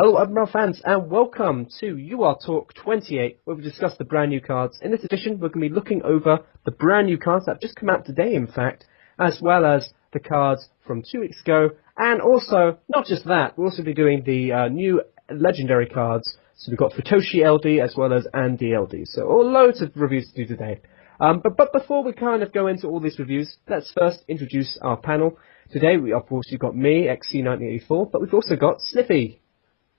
Hello, Admiral fans, and welcome to Talk 28, where we discuss the brand new cards. In this edition, we're going to be looking over the brand new cards that have just come out today, in fact, as well as the cards from 2 weeks ago, and also, not just that, we'll also be doing the new legendary cards. So we've got Futoshi Ld as well as Andy Ld. So loads of reviews to do today. But before we kind of go into all these reviews, let's first introduce our panel. Today, we of course you've got me, XC1984, but we've also got Sniffy.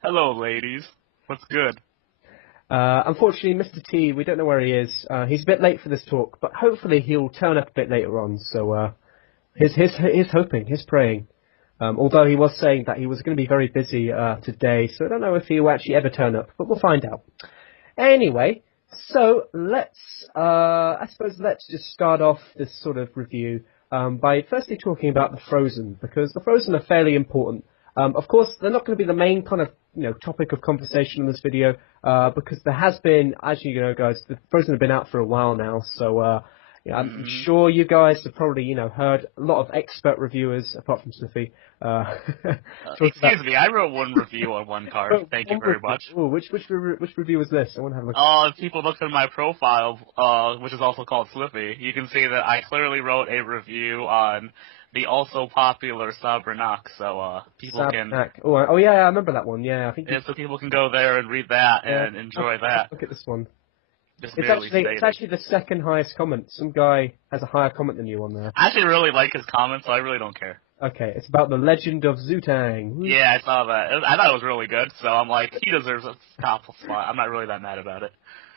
Hello, ladies. What's good? Unfortunately, Mr. T, we don't know where he is. He's a bit late for this talk, but hopefully he'll turn up a bit later on. So he's hoping, he's praying. Although he was saying that he was going to be very busy today, so I don't know if he will actually ever turn up, but we'll find out. Anyway, so let's just start off this sort of review by firstly talking about the Frozn, because the Frozn are fairly important. Of course, they're not going to be the main kind of topic of conversation in this video because there has been, as you know, guys, the Frozn have been out for a while now. So I'm sure you guys have probably heard a lot of expert reviewers, apart from Sniffy. Excuse me, I wrote one review on one card. Thank you very much. Ooh, which review was this? I want to have a look. If people look at my profile, which is also called Slippy, you can see that I clearly wrote a review on the also popular Sabranak, so people can. Oh yeah, I remember that one. Yeah, I think. Yeah, so people can go there and read that and enjoy that. Look at this one. It's actually the second highest comment. Some guy has a higher comment than you on there. I actually really like his comment, so I really don't care. Okay, it's about the legend of Zutang. Yeah, I saw that. I thought it was really good, so I'm like, he deserves a top spot. I'm not really that mad about it.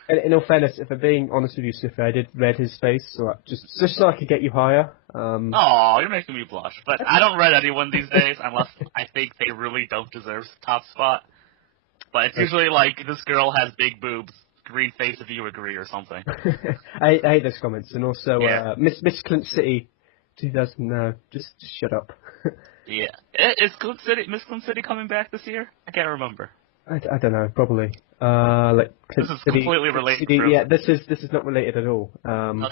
In all fairness, if I'm being honest with you, Sniffy, I did read his face, so just so I could get you higher. Oh, you're making me blush. But I don't read anyone these days unless I think they really don't deserve top spot. But it's usually like, this girl has big boobs, green face if you agree or something. I hate those comments. And also, yeah. Miss Clint City 2000, no, just shut up. Yeah. Is Miss Clint City coming back this year? I can't remember. I don't know, probably. Like this is completely related. Yeah, this is not related at all. Come on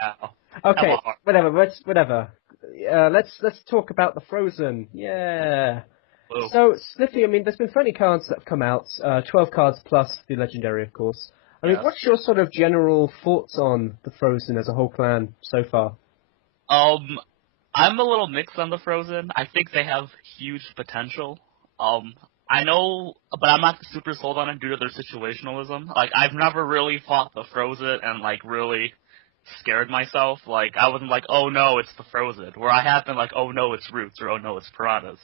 now. Okay, whatever. Let's talk about the Frozn. Yeah. Whoa. So Sniffy, I mean, there's been 20 cards that have come out, 12 cards plus the legendary, of course. I mean, what's your sort of general thoughts on the Frozn as a whole clan so far? I'm a little mixed on the Frozn. I think they have huge potential. I know, but I'm not super sold on it due to their situationalism. Like, I've never really fought the Frozn and, like, really scared myself. Like, I wasn't like, oh no, it's the Frozn. Where I have been like, oh no, it's Roots, or oh no, it's Piranhas.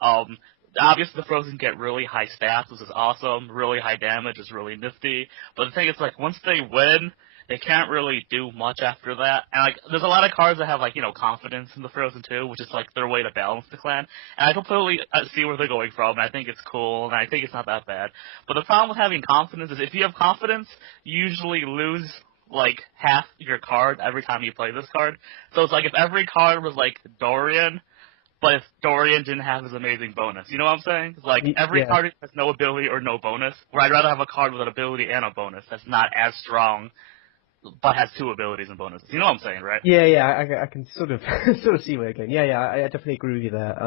Obviously the Frozn get really high stats, which is awesome. Really high damage is really nifty. But the thing is, like, once they win, they can't really do much after that. And, like, there's a lot of cards that have, like, confidence in the Frozn too, which is, like, their way to balance the clan. And I completely see where they're going from, and I think it's cool, and I think it's not that bad. But the problem with having confidence is if you have confidence, you usually lose, like, half your card every time you play this card. So it's like if every card was, like, Dorian, but if Dorian didn't have his amazing bonus. You know what I'm saying? It's like, every card has no ability or no bonus, where I'd rather have a card with an ability and a bonus that's not as strong, but has 2 abilities and bonuses. You know what I'm saying, right? Yeah, I can sort of see where you're going. Yeah, I definitely agree with you there.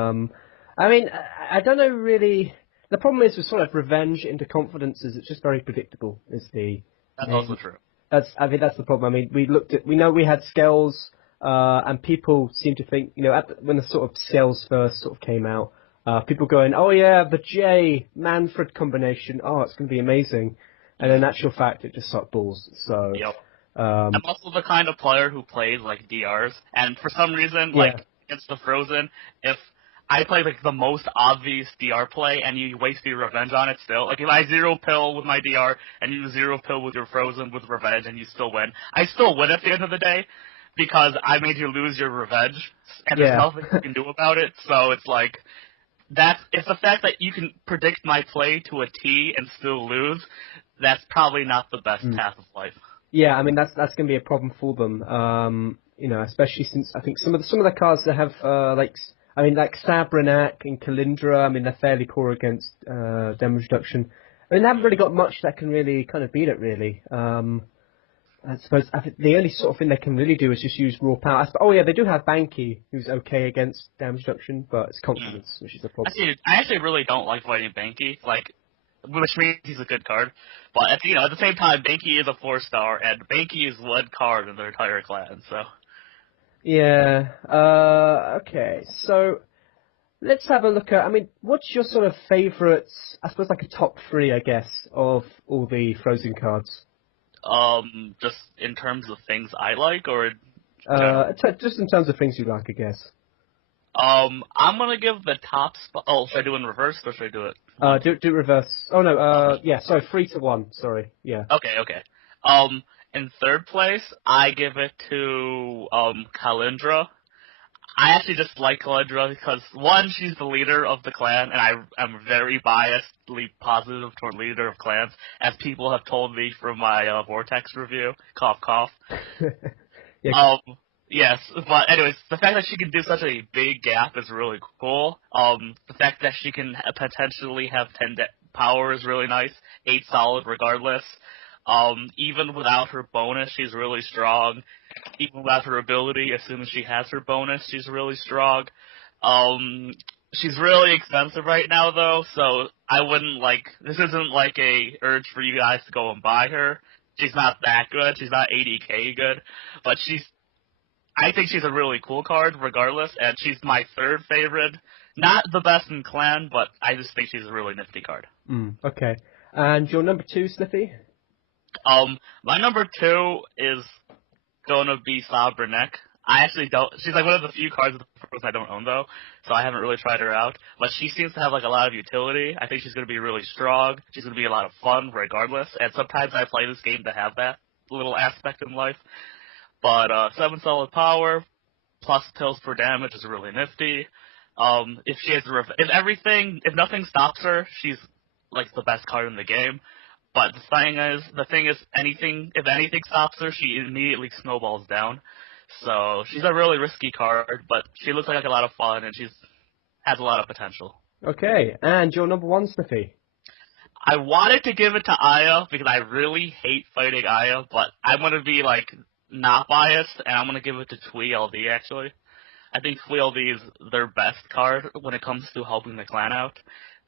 I mean, I don't know really. The problem is with sort of revenge into confidence is it's just very predictable. That's also true. That's the problem. I mean, we know we had Skells, and people seem to think, when the sort of Skells first sort of came out, people going, oh yeah, the J Manfred combination, oh, it's going to be amazing. And in actual fact, it just sucked balls. So. Yep. I'm also the kind of player who plays, like, DRs, and for some reason, like, against the Frozn, if I play, like, the most obvious DR play, and you waste your revenge on it still, like, if I 0-pill with my DR, and you 0-pill with your Frozn with revenge, and you still win, I still win at the end of the day, because I made you lose your revenge, and there's nothing you can do about it, so it's like, it's the fact that you can predict my play to a T and still lose, that's probably not the best path of life. Yeah, I mean that's going to be a problem for them. Especially since I think some of the cards that have like Sabranak and Kalindra. I mean they're fairly poor against damage reduction. I mean they haven't really got much that can really kind of beat it really. I suppose the only sort of thing they can really do is just use raw power. Oh yeah, they do have Banky, who's okay against damage reduction, but it's confidence, which is the problem. I actually really don't like fighting Banky, which means he's a good card. But at the same time, Banky is a 4-star, and Banky is one card in their entire clan, so. Yeah. Okay. So let's have a look at. I mean, what's your sort of favourites? I suppose like a top 3, I guess, of all the Frozen cards. Just in terms of things I like, or just in terms of things you like, I guess. I'm gonna give the top spot. Oh, should I do it in reverse, or should I do it? Do reverse. Oh no. Yeah. Sorry. 3 to 1. Sorry. Yeah. Okay. In third place, I give it to Kalindra. I actually just like Kalindra because, one, she's the leader of the clan, and I am very biasedly positive toward leader of clans, as people have told me from my Vortex review. Cough, cough. Yeah. Yes, but anyways, the fact that she can do such a big gap is really cool. The fact that she can potentially have 10 power is really nice. 8 solid regardless. Even without her bonus, she's really strong. Even without her ability, as soon as she has her bonus, she's really strong. She's really expensive right now, though, so I wouldn't this isn't like a urge for you guys to go and buy her. She's not that good. She's not 80k good, but I think she's a really cool card, regardless, and she's my third favorite. Not the best in clan, but I just think she's a really nifty card. Okay. And your number 2, Sniffy? My number 2 is gonna be Sabranek. I actually don't. She's one of the few cards of the Frozen I don't own, though, so I haven't really tried her out. But she seems to have a lot of utility. I think she's gonna be really strong. She's gonna be a lot of fun, regardless. And sometimes I play this game to have that little aspect in life. But 7 solid power plus pills per damage is really nifty. If she has if nothing stops her, she's the best card in the game. But the thing is, if anything stops her, she immediately snowballs down. So she's a really risky card, but she looks like a lot of fun, and has a lot of potential. Okay, and your number 1, Sniffy? I wanted to give it to Aya, because I really hate fighting Aya, but I'm going to be, not biased, and I'm going to give it to Twee Ld, actually. I think Twee Ld is their best card when it comes to helping the clan out.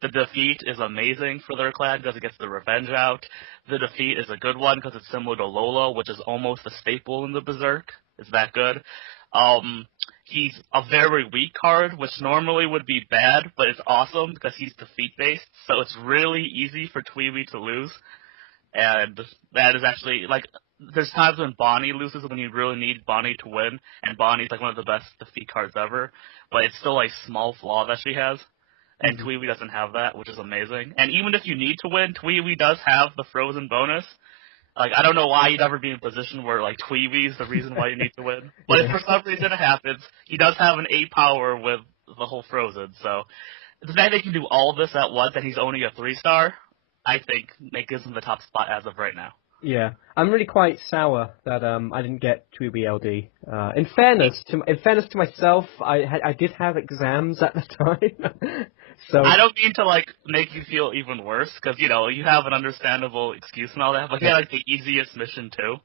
The defeat is amazing for their clan because it gets the revenge out. The defeat is a good one because it's similar to Lola, which is almost a staple in the Berserk. It's that good. He's a very weak card, which normally would be bad, but it's awesome because he's defeat-based, so it's really easy for Twee to lose. And that is actually, there's times when Bonnie loses when you really need Bonnie to win, and Bonnie's one of the best defeat cards ever, but it's still a small flaw that she has. And Twee doesn't have that, which is amazing. And even if you need to win, Twee does have the Frozen bonus. I don't know why you'd ever be in a position where, Twee is the reason why you need to win. But if for some reason it happens, he does have an 8 power with the whole Frozen. So the fact that he can do all of this at once and he's only a 3-star, I think that gives him the top spot as of right now. Yeah, I'm really quite sour that I didn't get Twee Ld. In fairness to myself, I did have exams at the time, so I don't mean to make you feel even worse because you have an understandable excuse and all that, but he had the easiest mission too.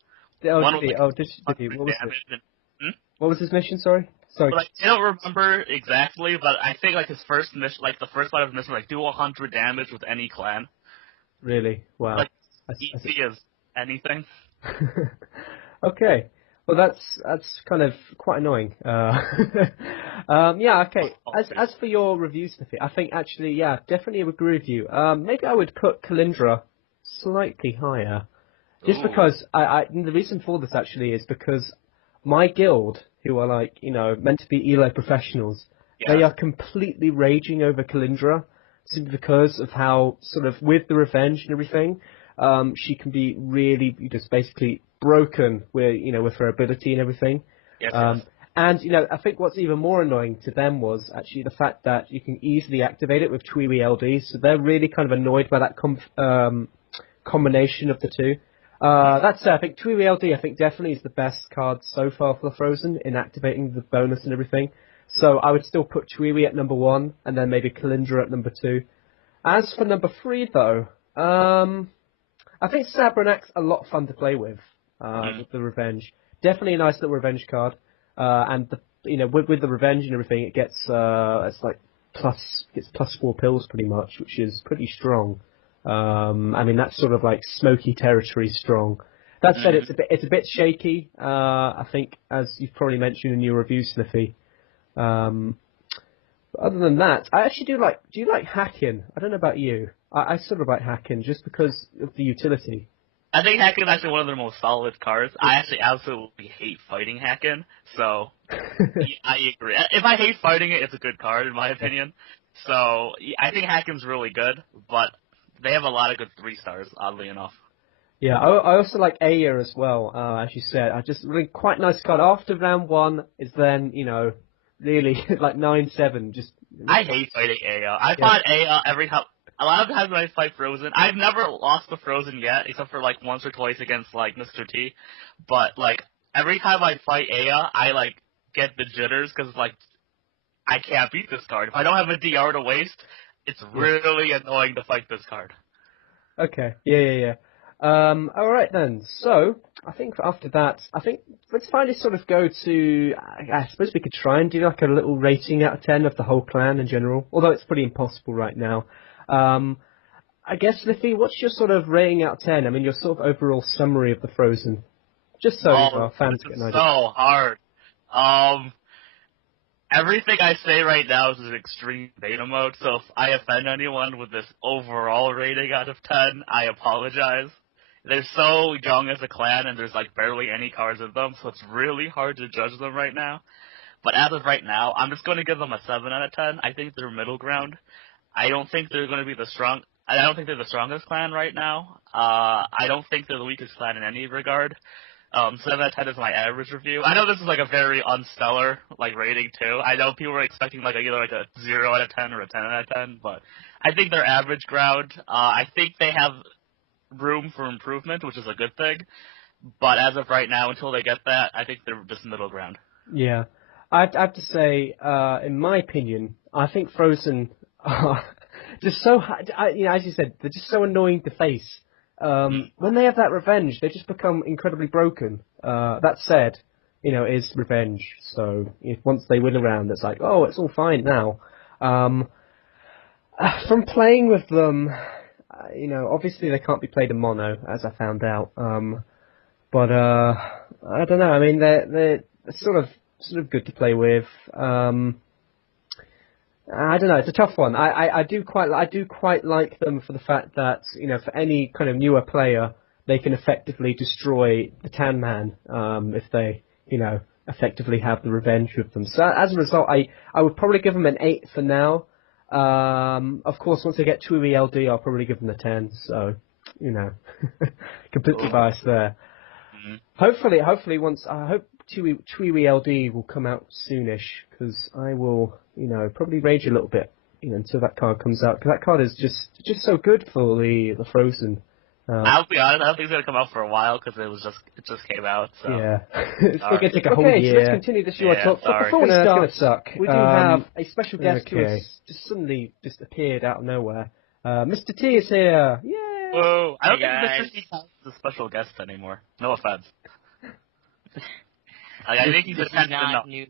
What was his mission? Sorry. But, I don't remember exactly, but I think his first mission, the first part of his mission, do 100 damage with any clan. Really? Wow. Easy as anything. Okay. Well, that's kind of quite annoying. Yeah. Okay. As for your reviews, Sniffy, I think actually, yeah, definitely agree with you. Maybe I would put Kalindra slightly higher, just because the reason for this actually is because my guild, who are meant to be ELO professionals, they are completely raging over Kalindra simply because of how sort of with the revenge and everything. She can be really just basically broken with her ability and everything. Yes, and I think what's even more annoying to them was actually the fact that you can easily activate it with Twee Ld. So they're really kind of annoyed by that combination of the two. That said, I think Twee Ld definitely is the best card so far for the Frozen in activating the bonus and everything. So I would still put Twee at number 1 and then maybe Kalindra at number 2. As for number 3 though, I think Sabranak's a lot of fun to play with. with the revenge. Definitely a nice little revenge card. And with the revenge and everything, it gets it's like +4 pills pretty much, which is pretty strong. I mean that's sort of like smoky territory strong. That said, it's a bit shaky. I think, as you've probably mentioned in your review, Sniffy. But other than that, I actually do like. Do you like hacking? I don't know about you. I sort of like hacking just because of the utility. I think Hacken is actually one of their most solid cards. I actually absolutely hate fighting Hacken, so I agree. If I hate fighting it, it's a good card in my opinion. So I think Hacken's really good, but they have a lot of good 3-stars, oddly enough. Yeah, I also like Aya as well. As you said, I just really quite nice card. After round 1 is then really like 9/7. Just I hate fighting Aya. I fought Aya every time. A lot of times when I fight Frozn, I've never lost to Frozn yet, except for like once or twice against like Mr. T. But like every time I fight Aya, I like get the jitters because like I can't beat this card. If I don't have a DR to waste, it's really annoying to fight this card. Okay. Yeah. All right then. So I think after that, let's finally sort of go to. I suppose we could try and do like a little rating out of 10 of the whole clan in general. Although it's pretty impossible right now. I guess, Liffy, what's your sort of rating out of 10? I mean, your sort of overall summary of the Frozn, just so our fans get an idea. So hard. Everything I say right now is in extreme beta mode, so if I offend anyone with this overall rating out of 10, I apologize. They're so young as a clan, and there's like barely any cards in them, so it's really hard to judge them right now. But as of right now, I'm just going to give them a 7 out of 10. I think they're middle ground. I don't think they're going to be I don't think they're the strongest clan right now. I don't think they're the weakest clan in any regard. 7 out of 10 is my average review. I know this is like a very unstellar like rating too. I know people were expecting like either like a 0 out of 10 or a 10 out of 10, but I think they're average ground. I think they have room for improvement, which is a good thing. But as of right now, until they get that, I think they're just middle ground. Yeah, I have to say, in my opinion, I think Frozn are just so, as you said, they're just so annoying to face. When they have that revenge, they just become incredibly broken. That said, it is revenge. So once they win a round, it's like, oh, it's all fine now. From playing with them, obviously they can't be played in mono, as I found out. But I don't know. I mean, they're sort of good to play with. I don't know. It's a tough one. I do quite like them for the fact that for any kind of newer player, they can effectively destroy the Tan Man if they effectively have the revenge with them. So as a result, I would probably give them an 8 for now. Of course, once they get Chewy LD, I'll probably give them a 10. So completely biased there. Hopefully, once I hope Chewy LD will come out soonish, because I will, probably rage a little bit, until that card comes out, because that card is just so good for the Frozn. I'll be honest, I don't think it's gonna come out for a while because it just came out. So. Yeah, it's gonna take a whole year. So let's continue this year talk. But before we start, suck. We do have a special guest who has just suddenly appeared out of nowhere. Mr. T is here. Yay! Whoa! I don't think Mr. T is a special guest anymore. No offense. I think he's attended enough. New.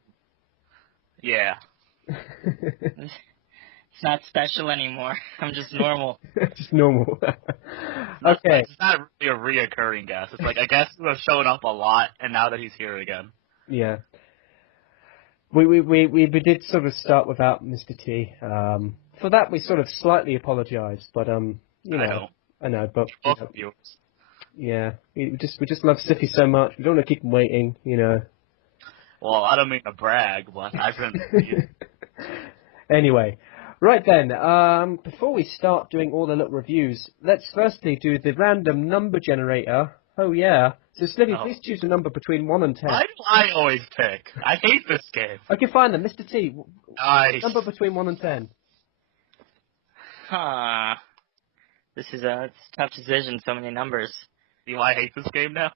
Yeah. It's not special anymore. I'm just normal. Just normal. Okay. It's not really a reoccurring guest. It's like a guest who has shown up a lot, and now that he's here again. Yeah. We did sort of start without Mr. T. For that, we sort of slightly apologise, but I know, but yeah, we just love Siffy so much. We don't want to keep him waiting, Well, I don't mean to brag, but I've been. Anyway, right then. Before we start doing all the little reviews, let's firstly do the random number generator. Oh yeah. So Slippy, please choose a number between 1 and 10. Why do I always pick? I hate this game. Okay, fine then, Mr. T. Nice. Number between 1 and 10. This is it's a tough decision. So many numbers. Do I hate this game now?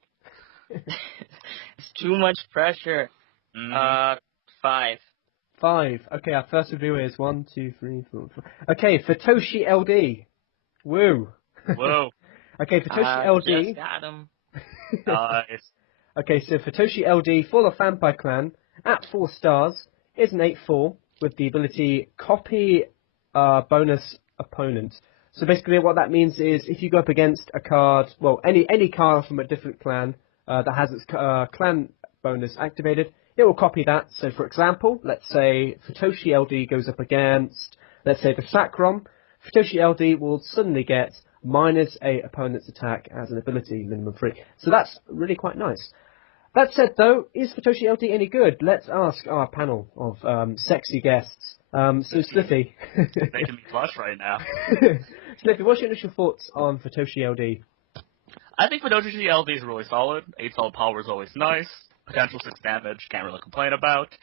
It's too much pressure. 5. 5. Okay, our first review is 1, 2, 3, 4, 5. Okay, Futoshi Ld. Woo. Whoa. Okay, Futoshi Ld. Just got him. Nice. Okay, so Futoshi Ld, full of Vampire Clan, at 4 stars, is an 8/4 with the ability Copy Bonus Opponent. So basically what that means is if you go up against a card, well, any card from a different clan that has its clan bonus activated, it will copy that. So for example, let's say Futoshi Ld goes up against, let's say the Sacrom, Futoshi Ld will suddenly get -8 opponent's attack as an ability, minimum 3. So that's really quite nice. That said, though, is Futoshi Ld any good? Let's ask our panel of sexy guests. So, Slippy. Making me blush right now. Slippy, what's your initial thoughts on Futoshi Ld? I think Futoshi Ld is really solid. 8 solid power is always nice. Potential 6 damage, can't really complain about.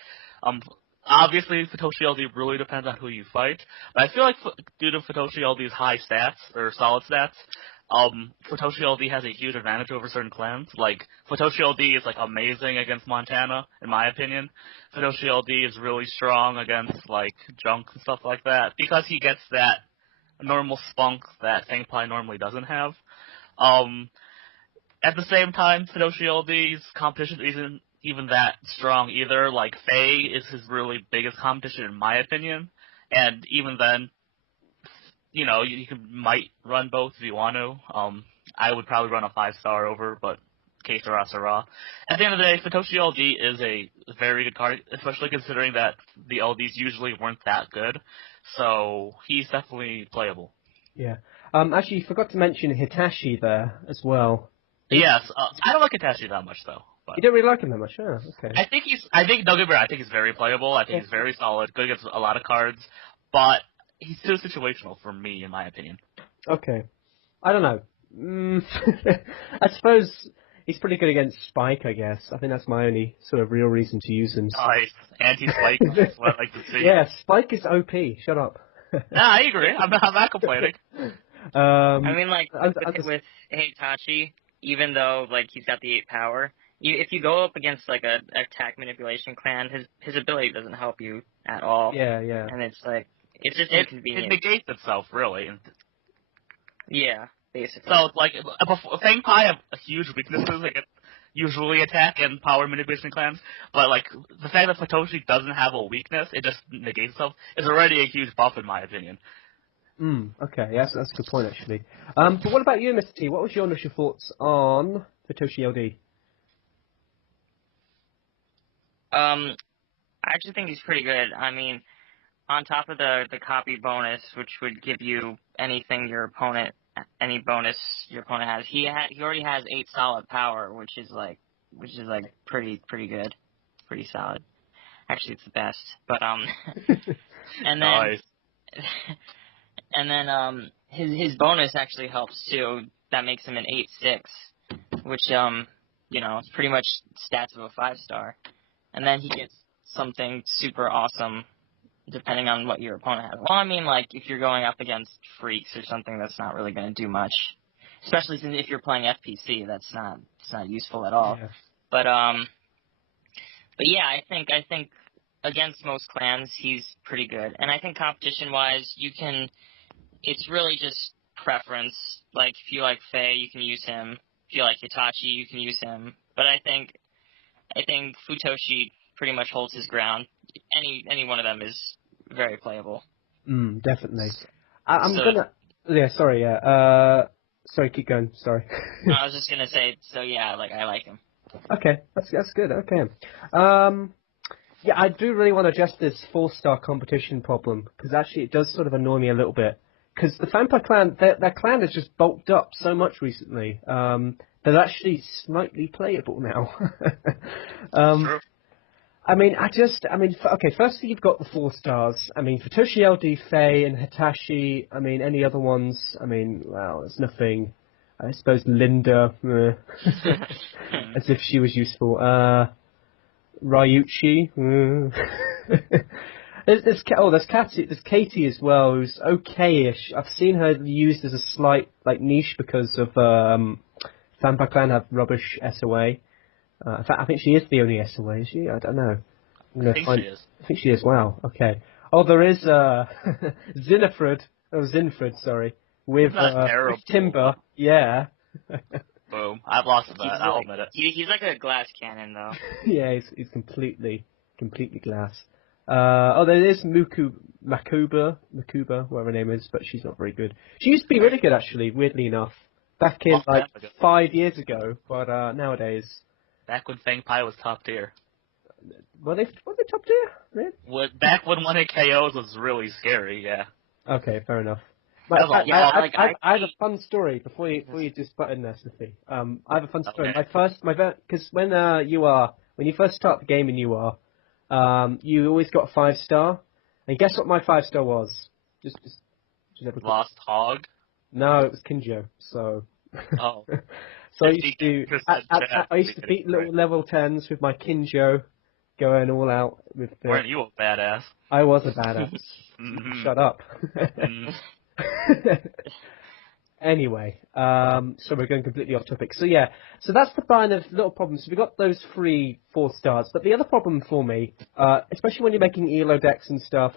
Obviously, Futoshi Ld really depends on who you fight. But I feel like due to Futoshi Ld's high stats, or solid stats, Futoshi Ld has a huge advantage over certain clans. Like, Futoshi Ld is, like, amazing against Montana, in my opinion. Futoshi Ld is really strong against, like, junk and stuff like that, because he gets that normal spunk that Fangpie normally doesn't have. At the same time, Futoshi Ld's competition isn't even that strong either. Like, Faye is his really biggest competition, in my opinion. And even then, you know, you might run both if you want to. I would probably run a 5-star over, but que sera, sera. At the end of the day, Futoshi Ld is a very good card, especially considering that the LDs usually weren't that good. So he's definitely playable. Yeah. Actually, you forgot to mention Hitachi there as well. Yes, I don't like Hitachi that much though. But you don't really like him that much, oh, okay. I think don't get me wrong, I think he's very playable. I think he's very solid, good against a lot of cards, but he's too situational for me, in my opinion. Okay. I don't know. I suppose he's pretty good against Spike, I guess. I think that's my only sort of real reason to use him. Nice. Anti-Spike, that's what I like to see. Yeah, Spike is OP. Shut up. Nah, I agree. I'm not complaining. I mean, like, with Hitachi, even though, like, he's got the 8 power, if you go up against, like, a attack manipulation clan, his ability doesn't help you at all. Yeah. And it's, like, it's just inconvenient. It negates itself, really. Yeah, basically. So, like, Fangpie have huge weaknesses. They usually attack and power manipulation clans, but, like, the fact that Futoshi doesn't have a weakness, it just negates itself, is already a huge buff, in my opinion. Okay, yes, that's a good point, actually. But what about you, Mr. T? What was your initial thoughts on Futoshi Ld? I actually think he's pretty good. I mean, on top of the copy bonus, which would give you any bonus your opponent has, he already has 8 solid power, which is like pretty good, pretty solid. Actually, it's the best. But and then Nice. and then his bonus actually helps too. That makes him an 8/6, which it's pretty much stats of a 5-star. And then he gets something super awesome, depending on what your opponent has. Well, I mean, like, if you're going up against freaks or something, that's not really going to do much. Especially since if you're playing FPC, it's not useful at all. Yeah. But yeah, I think against most clans, he's pretty good. And I think competition-wise, it's really just preference. Like, if you like Faye, you can use him. If you like Hitachi, you can use him. But I think Futoshi pretty much holds his ground. Any one of them is very playable. Definitely. Sorry, keep going. Sorry. No, I was just gonna say. So yeah, like I like him. Okay, that's good. Okay. Yeah, I do really want to address this 4-star competition problem because actually it does sort of annoy me a little bit. Because the Vampire clan, their clan has just bulked up so much recently. They're actually slightly playable now. True. Okay, firstly you've got the 4 stars. I mean, Futoshi Ld, Faye, and Hitachi, any other ones, there's nothing. I suppose Linda, as if she was useful. Ryuchi. There's Katie as well, who's okay-ish. I've seen her used as a slight niche because of Vampire Clan have rubbish SOA. In fact, I think she is the only SOA, is she? I don't know. She is. I think she is. Wow. Okay. Oh, there is Zinfred, sorry, with Timber. Yeah. Boom. room. I've lost that. I'll admit it. He's like a glass cannon, though. Yeah, he's completely glass. There is Makuba, whatever her name is, but she's not very good. She used to be really good, actually, weirdly enough. Back in, 5 years ago, but nowadays... Back when Fang Pai was top tier. Were they top tier? Really? Back when 1-hit KOs was really scary, yeah. Okay, fair enough. I I have a fun story before you just butt in there, Smithy. I have a fun story. Okay. Because when you first start the game in UR, you always got a 5-star, and guess what my 5-star was? Just Lost Hog? No, it was Kinjo. So. Oh. So I used to beat little level 10s with my Kinjo, going all out with. Weren't you a badass? I was a badass. Shut up. Anyway, so we're going completely off topic. So yeah, so that's the kind of little problem. So we got those 3-4 stars, but the other problem for me, especially when you're making ELO decks and stuff,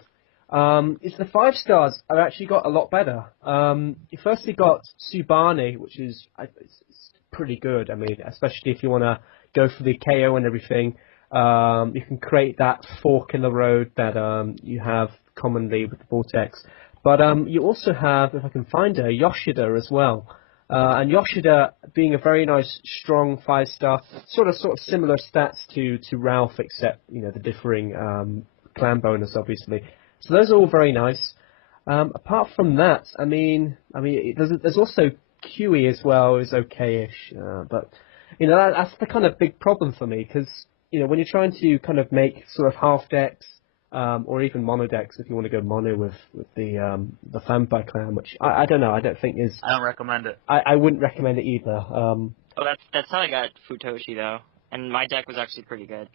is the 5 stars have actually got a lot better. You firstly got Subani, which is it's pretty good. I mean, especially if you want to go for the KO and everything, you can create that fork in the road that you have commonly with the Vortex. But you also have, if I can find her, Yoshida as well. And Yoshida being a very nice, strong 5-star, sort of similar stats to Ralph, except the differing clan bonus, obviously. So those are all very nice. Apart from that, I mean, there's also QE as well, is okay-ish, but that's the kind of big problem for me because when you're trying to kind of make sort of half decks. Or even mono decks if you want to go mono with the Vampire clan, which I don't know. I don't think is. I don't recommend it. I wouldn't recommend it either. That's how I got Futoshi though, and my deck was actually pretty good.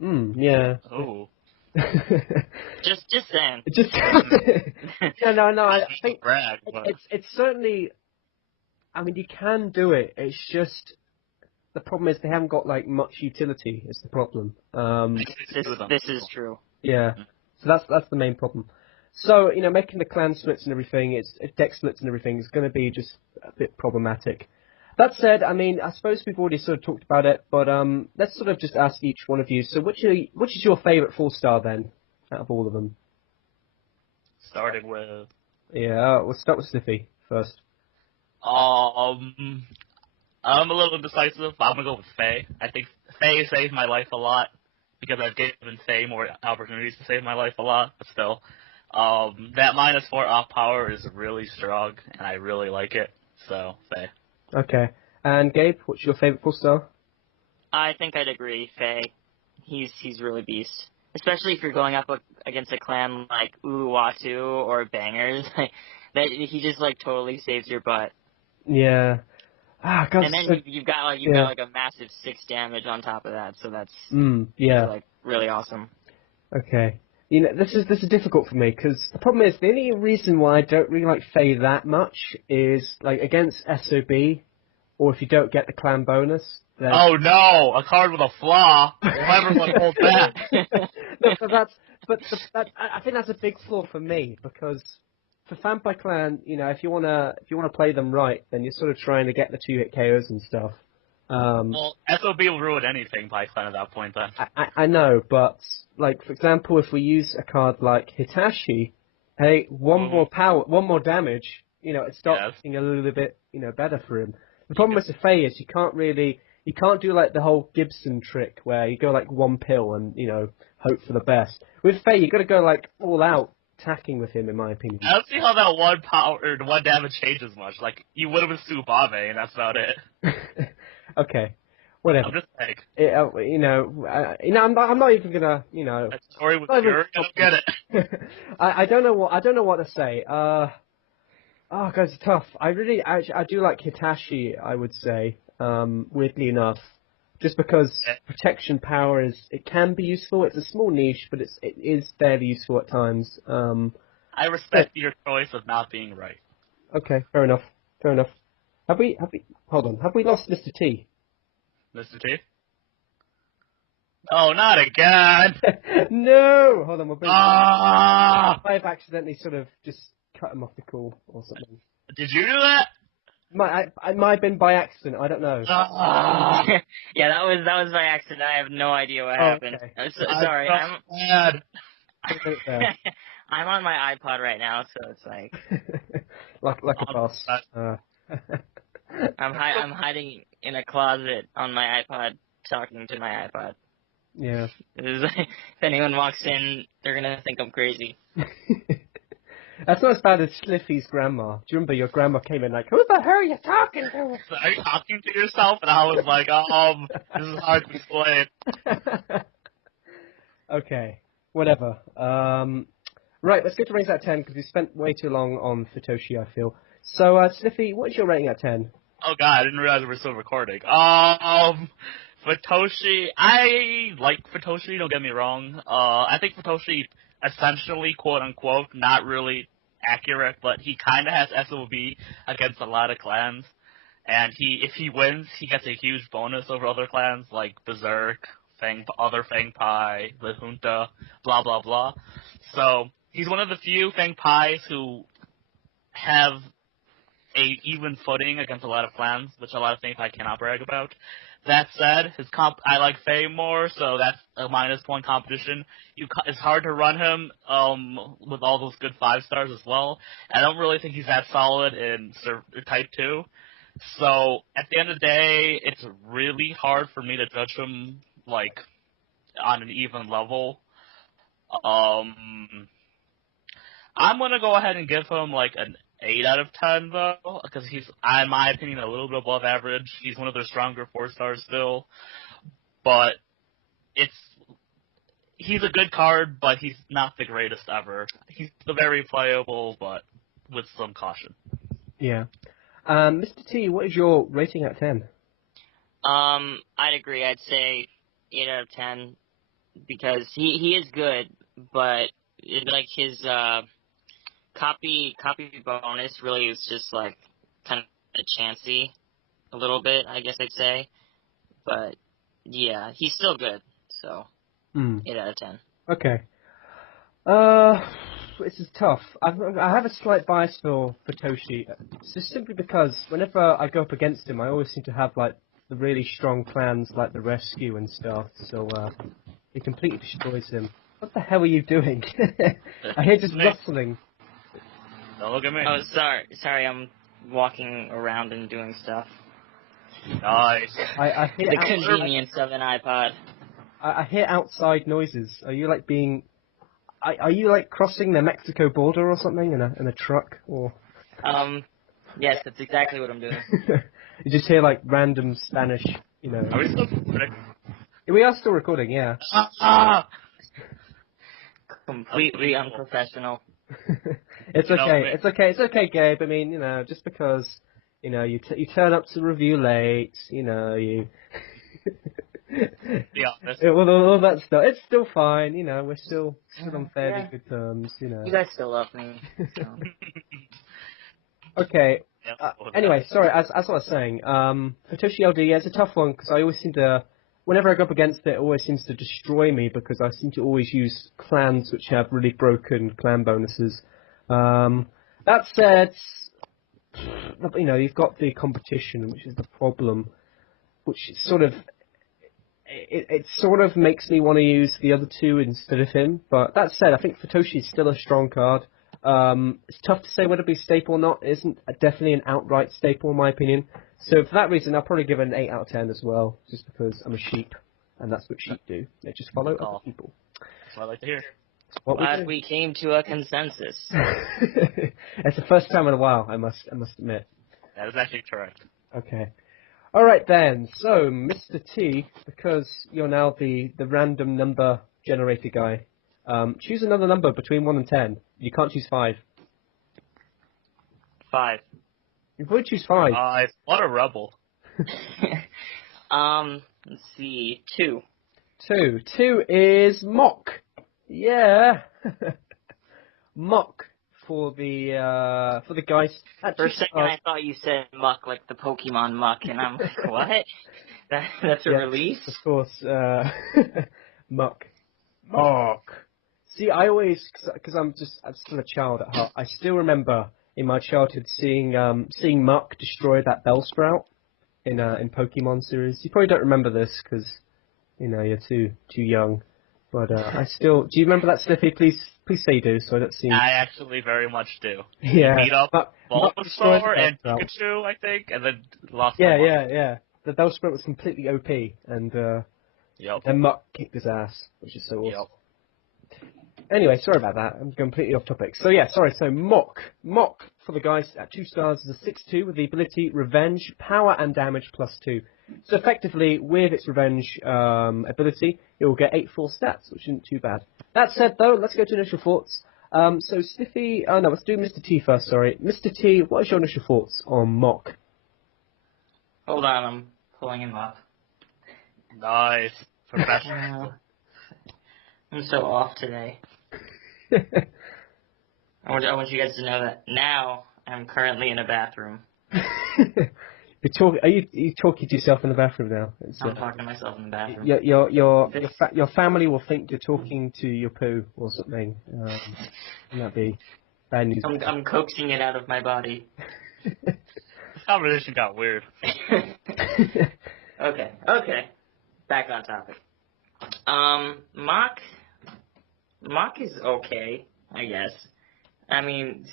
Yeah. Oh. just saying. No. I think brag, but... it's certainly. I mean, you can do it. It's just the problem is they haven't got much utility. Is the problem. This is true. Yeah, so that's the main problem. So making the clan splits and everything, deck splits and everything is going to be just a bit problematic. That said, I mean, I suppose we've already sort of talked about it, but let's sort of just ask each one of you. So which is your favourite 4-star then, out of all of them? Starting with. Yeah, we'll start with Sniffy first. I'm a little indecisive, but I'm gonna go with Faye. I think Faye saved my life a lot. Because I've given Faye more opportunities to save my life a lot, but still. That -4 off power is really strong, and I really like it, so Faye. Okay. And Gabe, what's your favourite 4-star? I think I'd agree, Faye. He's really beast. Especially if you're going up against a clan like Uluwatu or Bangers. That he just totally saves your butt. Yeah. And then you've got a massive 6 damage on top of that, so that's really awesome. Okay, this is difficult for me because the problem is the only reason why I don't really like Faye that much is against SOB, or if you don't get the clan bonus. Then... Oh no, a card with a flaw. Whoever's gonna hold that. No, I think that's a big flaw for me because. For Vampire Clan, if you wanna play them right, then you're sort of trying to get the 2-hit KOs and stuff. Well, SOB will ruin anything by Clan at that point then. I know, but for example, if we use a card like Hitachi, hey, one more power, 1 more damage, it starts getting a little bit better for him. The problem with the Faye is you can't do the whole Gibson trick where you go 1 pill and hope for the best. With Faye, you got to go all out. Attacking with him, in my opinion. I don't see how that 1 power or 1 damage changes much. You would have been Subabe, and that's about it. Okay, whatever. I'm just saying. I'm not even gonna, That story was pure. I don't get it. I don't know what to say. Oh, guys, it's tough. I do like Hitachi. I would say, weirdly enough. Just because protection power it can be useful. It's a small niche, but it is fairly useful at times. I respect your choice of not being right. Okay, fair enough. Have we lost Mr. T? Mr. T? Oh, not again! No! Hold on, we'll bring I've accidentally sort of just cut him off the call or something. Did you do that? It might have been by accident. I don't know. Yeah, that was by accident. I have no idea what happened. Okay. I'm sorry. I'm mad. I'm on my iPod right now, so it's like like a boss. I'm hiding in a closet on my iPod, talking to my iPod. Yeah. If anyone walks in, they're gonna think I'm crazy. That's not as bad as Sliffy's grandma. Do you remember your grandma came in like, who the hell are you talking to? Are you talking to yourself? And I was like, this is hard to explain. Okay, whatever. Right, let's get to ratings out of 10 because we spent way too long on Futoshi, I feel. So, Sliffy, what is your rating out of 10? Oh god, I didn't realize we were still recording. Futoshi, I like Futoshi, don't get me wrong. I think Futoshi, essentially, quote unquote, not really accurate, but he kinda has SOB against a lot of clans. And if he wins, he gets a huge bonus over other clans, like Berserk, other Fang Pai, the Junta, blah blah blah. So, he's one of the few Fang Pais who have a even footing against a lot of clans, which a lot of Fang Pai cannot brag about. That said, I like Faye more, so that's a -1 competition. It's hard to run him with all those good 5 stars as well. I don't really think he's that solid in Type 2. So, at the end of the day, it's really hard for me to judge him, like, on an even level. I'm gonna go ahead and give him, like, an 8 out of 10, though, because he's, in my opinion, a little bit above average. He's one of their stronger 4 stars still. But he's a good card, but he's not the greatest ever. He's very playable, but with some caution. Yeah. Mr. T, what is your rating out of 10? I'd agree. I'd say 8 out of 10 because he is good, but like his copy bonus really is just like kind of a chancy a little bit, I guess I'd say. But yeah, he's still good. So 8 out of 10. Okay. This is tough. I have a slight bias for Futoshi, just simply because whenever I go up against him, I always seem to have like the really strong clans like the Rescue and stuff. So he completely destroys him. What the hell are you doing? I hear just rustling. Don't look at me. Oh, sorry, I'm walking around and doing stuff. Nice. I hear The convenience of an iPod. I hear outside noises. Are you like Are you like crossing the Mexico border or something in a truck or? Yes, that's exactly what I'm doing. You just hear like random Spanish, Are we still recording? We are still recording, yeah. Completely unprofessional. It's okay, Gabe. I mean, just because, you turn up to review late, you. Yeah. All that stuff. It's still fine, we're still on fairly good terms, You guys still love me. So. Okay. Anyway, sorry, as I was saying, Futoshi Ld, it's a tough one because I always seem to, whenever I go up against it, it always seems to destroy me because I seem to always use clans which have really broken clan bonuses. That said, you've got the competition, which is the problem, which sort of, it sort of makes me want to use the other two instead of him. But that said, I think Futoshi is still a strong card. It's tough to say whether to be staple or not. It isn't definitely an outright staple in my opinion. So for that reason, I'll probably give it an 8 out of 10 as well, just because I'm a sheep, and that's what sheep do. They just follow other people. That's what I like to hear. Glad we came to a consensus. It's the first time in a while, I must admit. That is actually correct. Okay. Alright then, so Mr. T, because you're now the random number generator guy, choose another number between 1 and 10. You can't choose 5. 5. You would choose 5. What a rebel. Let's see, 2. 2. 2 is Mock. Yeah. Mock for the guys. For a second, I thought you said Muck, like the Pokemon Muck, and I'm like, what? That's a release? Of course. Muck. Mock. See, I always, because I'm still a child at heart, I still remember in my childhood seeing Muck destroy that Bellsprout in Pokemon series. You probably don't remember this because you're too young. But I still. Do you remember that, Sniffy? Please say you do, so I don't seem. I actually very much do. Yeah. He beat up Muck destroyed the Bulbasaur and Bellsprout. Pikachu, I think, and then lost. Yeah. The Bellsprout was completely OP, and then Muck kicked his ass, which is so awesome. Yep. Anyway, sorry about that. I'm completely off topic. So yeah, sorry. So Mock for the guys at 2 stars is a 6/2 with the ability Revenge, Power and Damage +2. So effectively, with its Revenge ability, it will get 8/4 stats, which isn't too bad. That said, though, let's go to initial thoughts. So Sniffy, no, let's do Mr. T first. Sorry, Mr. T, what is your initial thoughts on Mock? Hold on, I'm pulling him up. Nice. Professional. I'm so off today. I want you guys to know that now I'm currently in a bathroom. Are you talking to yourself in the bathroom now? I'm talking to myself in the bathroom. Your family will think you're talking to your poo or something. Wouldn't that be bad news? I'm coaxing it out of my body. This conversation got weird. Okay. Back on topic. Mock is okay, I guess. I mean,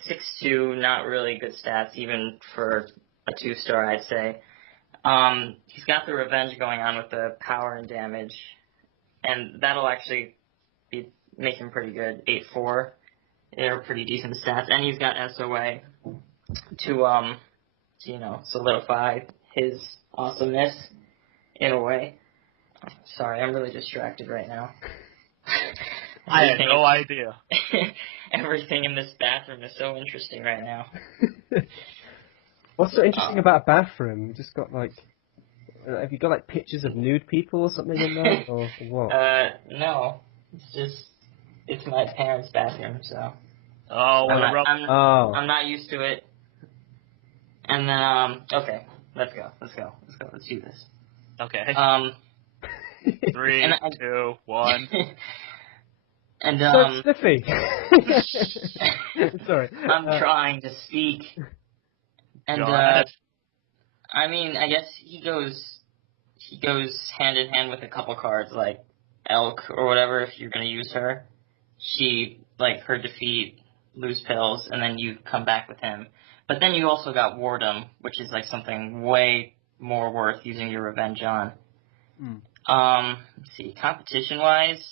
6/2, not really good stats, even for a 2-star, I'd say. He's got the Revenge going on with the power and damage, and that'll actually make him pretty good. 8/4, they're pretty decent stats, and he's got SOA to solidify his awesomeness in a way. Sorry, I'm really distracted right now. I had no idea. Everything in this bathroom is so interesting right now. What's so interesting about a bathroom? You just got have you got pictures of nude people or something in there, or what? No. It's my parents' bathroom, so. Oh, I'm not used to it. And then, okay, let's go. Let's do this. Okay. 3, 2, 1. And So Sniffy. Sorry. I'm trying to speak. And I mean, I guess he goes hand in hand with a couple cards like Elk or whatever. If you're gonna use her, her defeat, lose pills, and then you come back with him. But then you also got Wardhg, which is something way more worth using your Revenge on. Let's see, competition-wise,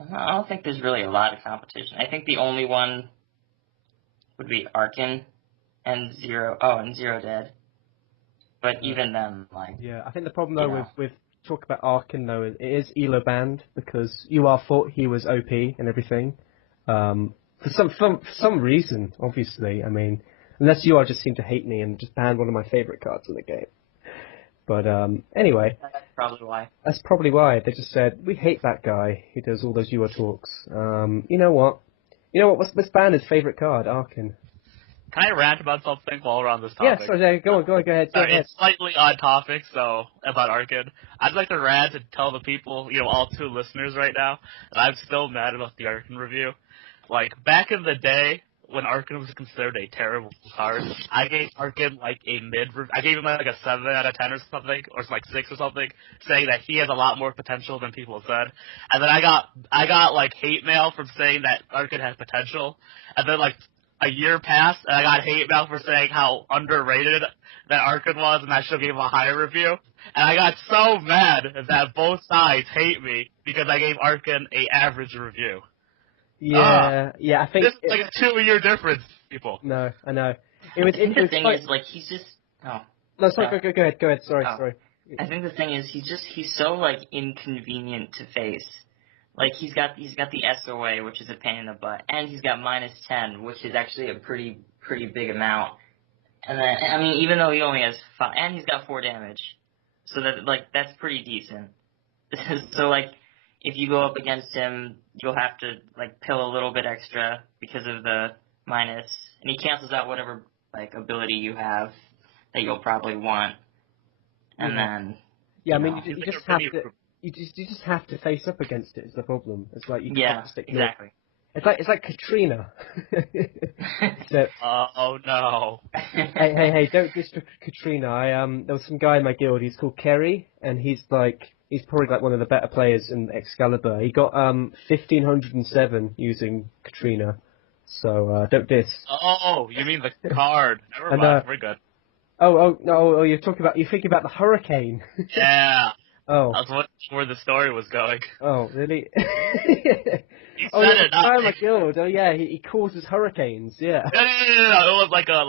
I don't think there's really a lot of competition. I think the only one would be Arkin and Zero Dead. But even then, yeah, I think the problem though with talk about Arkin though, it is Elo banned because UR thought he was OP and everything. For some reason, obviously. I mean, unless UR just seemed to hate me and just banned one of my favorite cards in the game. But anyway, that's probably why. That's probably why they just said we hate that guy who does all those UR talks. You know what? Let's ban his favorite card, Arkin. Can I rant about something while we're on this topic? Yeah, sorry, go ahead. It's slightly on topic, so about Arkin. I'd like to rant and tell the people, all 2 listeners right now, that I'm still mad about the Arkin review. Back in the day, when Arkin was considered a terrible card, I gave Arkin a mid. I gave him a 7 out of 10 or something, or 6 or something, saying that he has a lot more potential than people said. And then I got hate mail from saying that Arkin has potential. And then a year passed, and I got hate mail for saying how underrated that Arkin was, and I should give him a higher review. And I got so mad that both sides hate me because I gave Arkin a average review. Yeah, I think this is a 2-year difference, people. No, I know. The thing is, he's just. Oh. No, sorry. Go ahead. Sorry. I think the thing is, he's so inconvenient to face. He's got the SOA, which is a pain in the butt, and he's got -10, which is actually a pretty big amount. And then, I mean, even though he only has 5, and he's got 4 damage, so that's pretty decent. So if you go up against him, you'll have to pill a little bit extra because of the minus, and he cancels out whatever ability you have that you'll probably want, and then. Yeah, I mean, you just have to. You just have to face up against it. Is the problem? It's you can't stick. Exactly. It's like Katrina. So, Oh no. hey, don't diss Katrina. There was some guy in my guild. He's called Kerry, and he's probably like one of the better players in Excalibur. He got 1507 using Katrina. So don't diss. Oh, you mean the card? Never And, mind. We're good. No, you're thinking about the hurricane. Yeah. Oh. That's where the story was going. Oh, really? He Oh, said yeah, it. oh my god. Oh, yeah, he causes hurricanes, yeah. No. It was like I'm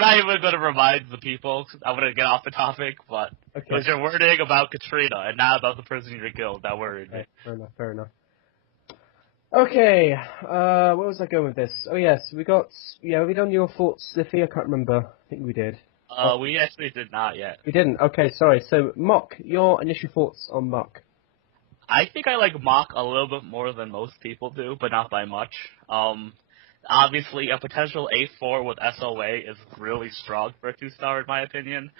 not even going to remind the people. I'm going to get off the topic, but Okay. it was your wording about Katrina and not about the person in your guild that worried me. Okay, fair enough. Okay, where was I going with this? Oh, yes, we done your thoughts, Sliffy? I can't remember. I think we did. We actually did not yet. We didn't? Okay, sorry. So, Mock, your initial thoughts on Mock? I think I like Mach a little bit more than most people do, but not by much. Obviously, a potential A4 with SOA is really strong for a 2-star, in my opinion.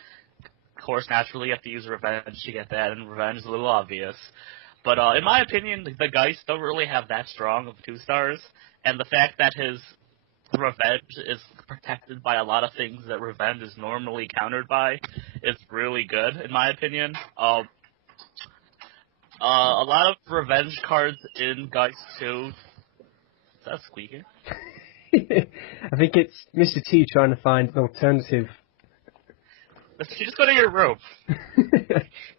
Of course, naturally, you have to use Revenge to get that, and Revenge is a little obvious. But in my opinion, the Geist don't really have that strong of 2-stars, and the fact that his Revenge is protected by a lot of things that Revenge is normally countered by is really good, in my opinion. A lot of Revenge cards in Geist 2. Is that squeaking? I think it's Mr. T trying to find an alternative. You just go to your room.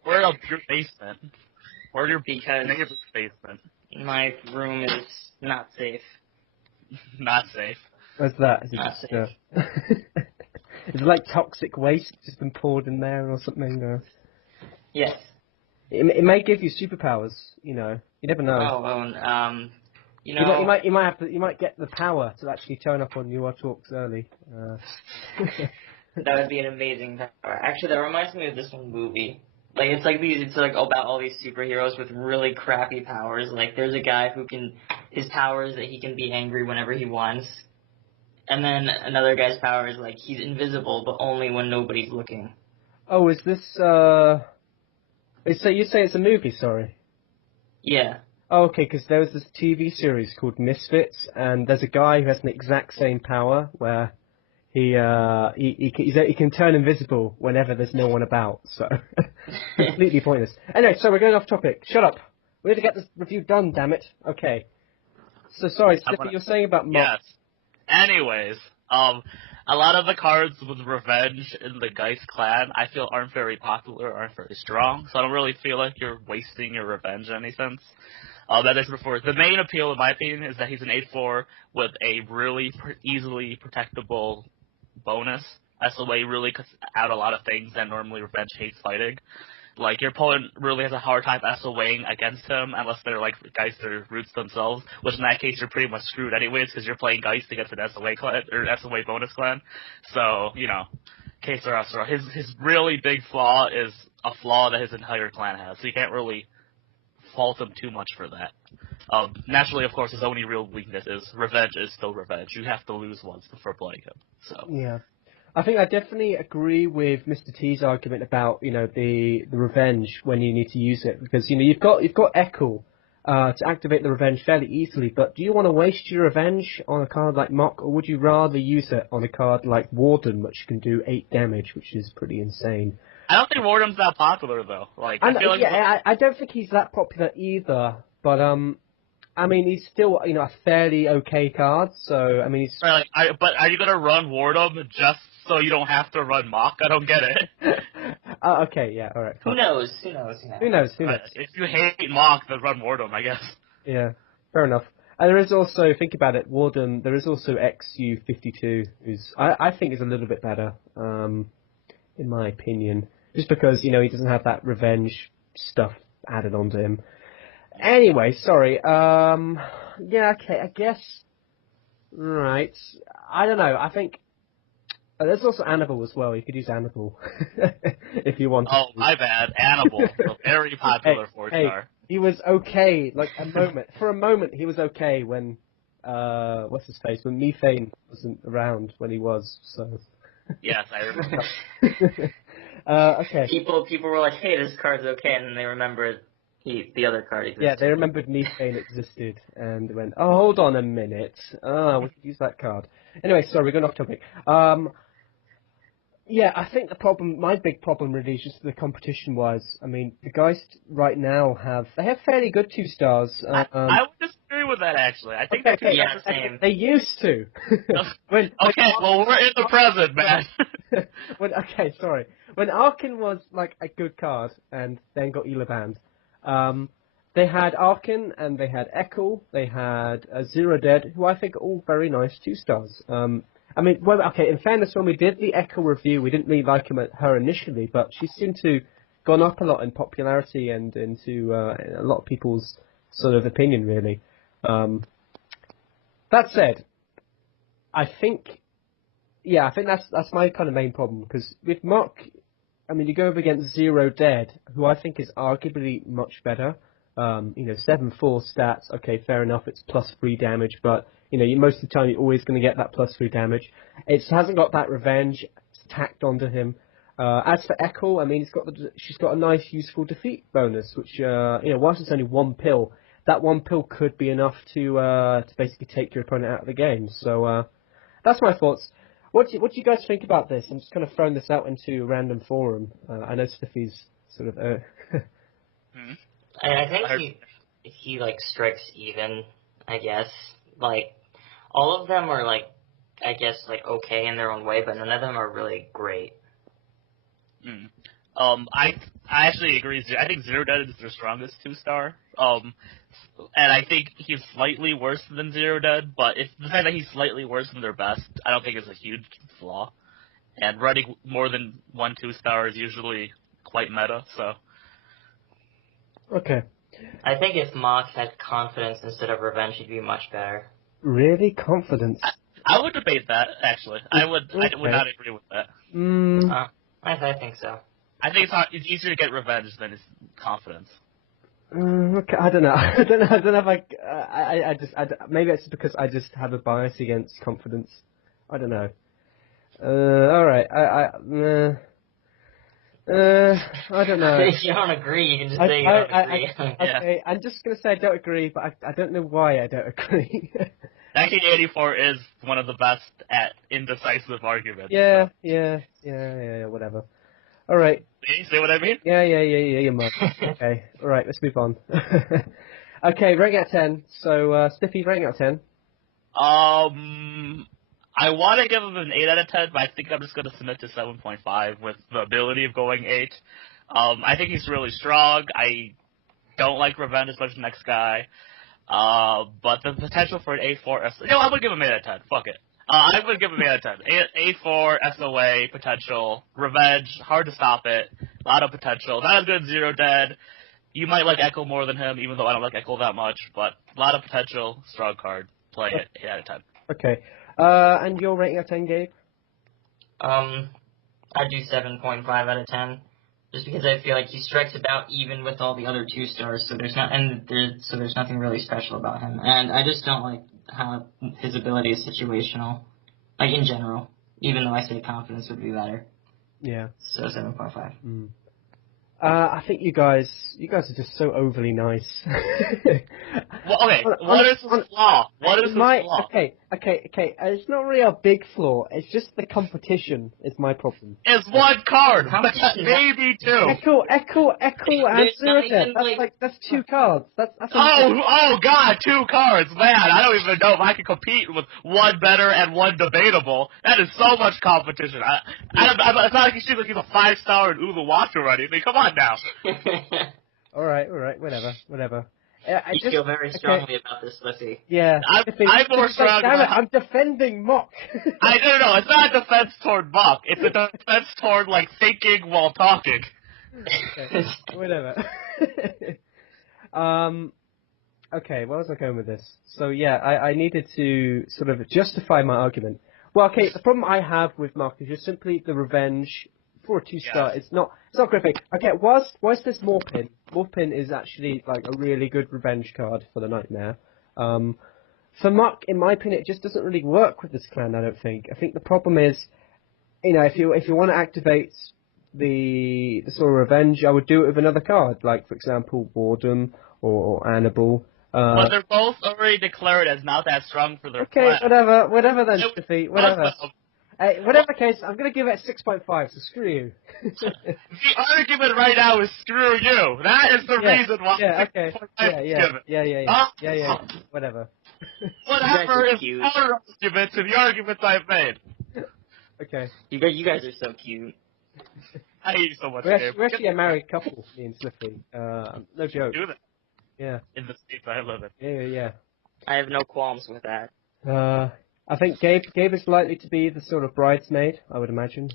Or your basement. Or your neighbor's basement. My room is not safe. Not safe. What's that? Is it Not just, safe. is it like toxic waste just been poured in there or something? Yes. It may give you superpowers, you know. You never know. You know... You might get the power to actually turn up on your talks early. That would be an amazing power. Actually, that reminds me of this one movie. It's about all these superheroes with really crappy powers. Like, there's a guy his power is that he can be angry whenever he wants. And then another guy's power is, he's invisible, but only when nobody's looking. Oh, is this, So you say it's a movie, sorry? Yeah. Oh, okay, because there was this TV series called Misfits, and there's a guy who has an exact same power where he can turn invisible whenever there's no one about, so completely pointless. Anyway, so we're going off topic. Shut up. We need to get this review done, damn it. Okay. So sorry, Slippy, you're saying about Mock. Yes. Anyways, a lot of the cards with Revenge in the Geist clan, I feel aren't very popular, aren't very strong, so I don't really feel like you're wasting your Revenge in any sense. That is before. The main appeal, in my opinion, is that he's an 8-4 with a really easily protectable bonus. SOA really cuts out a lot of things that normally Revenge hates fighting. Like, your opponent really has a hard time SOAing against him unless they're, Geist or Roots themselves, which in that case you're pretty much screwed anyways because you're playing Geist against an SOA clan, or SOA bonus clan. So, case or SOA. His really big flaw is a flaw that his entire clan has, so you can't really fault him too much for that. Naturally, of course, his only real weakness is Revenge is still Revenge. You have to lose once before playing him. So. Yeah. I think I definitely agree with Mr. T's argument about, the Revenge when you need to use it, because, you've got Echo to activate the Revenge fairly easily, but do you want to waste your Revenge on a card like Mock, or would you rather use it on a card like Wardhg, which can do 8 damage, which is pretty insane? I don't think Wardhg's that popular, though. I don't think he's that popular either, but, he's still, a fairly okay card, so, he's... Right, but are you going to run Wardhg just so you don't have to run Mock? I don't get it. Okay, yeah, alright. Who knows? Who knows? If you hate Mock, then run Wardhg, I guess. Yeah, fair enough. And there is also, think about it, Wardhg, there is also XU52, who's, I think is a little bit better, in my opinion. Just because, he doesn't have that Revenge stuff added onto him. Anyway, sorry, yeah, okay, I guess, right, I don't know, I think, there's also Annabelle as well, you could use Annabelle, if you want. Oh, my bad, Annabelle, a very popular 4-star. He was okay, for a moment he was okay when, when Methane wasn't around when he was, so. Yes, I remember. Okay. People were like, hey, this card's okay, and then they remembered, the other card existed. Yeah, they remembered Methane existed and went, oh, hold on a minute. We could use that card. Anyway, sorry, we're going off topic. Yeah, I think my big problem really is just the competition-wise. I mean, the guys right now have fairly good 2 stars. I would disagree with that, actually. I think okay, yeah, same. They used to. Well, we're in the present, man. Sorry. When Arkin was, like, a good card and then got Ela banned, they had Arkin and they had Echo, they had Zero Dead, who I think are all very nice 2 stars. I mean, in fairness, when we did the Echo review, we didn't really like her initially, but she seemed to gone up a lot in popularity and into a lot of people's sort of opinion, really. That said, I think that's my kind of main problem, because with Mach, I mean, you go up against Zero Dead, who I think is arguably much better. 7-4 stats, okay, fair enough, it's +3 damage, but, most of the time you're always going to get that +3 damage. It hasn't got that revenge, it's tacked onto him. As for Echo, I mean, she's got a nice, useful defeat bonus, which, whilst it's only 1 pill, that 1 pill could be enough to basically take your opponent out of the game. So, that's my thoughts. What do you guys think about this? I'm just kind of throwing this out into a random forum. I know Stiffy's sort of... I think he like strikes even, I guess. Like, all of them are like, I guess, like okay in their own way, but none of them are really great. I actually agree. I think Zero Dead is their strongest 2-star. And I think he's slightly worse than Zero Dead, but the fact that he's slightly worse than their best, I don't think is a huge flaw. And running more than 1 2-star is usually quite meta, so... Okay. I think if Mach had confidence instead of revenge, he'd be much better. Really? Confidence? I would debate that, actually. I would not agree with that. I think so. I think it's easier to get revenge than it's confidence. Okay, I don't know. I don't know if maybe it's because I just have a bias against confidence. I don't know. Alright, I don't know. If you don't agree, you can just say you don't agree. Okay, I'm just going to say I don't agree, but I don't know why I don't agree. 1984 is one of the best at indecisive arguments. Yeah, whatever. Alright. You see what I mean? Yeah, you must. Okay, alright, let's move on. Okay, rating out of 10. So, Stiffy, rating out of 10. I want to give him an 8 out of 10, but I think I'm just going to submit to 7.5 with the ability of going 8. I think he's really strong. I don't like Revenge as much as the next guy. But the potential for an 8-4 I'm going to give him 8 out of 10. Fuck it. I'm going to give him 8 out of 10. 8-4 SOA potential. Revenge, hard to stop it. A lot of potential. Not as good as Zero Dead. You might like Echo more than him, even though I don't like Echo that much. But a lot of potential. Strong card. Play it. 8 out of 10. Okay. And your rating out of 10, Gabe? I'd do 7.5 out of 10. Just because I feel like he strikes about even with all the other 2-stars, so there's nothing really special about him. And I just don't like how his ability is situational, like in general. Even though I say confidence would be better. Yeah. So 7.5. I think you guys are just so overly nice. Well, okay, what is the flaw? What is the flaw? Okay. It's not really a big flaw. It's just the competition is my problem. It's 1 card, maybe 2. Echo, and Zero Dead. That's 2 cards. That's oh God, 2 cards, man! I don't even know if I can compete with 1 better and 1 debatable. That is so much competition. It's not like he seems like he's a 5-star in Uluwatu or anything. Come on now. All right, whatever. I you feel very strongly about this, Liffy. Yeah. I'm more strong. Damn it, I'm defending Mach. I don't know. It's not a defense toward Mach. It's a defense toward, like, thinking while talking. Okay, whatever. Okay, where was I going with this? So, yeah, I needed to sort of justify my argument. Well, okay, the problem I have with Mach is just simply the revenge for a 2-star. Yes. It's not great. Okay, whilst this Morpin is actually like a really good revenge card for the Nightmare. For Mach, in my opinion, it just doesn't really work with this clan. I don't think. I think the problem is, if you want to activate the sort of revenge, I would do it with another card, like for example Wardhg or Annabelle. But they're both already declared as not that strong for their Okay, class. whatever then, Stiffy, whatever. Hey, whatever case, I'm going to give it a 6.5, so screw you. The argument right now is screw you. That is the reason why. Yeah, okay. Yeah, whatever. Whatever is cute. counter argument to the arguments I've made. Okay. You guys are so cute. I hate you so much, We're Dave. actually a married couple, me and Slippy. No joke. Do that Yeah. in the states I live in. Yeah. I have no qualms with that. I think Gabe is likely to be the sort of bridesmaid, I would imagine.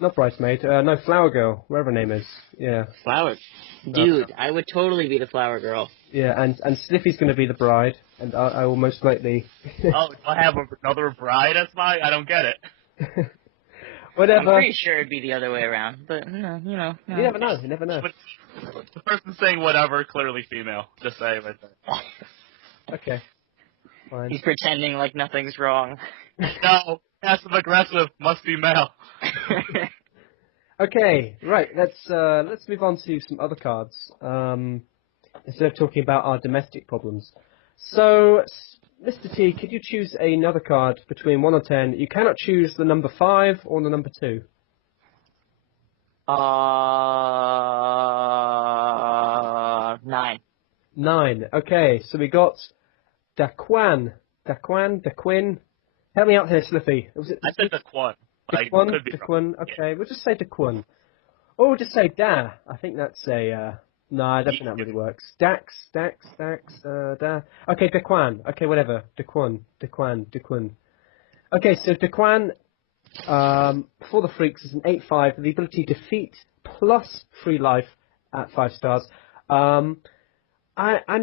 Not bridesmaid, no, flower girl, whatever her name is. Yeah. Flower. Dude, I would totally be the flower girl. Yeah, and Slippy's going to be the bride, and I will most likely... Oh, do I have another bride as my? I don't get it. Whatever. I'm pretty sure it'd be the other way around, but no. You never know, you never know. But the person saying whatever, clearly female. Just say it right there. Okay. Fine. He's pretending like nothing's wrong. No, passive aggressive, must be male. Okay, right, let's move on to some other cards. Instead of talking about our domestic problems. So, Mr. T, could you choose another card between 1 and 10? You cannot choose the number 5 or the number 2. 9. 9. Okay, so we got Daqun. Help me out here, Slippy. Was it? I said Daqun, but I Daqun? could be wrong. Daqun. Okay, we'll just say Daqun. Or we'll just say Da. I think that's a. No, I don't think that really works. Dax, Da. Okay, Daqun. Okay, whatever. Daqun. Okay, so Daqun, for the freaks, is an 8/5 with the ability to defeat plus free life at 5 stars. I'm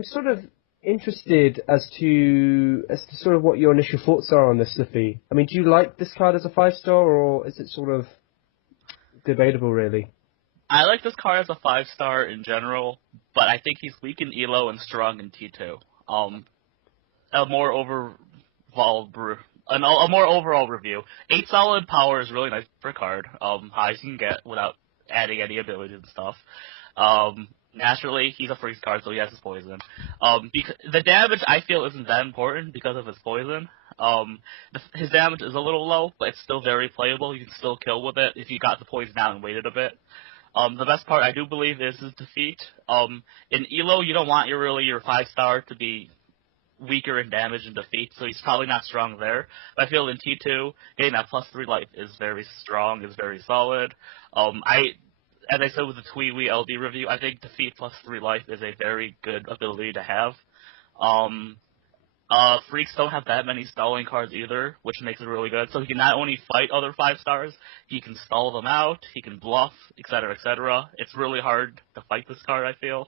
sort of interested as to sort of what your initial thoughts are on this, Slippy. I mean, do you like this card as a 5-star, or is it sort of debatable, really? I like this card as a 5-star in general, but I think he's weak in Elo and strong in T2. A more overall review. 8 solid power is really nice for a card. High as you can get without adding any abilities and stuff. Naturally, he's a freeze card, so he has his poison. The damage, I feel, isn't that important because of his poison. His damage is a little low, but it's still very playable. You can still kill with it if you got the poison down and waited a bit. The best part, I do believe, is his defeat. In Elo, you don't want your 5-star to be weaker in damage and defeat, so he's probably not strong there. But I feel in T2, getting that +3 life is very strong, is very solid. As I said with the Tweewee LD review, I think defeat +3 life is a very good ability to have. Freaks don't have that many stalling cards either, which makes it really good. So he can not only fight other 5-stars, he can stall them out, he can bluff, etc., etc. It's really hard to fight this card, I feel.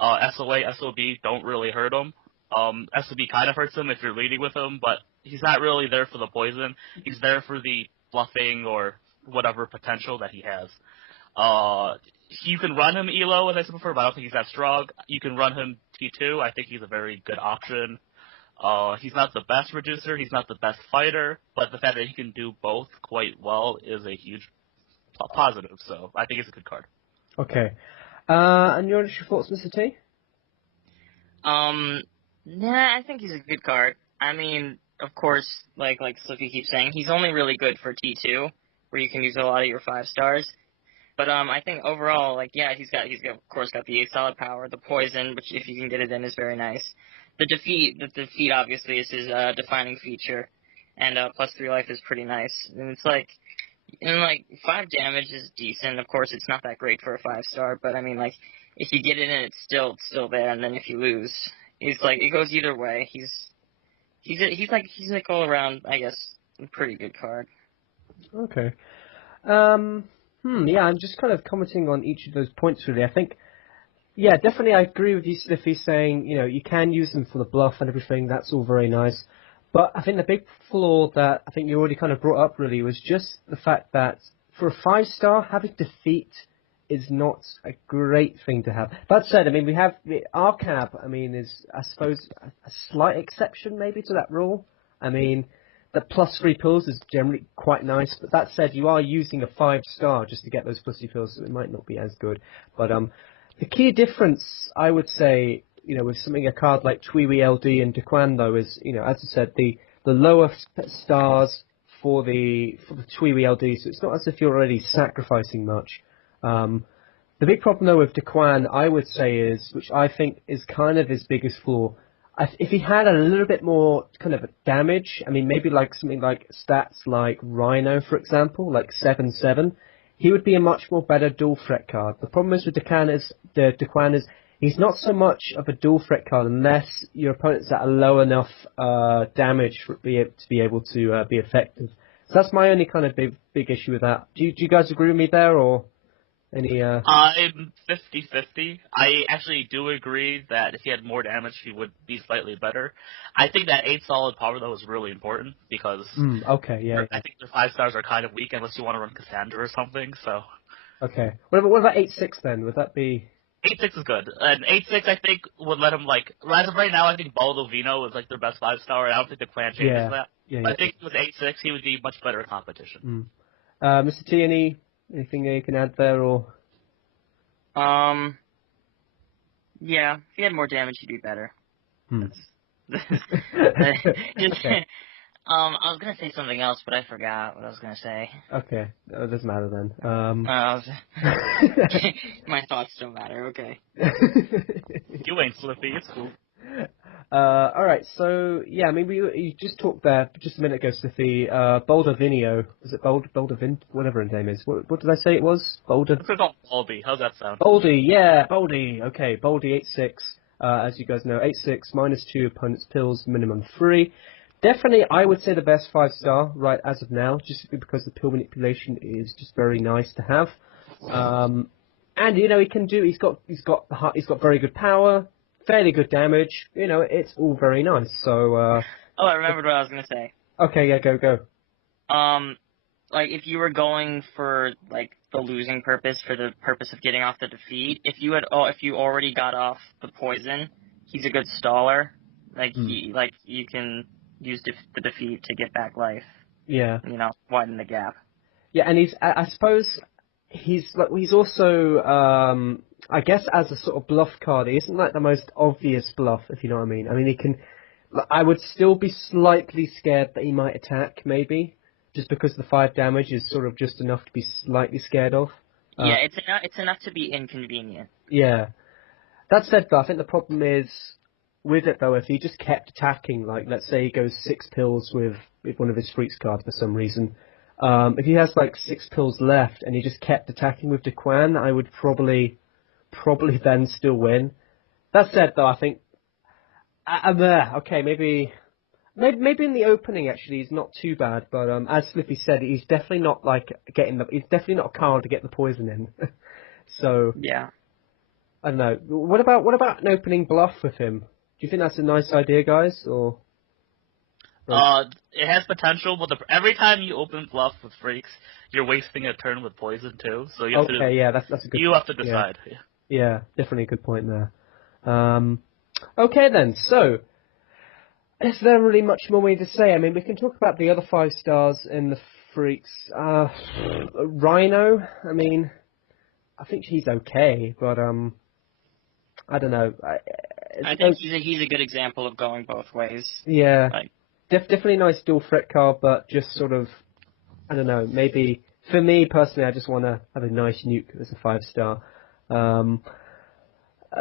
SOA, SOB don't really hurt him. SOB kind of hurts him if you're leading with him, but he's not really there for the poison. He's there for the bluffing or whatever potential that he has. You can run him Elo, as I said before, but I don't think he's that strong. You can run him T2. I think he's a very good option. He's not the best reducer, he's not the best fighter, but the fact that he can do both quite well is a huge positive, so I think it's a good card. Okay. And your initial thoughts, Mr. T? I think he's a good card. I mean, of course, like Slippy keeps saying, he's only really good for T2, where you can use a lot of your 5-stars. But I think overall, he's of course got the 8 solid power, the poison, which if you can get it in is very nice. The defeat obviously is his defining feature, and +3 life is pretty nice. And it's 5 damage is decent. Of course, it's not that great for a 5-star, but I mean, if you get it in, it's still there. And then if you lose, it goes either way. He's all around, I guess, a pretty good card. Okay. Yeah, I'm just kind of commenting on each of those points, really. I think, yeah, definitely I agree with you, Sliffy, saying, you can use them for the bluff and everything. That's all very nice. But I think the big flaw that I think you already kind of brought up, really, was just the fact that for a 5-star, having defeat is not a great thing to have. That said, I mean, we have our cab, I mean, is, I suppose, a slight exception maybe to that rule. I mean, the +3 pills is generally quite nice, but that said, you are using a 5-star just to get those +3 pills, so it might not be as good. But the key difference, I would say, with a card like Twiwi Ld and Daqun, though, is, as I said, the lower stars for the Twiwi Ld, so it's not as if you're already sacrificing much. The big problem, though, with Daqun, I would say, is, which I think is kind of his biggest flaw, if he had a little bit more kind of damage, I mean, maybe like something like stats like Rhino, for example, like 7/7, he would be a much more better dual threat card. The problem is with Daqun is he's not so much of a dual threat card unless your opponent's at a low enough damage for to be able to be effective. So that's my only kind of big issue with that. Do you guys agree with me there, or any? I'm 50-50. I actually do agree that if he had more damage, he would be slightly better. I think that 8 solid power, though, is really important because okay, yeah. I think the 5 stars are kind of weak unless you want to run Cassandra or something. So. Okay. What about 8/6 then? Would that be? 8/6 is good, and 8/6 I think would let him as of right now I think Baldovino is like their best 5-star, and I don't think the clan changes that. Yeah, but I think with 8/6 he would be much better at competition. Mr. T, anything you can add there, or? Yeah, if he had more damage, he'd be better. Okay. I was gonna say something else, but I forgot what I was gonna say. Okay, it doesn't matter then. My thoughts don't matter. Okay. You ain't Slippy, it's cool. Alright, so, yeah, I mean, you just talked there just a minute ago, Slippy, Boldovinio. Was it Boldovin? Whatever his name is. What did I say it was? Let's call Baldy. How's that sound? Baldy, yeah, Baldy. Okay, Baldy 8/6. As you guys know, 8/6, -2 opponent's pills, minimum 3. Definitely, I would say the best 5-star right as of now, just simply because the pill manipulation is just very nice to have. And he can do. He's got very good power, fairly good damage. It's all very nice. So. I remembered what I was gonna say. Okay, yeah, go. If you were going for the losing purpose for the purpose of getting off the defeat, if you already got off the poison, he's a good staller. You can use the defeat to get back life. Yeah. Widen the gap. Yeah, and I suppose he's also I guess as a sort of bluff card, he isn't the most obvious bluff, if you know what I mean. I mean, I would still be slightly scared that he might attack, maybe, just because the 5 damage is sort of just enough to be slightly scared of. Yeah, it's enough to be inconvenient. Yeah. That said, though, I think the problem is with it, though, if he just kept attacking, let's say he goes 6 pills with one of his freaks cards for some reason, if he has 6 pills left and he just kept attacking with Daqun, I would probably then still win. That said, though, I think I'm there. Okay, maybe in the opening actually he's not too bad, but as Slippy said, he's definitely not he's definitely not a card to get the poison in. So yeah, I don't know. What about an opening bluff with him? Do you think that's a nice idea, guys? Or it has potential, but every time you open bluff with freaks, you're wasting a turn with poison too. So you have that's a good. You have to decide. Yeah, definitely a good point there. Okay then, so is there really much more we need to say? I mean, we can talk about the other 5 stars in the freaks. Rhino, I mean, I think he's okay, but I don't know. I think he's a good example of going both ways. Yeah, definitely a nice dual threat card, but just sort of, I don't know, maybe, for me personally, I just want to have a nice nuke as a 5-star.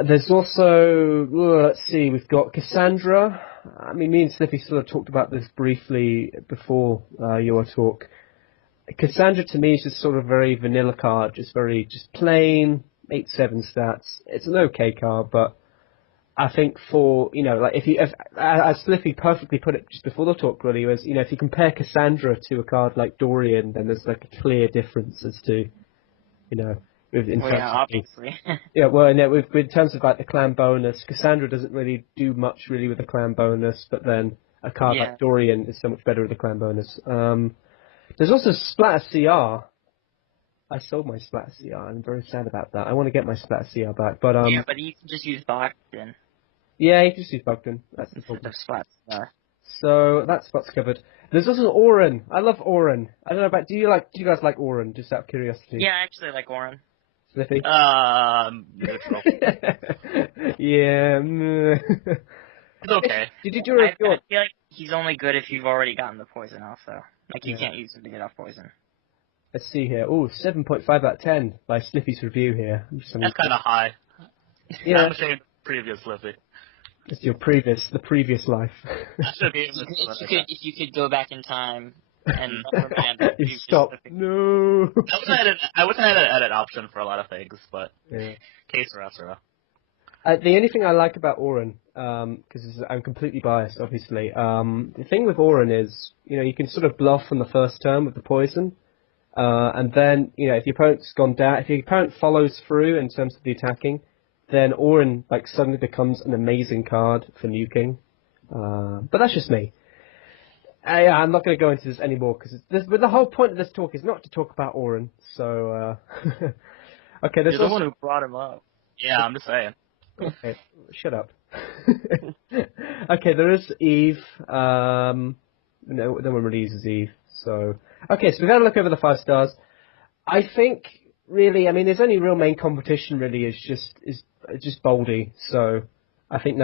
There's also, let's see, we've got Cassandra. I mean, me and Slippy sort of talked about this briefly before your talk. Cassandra to me is just sort of very vanilla card, just plain 8/7 stats. It's an okay card, but I think for, as Slippy perfectly put it just before the talk really was, if you compare Cassandra to a card like Dorian, then there's a clear difference as to, obviously. Yeah, well, in terms of the clan bonus, Cassandra doesn't really do much really with the clan bonus, but then a card like Dorian is so much better with the clan bonus. There's also Splatter CR. I sold my Splatter CR. I'm very sad about that. I want to get my Splatter CR back, but yeah, but you can just use Bogdan. Yeah, you can just use Bogdan. That's the problem. Splatter CR. So that spot's covered. There's also Auron. I love Auron. I don't know about. Do you guys like Auron? Just out of curiosity. Yeah, I actually like Auron. Slippy. Neutral. Yeah. meh. It's okay. Did you do I a feel like he's only good if you've already gotten the poison off, though. Like, you Yeah. can't use him to get off poison. Let's see here. Ooh, 7.5 out of 10 by Slippy's review here. That's kind of high. Yeah. I'm ashamed of previous Slippy. It's the previous life. I should be If you could go back in time and reprimand the You previous stop. Slippy. No. I wish I had an edit option for a lot of things, but Yeah. case Rosera. The only thing I like about Auron, because I'm completely biased, obviously. The thing with Auron is, you can sort of bluff on the first turn with the poison, and then, if your opponent's gone down, if your opponent follows through in terms of the attacking, then Auron suddenly becomes an amazing card for nuking. But that's just me. I'm not going to go into this anymore but the whole point of this talk is not to talk about Auron. So, okay, there's You're the one who brought him up. Yeah, I'm just saying. Okay, shut up. Okay, there is Eve. No one really uses Eve. So, okay, so we've got to look over the 5 stars. I think really, his only real main competition really is just Boldy. So, I think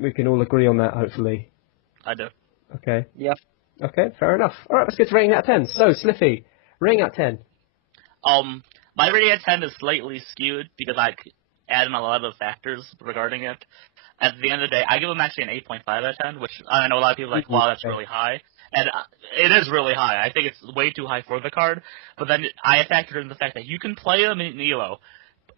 we can all agree on that. Hopefully. I do. Okay. Yep. Okay, fair enough. All right, let's get to rating out of 10. So, Sliffy, rating out of 10. My rating out of 10 is slightly skewed because I add in a lot of factors regarding it. At the end of the day, I give him actually an 8.5 out of 10, which I know a lot of people are like, wow, that's really high. And it is really high. I think it's way too high for the card. But then I factored in the fact that you can play him in Elo.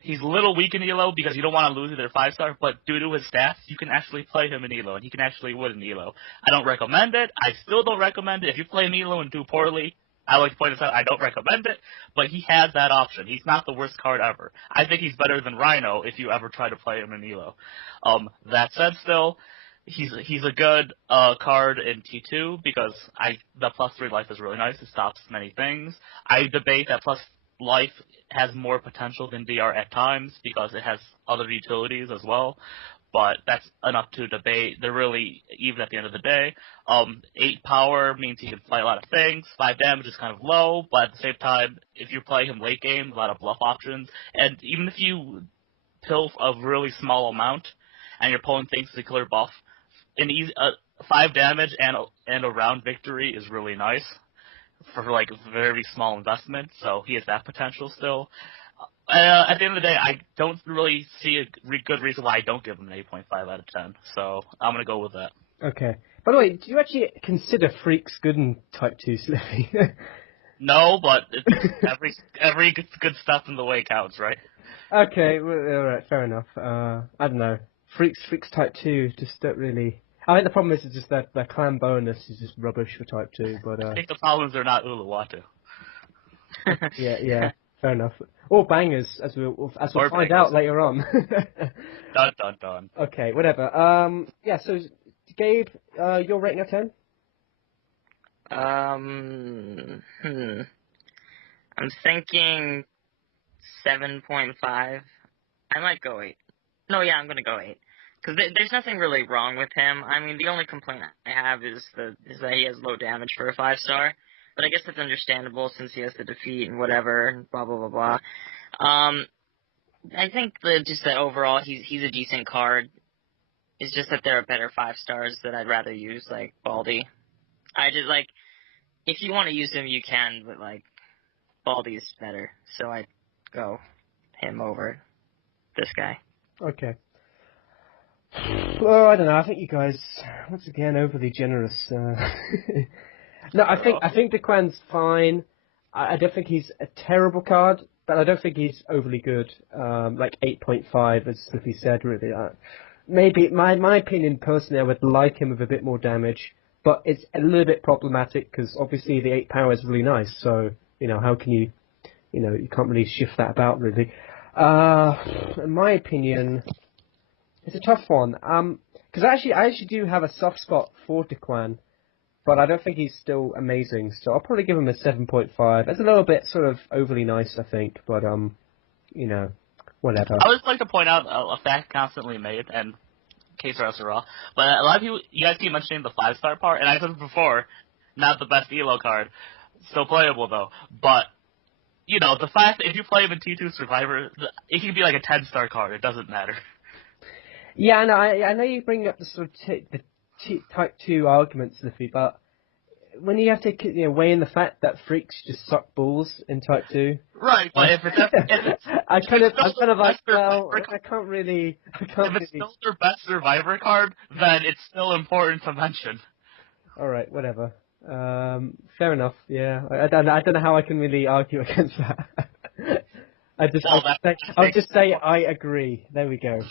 He's a little weak in Elo because you don't want to lose either 5-star, but due to his stats, you can actually play him in Elo, and he can actually win in Elo. I don't recommend it. I still don't recommend it. If you play in Elo and do poorly, I like to point this out, I don't recommend it, but he has that option. He's not the worst card ever. I think he's better than Rhino if you ever try to play him in Elo. That said, still, he's a good card in T2 because the +3 life is really nice. It stops many things. I debate that plus life has more potential than DR at times because it has other utilities as well. But that's enough to debate. They're really even at the end of the day. 8 power means he can play a lot of things. 5 damage is kind of low, but at the same time, if you play him late game, a lot of bluff options. And even if you pill a really small amount, and your opponent thinks it's a clear buff, 5 damage and a round victory is really nice for very small investment. So he has that potential still. At the end of the day, I don't really see a good reason why I don't give him an 8.5 out of 10. So I'm going to go with that. Okay. By the way, do you actually consider Freaks good in Type 2, Sliffy? No, but every good stuff in the way counts, right? Okay, well, alright, fair enough. I don't know. Freaks Type 2 just don't really... I think the problem is just that their clan bonus is just rubbish for Type 2, but... I think the problem is they're not Uluwatu. Yeah, fair enough. Or bangers, as we'll find out later on. Dun, dun, dun. Okay, whatever. Yeah, so, Gabe, your rating out of 10? I'm thinking 7.5. I might go 8. No, yeah, I'm gonna go 8. Because there's nothing really wrong with him. The only complaint I have is that he has low damage for a 5-star. But I guess that's understandable since he has the defeat and whatever, and blah, blah, blah, blah. I think that overall he's a decent card. It's just that there are better 5-stars that I'd rather use, like Baldy. If you want to use him, you can, but, Baldy's better. So I'd go him over this guy. Okay. Well, I don't know. I think you guys, once again, overly generous. No, I think Daqun's fine. I don't think he's a terrible card, but I don't think he's overly good. 8.5, as Slippy said, really. Maybe, my opinion personally, I would like him with a bit more damage, but it's a little bit problematic because obviously the 8 power is really nice. So, how can you can't really shift that about really. In my opinion, it's a tough one. Because I actually do have a soft spot for Daqun. But I don't think he's still amazing, so I'll probably give him a 7.5. It's a little bit sort of overly nice, I think, but, whatever. I would just like to point out a fact constantly made, and in case are raw, but a lot of people, you guys keep mentioning the 5-star part, and I said before, not the best elo card. Still playable though. But, you know, the fact that if you play him in T2 Survivor, it can be like a 10-star card. It doesn't matter. Yeah, I know you bring up the sort of Type 2 arguments, Liffy, but when you have to weigh in the fact that freaks just suck balls in Type 2. Right, but if it's I'm kind of like, well, I can't really. If it's still their best Survivor card, then it's still important to mention. All right, whatever. Fair enough. Yeah, I don't know how I can really argue against that. I'll just say I agree. There we go.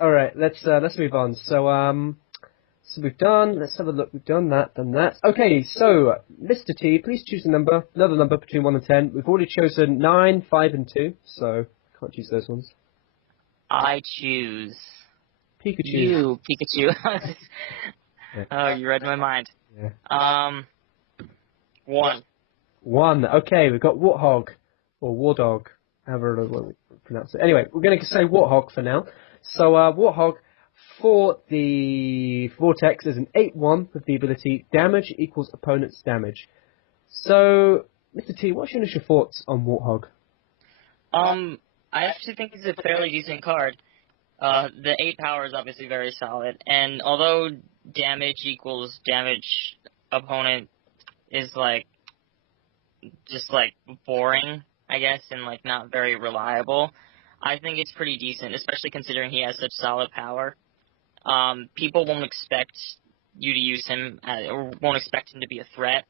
All right, let's move on. So we've done. Let's have a look. We've done that. Okay, so Mr. T, please choose another number between 1 and 10. We've already chosen 9, 5, and 2, so can't choose those ones. I choose Pikachu. you, Pikachu. Yeah. Oh, you read my mind. Yeah. 1. 1. Okay, we've got Warthog or Wardhg, however we pronounce it. Anyway, we're going to say Warthog for now. So Warthog. For the Vortex, is an 8-1 with the ability damage equals opponent's damage. So, Mr. T, what's your initial thoughts on Warthog? I actually think it's a fairly decent card. The 8 power is obviously very solid, and although damage equals damage opponent is just boring, I guess, and not very reliable, I think it's pretty decent, especially considering he has such solid power. People won't expect you to use him, or won't expect him to be a threat,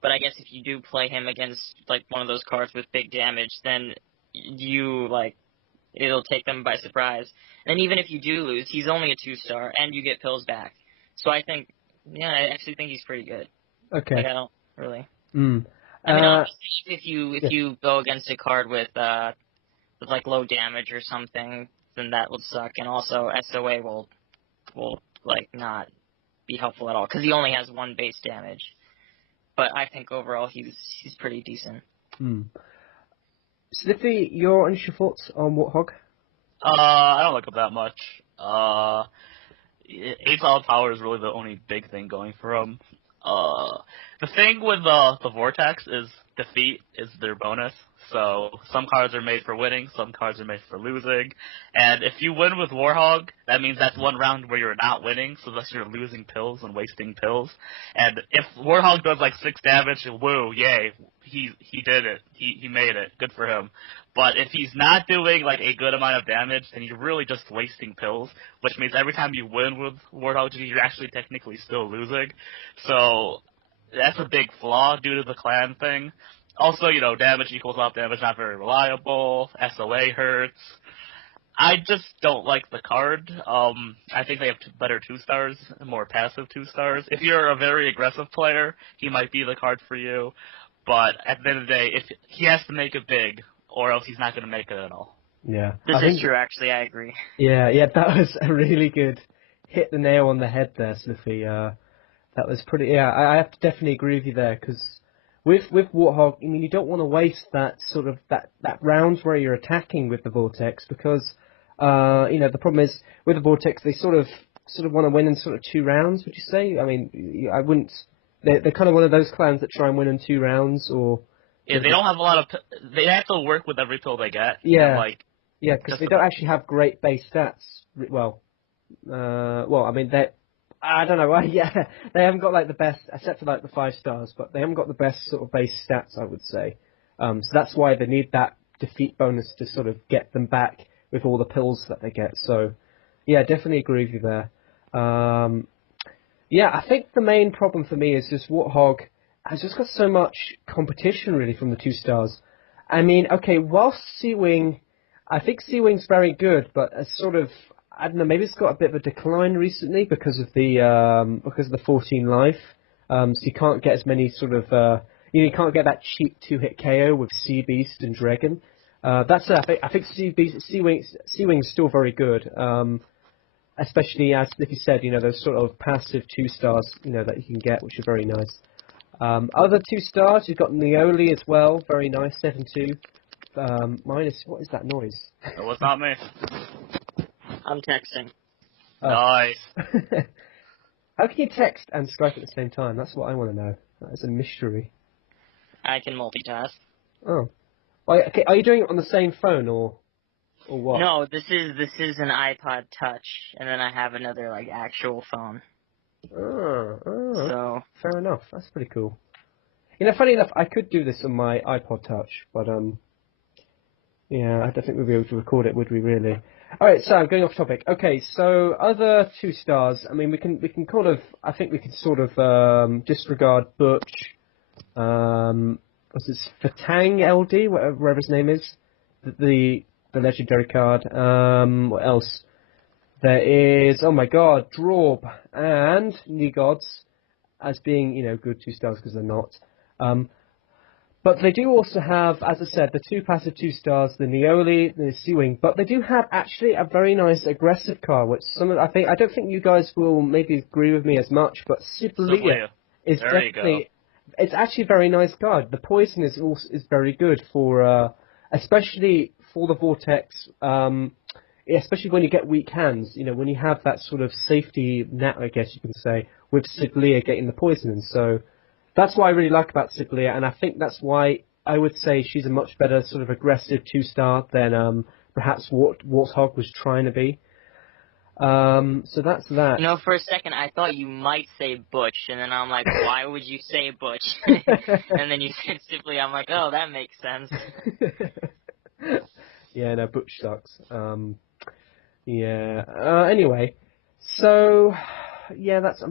but I guess if you do play him against, one of those cards with big damage, then it'll take them by surprise. And even if you do lose, he's only a 2-star, and you get pills back. So I actually think he's pretty good. Okay. I don't really. Mm. I mean, obviously, if you go against a card with low damage or something, then that would suck, and also SOA will not be helpful at all, because he only has 1 base damage. But I think overall he's pretty decent. Slippy, your initial thoughts on Warthog? I don't like him that much. 8 solid power is really the only big thing going for him. The thing with the Vortex is defeat is their bonus. So some cards are made for winning, some cards are made for losing. And if you win with Warthog, that means that's one round where you're not winning, so thus you're losing pills and wasting pills. And if Warthog does 6 damage, woo, yay, he did it. He made it. Good for him. But if he's not doing a good amount of damage, then you're really just wasting pills, which means every time you win with Wardhg, you're actually technically still losing. So that's a big flaw due to the clan thing. Also, damage equals off damage, not very reliable. SOA hurts. I just don't like the card. I think they have better 2-stars, more passive 2-stars. If you're a very aggressive player, he might be the card for you. But at the end of the day, if he has to make it big, or else he's not going to make it at all. Yeah. This is true, actually, I agree. Yeah, that was a really good hit the nail on the head there, Sliffy. That was pretty, yeah, I have to definitely agree with you there, because with Warthog, I mean, you don't want to waste that sort of, that round where you're attacking with the Vortex, because, the problem is, with the Vortex, they sort of want to win in sort of 2 rounds, would you say? I mean, I wouldn't, they're kind of one of those clans that try and win in 2 rounds, or... Yeah, they don't have a lot of, they have to work with every pill they get. Yeah, yeah, because they don't actually have great base stats. Well, I mean, I don't know. Yeah, they haven't got the best, except for the 5 stars, but they haven't got the best sort of base stats, I would say. So that's why they need that defeat bonus to sort of get them back with all the pills that they get. So, yeah, definitely agree with you there. Yeah, I think the main problem for me is just Warthog has just got so much competition really from the 2 stars. I mean, okay, whilst Sea-Wing, I think Sea-Wing's very good, but it's sort of, I don't know, maybe it's got a bit of a decline recently because of the 14 life. So you can't get as many sort of, you can't get that cheap 2-hit KO with Sea Beast and Dragon. That's it. I think Sea-Wing's still very good. Especially as you said, those sort of passive 2 stars, that you can get, which are very nice. Other 2 stars, you've got Neoli as well, very nice, 7-2. Minus, what is that noise? It was not me. I'm texting. Nice. How can you text and Skype at the same time? That's what I want to know. That is a mystery. I can multitask. Oh. Okay, are you doing it on the same phone or what? No, this is an iPod Touch, and then I have another like actual phone. Oh, So fair enough. That's pretty cool. You know, funny enough, I could do this on my iPod Touch, but yeah, I don't think we'd be able to record it, would we? Really? All right, so I'm going off topic. Okay, so other 2 stars. I mean, we can kind of. I think we can sort of disregard Butch. What's this? Fatang Ld, whatever his name is, the legendary card. What else? There is, oh my god, Draub and Negods as being, good 2 stars because they're not. But they do also have, as I said, the 2 passive 2 stars, the Neoli, the Seawing. But they do have actually a very nice aggressive card, which I don't think you guys will maybe agree with me as much, but Sibilia is definitely, it's actually a very nice card. The poison is very good for, especially for the Vortex. Especially when you get weak hands, when you have that sort of safety net, I guess you can say, with Sibilia getting the poison. So that's what I really like about Sibilia, and I think that's why I would say she's a much better sort of aggressive 2-star than perhaps Wardhg was trying to be. So that's that. for a second I thought you might say Butch, and then I'm like, why would you say Butch? And then you said Sibilia, I'm like, oh, that makes sense. Yeah, no, Butch sucks. Yeah. Anyway, so yeah, that's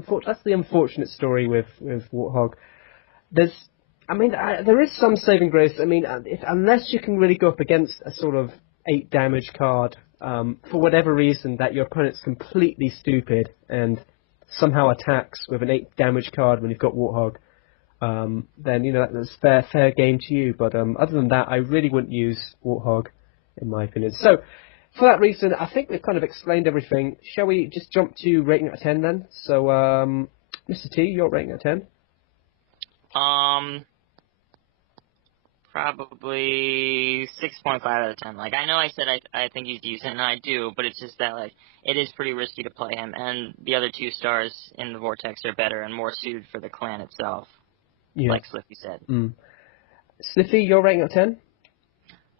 the unfortunate story with Warthog. There is some saving grace. I mean, unless you can really go up against a sort of 8 damage card, for whatever reason that your opponent's completely stupid and somehow attacks with an 8 damage card when you've got Warthog, then that's fair game to you. But other than that, I really wouldn't use Warthog, in my opinion. So, for that reason, I think we've kind of explained everything. Shall we just jump to rating out of 10 then? So, Mr. T, your rating out of 10? Probably 6.5 out of 10. Like, I know I said I think he's decent, and I do, but it's just that, like, it is pretty risky to play him, and the other 2 stars in the Vortex are better and more suited for the clan itself, like Sliffy said. Sliffy, your rating out of 10?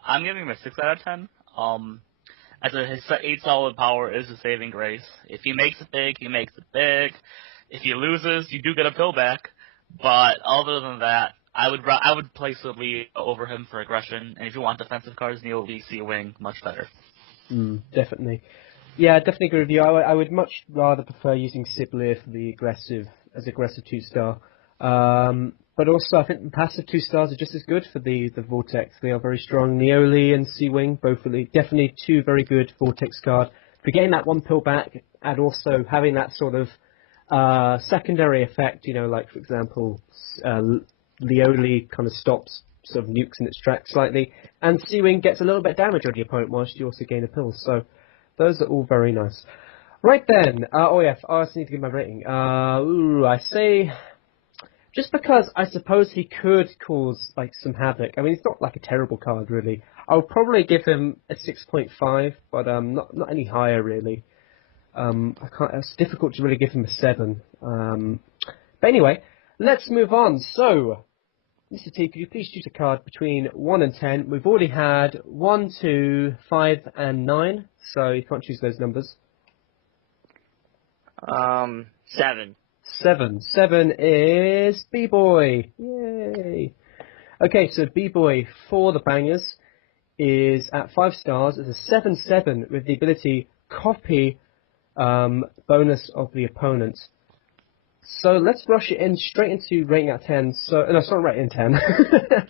I'm giving him a 6 out of 10. His 8 solid power is a saving grace. If he makes it big, he makes it big. If he loses, you do get a pill back. But other than that, I would play Sibilia over him for aggression. And if you want defensive cards, Neoli, Seawing, much better. Definitely. Yeah, I definitely agree with you. I would much rather prefer using Sibilia for the aggressive 2-star. But also, I think the passive 2 stars are just as good for the Vortex. They are very strong. Neoli and Seawing, both really, definitely 2 very good Vortex cards. For getting that 1 pill back, and also having that sort of secondary effect, like, for example, Neoli kind of stops sort of nukes in its tracks slightly, and Seawing gets a little bit of damage on your opponent whilst you also gain a pill. So, those are all very nice. Right then, I also need to give my rating. I say... Just because I suppose he could cause like some havoc. I mean, it's not like a terrible card, really. I'll probably give him a 6.5, but not any higher, really. It's difficult to really give him a 7. But anyway, let's move on. So, Mr. T, could you please choose a card between 1 and 10? We've already had 1, 2, 5, and 9, so you can't choose those numbers. 7. 7 is Beeboy. Yay! Okay, so Beeboy for the bangers is at 5 stars. It's a 7/7 with the ability copy bonus of the opponent. So let's rush it in straight into rating out of 10. So no, it's not rating 10. I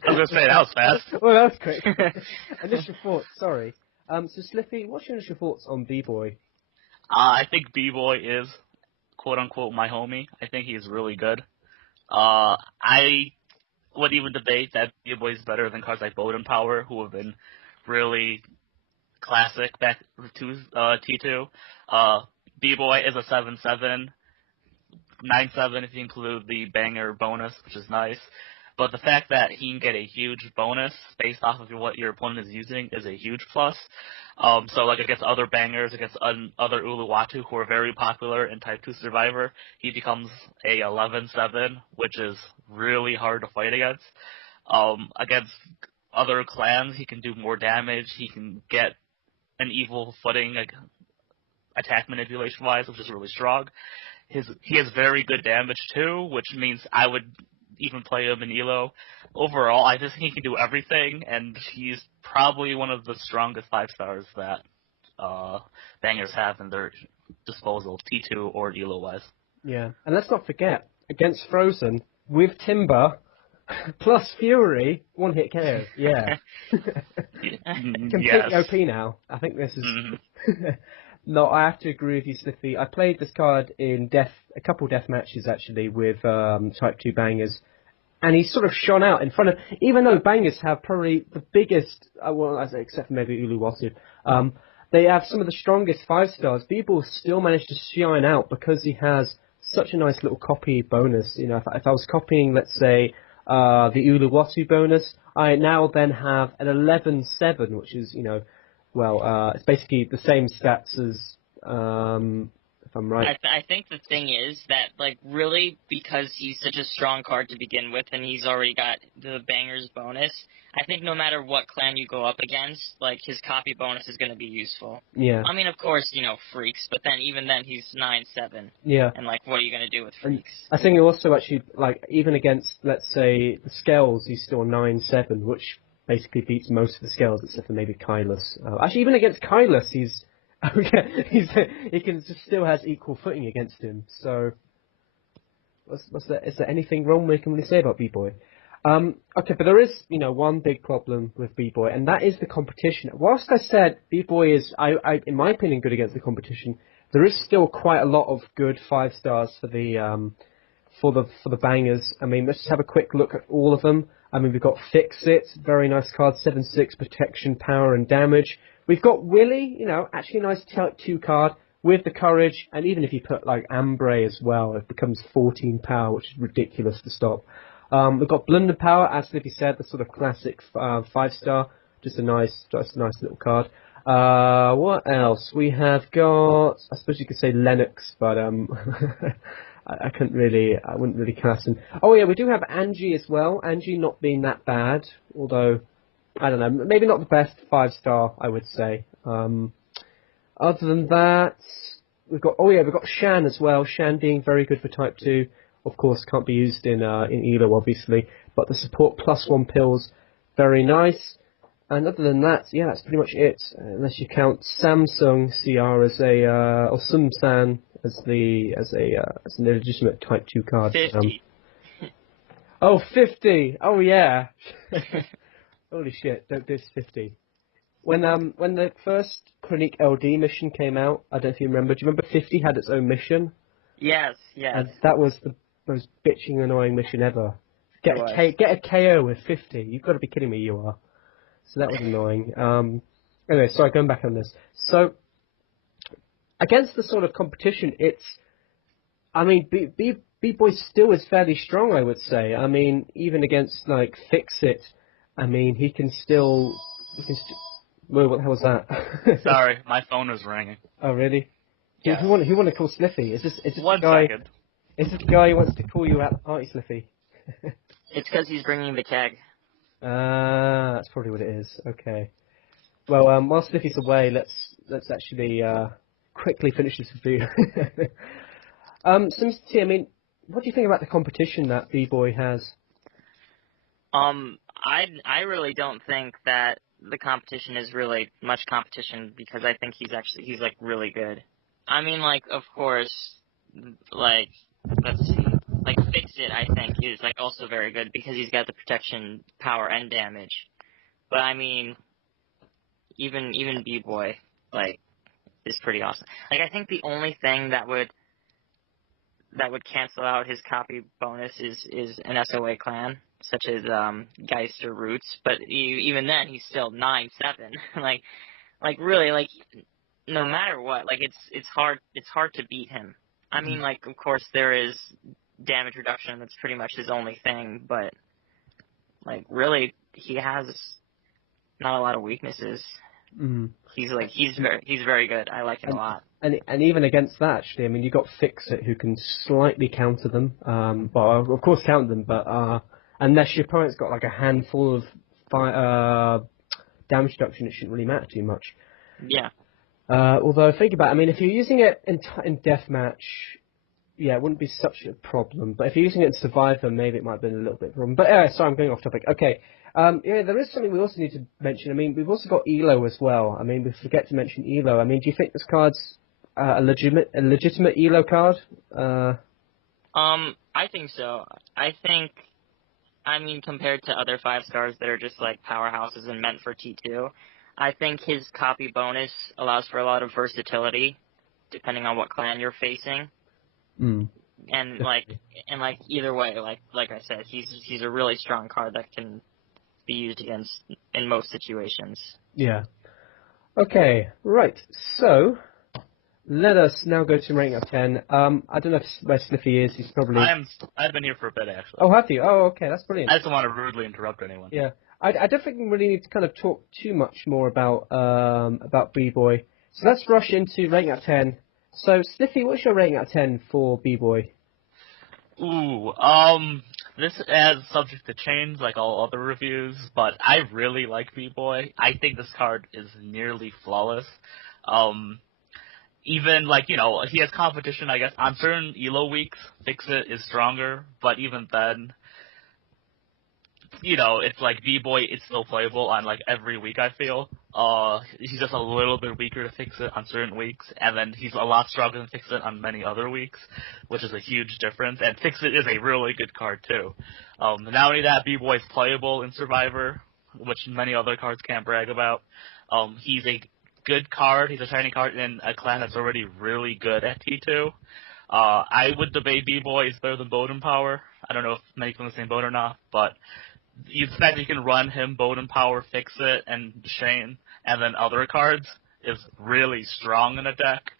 was gonna say that was fast. Well, that was quick. Initial thoughts. Sorry. So Sliffy, what's your initial thoughts on Beeboy? I think Beeboy is quote-unquote my homie. I think he's really good. I would even debate that Beeboy is better than cards like Bowden Power, who have been really classic back to T2. Beeboy is a 7/7, 9/7 if you include the banger bonus, which is nice. but the fact that he can get a huge bonus based off of what your opponent is using is a huge plus. So like against other bangers, against other Uluwatu who are very popular in Type 2 Survivor, he becomes a 11/7, which is really hard to fight against. Against other clans, he can do more damage. He can get an evil footing, like attack manipulation wise, which is really strong. He has very good damage too, which means I would even play him in Elo. Overall, I just think he can do everything, and he's probably one of the strongest 5-stars that bangers have in their disposal, T2 or Elo wise. Yeah, and let's not forget, against Frozn, with Timber, plus Fury, one-hit KO. Yeah. Complete Yes. OP now. I think this is... No, I have to agree with you, Sliffy. I played this card in a couple death matches, actually, with Type 2 bangers, and he's sort of shone out in front of... Even though bangers have probably the biggest... well, except for maybe Uluwatu, they have some of the strongest 5-stars. Beeboy still managed to shine out because he has such a nice little copy bonus. You know, if I was copying, let's say, the Uluwatu bonus, I now then have an 11/7, which is, you know, well, it's basically the same stats as, if I'm right. I think the thing is that, like, really, because he's such a strong card to begin with, and he's already got the bangers bonus, I think no matter what clan you go up against, like, his copy bonus is going to be useful. Yeah. I mean, of course, you know, freaks, but then even then he's 9/7. Yeah. And, like, what are you going to do with freaks? I think also actually, like, even against, let's say, the Scales, he's still 9/7, which basically beats most of the Scales, except for maybe Kylus. Actually, even against Kylus, he still has equal footing against him. So, is there anything wrong we can really say about Beeboy? Okay, but there is, you know, one big problem with Beeboy, and that is the competition. Whilst I said Beeboy is, in my opinion, good against the competition, there is still quite a lot of good 5-stars for the bangers. I mean, let's just have a quick look at all of them. I mean, we've got Fix It, very nice card, 7/6 protection, power, and damage. We've got Willy, you know, actually a nice Type 2 card with the courage, and even if you put like Ambre as well, it becomes 14 power, which is ridiculous to stop. We've got Blunder Power, as Libby said, the sort of classic 5-star, just a nice little card. What else? We have got, I suppose you could say Lennox, but I wouldn't really class him. Oh yeah, we do have Angie as well. Angie not being that bad, although, I don't know, maybe not the best 5-star, I would say. Other than that, we've got Shan as well. Shan being very good for Type 2. Of course, can't be used in Elo, obviously, but the support +1 pills, very nice. And other than that, yeah, that's pretty much it. Unless you count Samsung CR as or Sumsan as an illegitimate Type 2 card. 50. 50! Oh yeah! Holy shit, don't diss 50. When the first Chronique LD mission came out, I don't know if you remember, do you remember 50 had its own mission? Yes. And that was the most bitching, annoying mission ever. Get a KO with 50. You've got to be kidding me, you are. So that was annoying. Anyway, sorry, going back on this. So, against the sort of competition, I mean, B-Boy still is fairly strong, I would say. I mean, even against, like, Fix It, I mean, he can still... Whoa, what the hell was that? Sorry, my phone was ringing. Oh, really? Yeah. Who want to call Sliffy? Is this One the guy? second. Is this the guy who wants to call you at the party, Sliffy? It's because he's bringing the keg. That's probably what it is. Okay. Well, while Sliffy's away, let's actually quickly finish this review. So, Mr. T, I mean, what do you think about the competition that B-Boy has? I really don't think that the competition is really much competition because I think he's like really good. I mean, like, of course, like, let's see, like, Fix It, I think, is, like, also very good because he's got the protection, power, and damage. But, I mean, even B-Boy, like, is pretty awesome. Like, I think the only thing that would cancel out his copy bonus is an SOA clan, such as Geist or Roots, but even then, he's still 9/7. like really, like, no matter what, like, it's hard to beat him. I mean, like, of course, there is damage reduction, that's pretty much his only thing, but Like, really, he has not a lot of weaknesses. Mm. He's very good. I like him a lot. And even against that, actually, I mean, you got Fix-It who can slightly counter them. Well, of course, counter them, but unless your opponent's got like a handful of damage reduction, it shouldn't really matter too much. Yeah. Although, think about it, I mean, if you're using it in Deathmatch, yeah, it wouldn't be such a problem. But if you're using it in Survivor, maybe it might have been a little bit of a problem. But sorry, I'm going off topic. Okay. Yeah, there is something we also need to mention. I mean, we've also got Elo as well. I mean, we forget to mention Elo. I mean, do you think this card's a legitimate Elo card? I think so. I mean, compared to other 5-stars that are just like powerhouses and meant for T2, I think his copy bonus allows for a lot of versatility, depending on what clan you're facing. Mm. And either way, like I said, he's a really strong card that can be used against in most situations. Yeah. Okay. Right. So let us now go to ranking up 10. I don't know where Sliffy is. He's probably. I've been here for a bit actually. Oh, have you? Oh, okay. That's brilliant. I just don't want to rudely interrupt anyone. Yeah. I don't think we really need to kind of talk too much more about Beeboy. So let's rush into rating out of 10. So, Sliffy, what's your rating out of 10 for Beeboy? Ooh, this is subject to change like all other reviews, but I really like Beeboy. I think this card is nearly flawless. Even, like, you know, he has competition, I guess, on certain Elo weeks, Fix-It is stronger, but even then, you know, it's like Beeboy, it's still playable on, like, every week, I feel. He's just a little bit weaker to Fix-It on certain weeks, and then he's a lot stronger than Fix-It on many other weeks, which is a huge difference, and Fix-It is a really good card, too. Not only that, Beeboy is playable in Survivor, which many other cards can't brag about. He's a good card, he's a shiny card in a clan that's already really good at T2. I would debate Beeboy is better than Bowden Power. I don't know if many people in the same boat or not, but the fact that you can run him, Bowden Power, Fix-It, and Shane, and then other cards is really strong in a deck.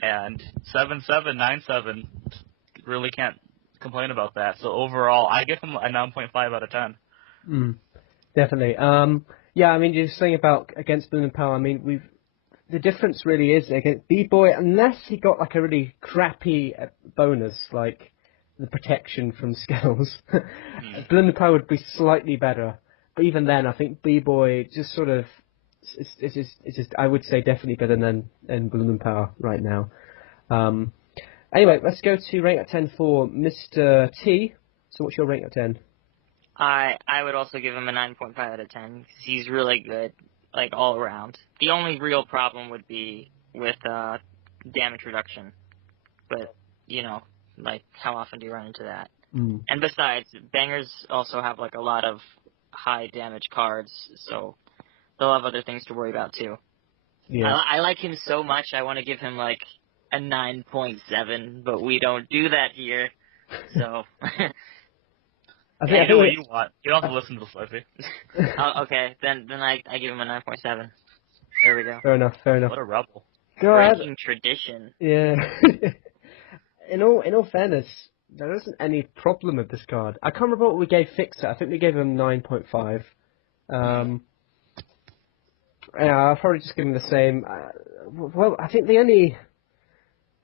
And 7-7, 9-7, really can't complain about that. So overall, I give him a 9.5 out of 10. Definitely. Yeah, I mean, you're saying about against Bowden Power, I mean, the difference really is against Beeboy, unless he got like a really crappy bonus, like the protection from Skells, Bowden Power would be slightly better. But even then, I think Beeboy just sort of, it's just I would say definitely better than Bowden Power right now. Anyway, let's go to rank at 10 for Mr. T. So what's your rank at 10? I would also give him a 9.5 out of 10, because he's really good, like, all around. The only real problem would be with damage reduction. But, you know, like, how often do you run into that? And besides, bangers also have, like, a lot of high damage cards, so they'll have other things to worry about, too. Yeah. I like him so much, I want to give him, like, a 9.7, but we don't do that here, so... I think do what you want. You don't have to listen to Sliffy. Okay, then I give him a 9.7. There we go. Fair enough. What a rebel. Breaking tradition. Yeah. in all fairness, there isn't any problem with this card. I can't remember what we gave Fixer. I think we gave him 9.5. Yeah, I'll probably just give him the same. Well, I think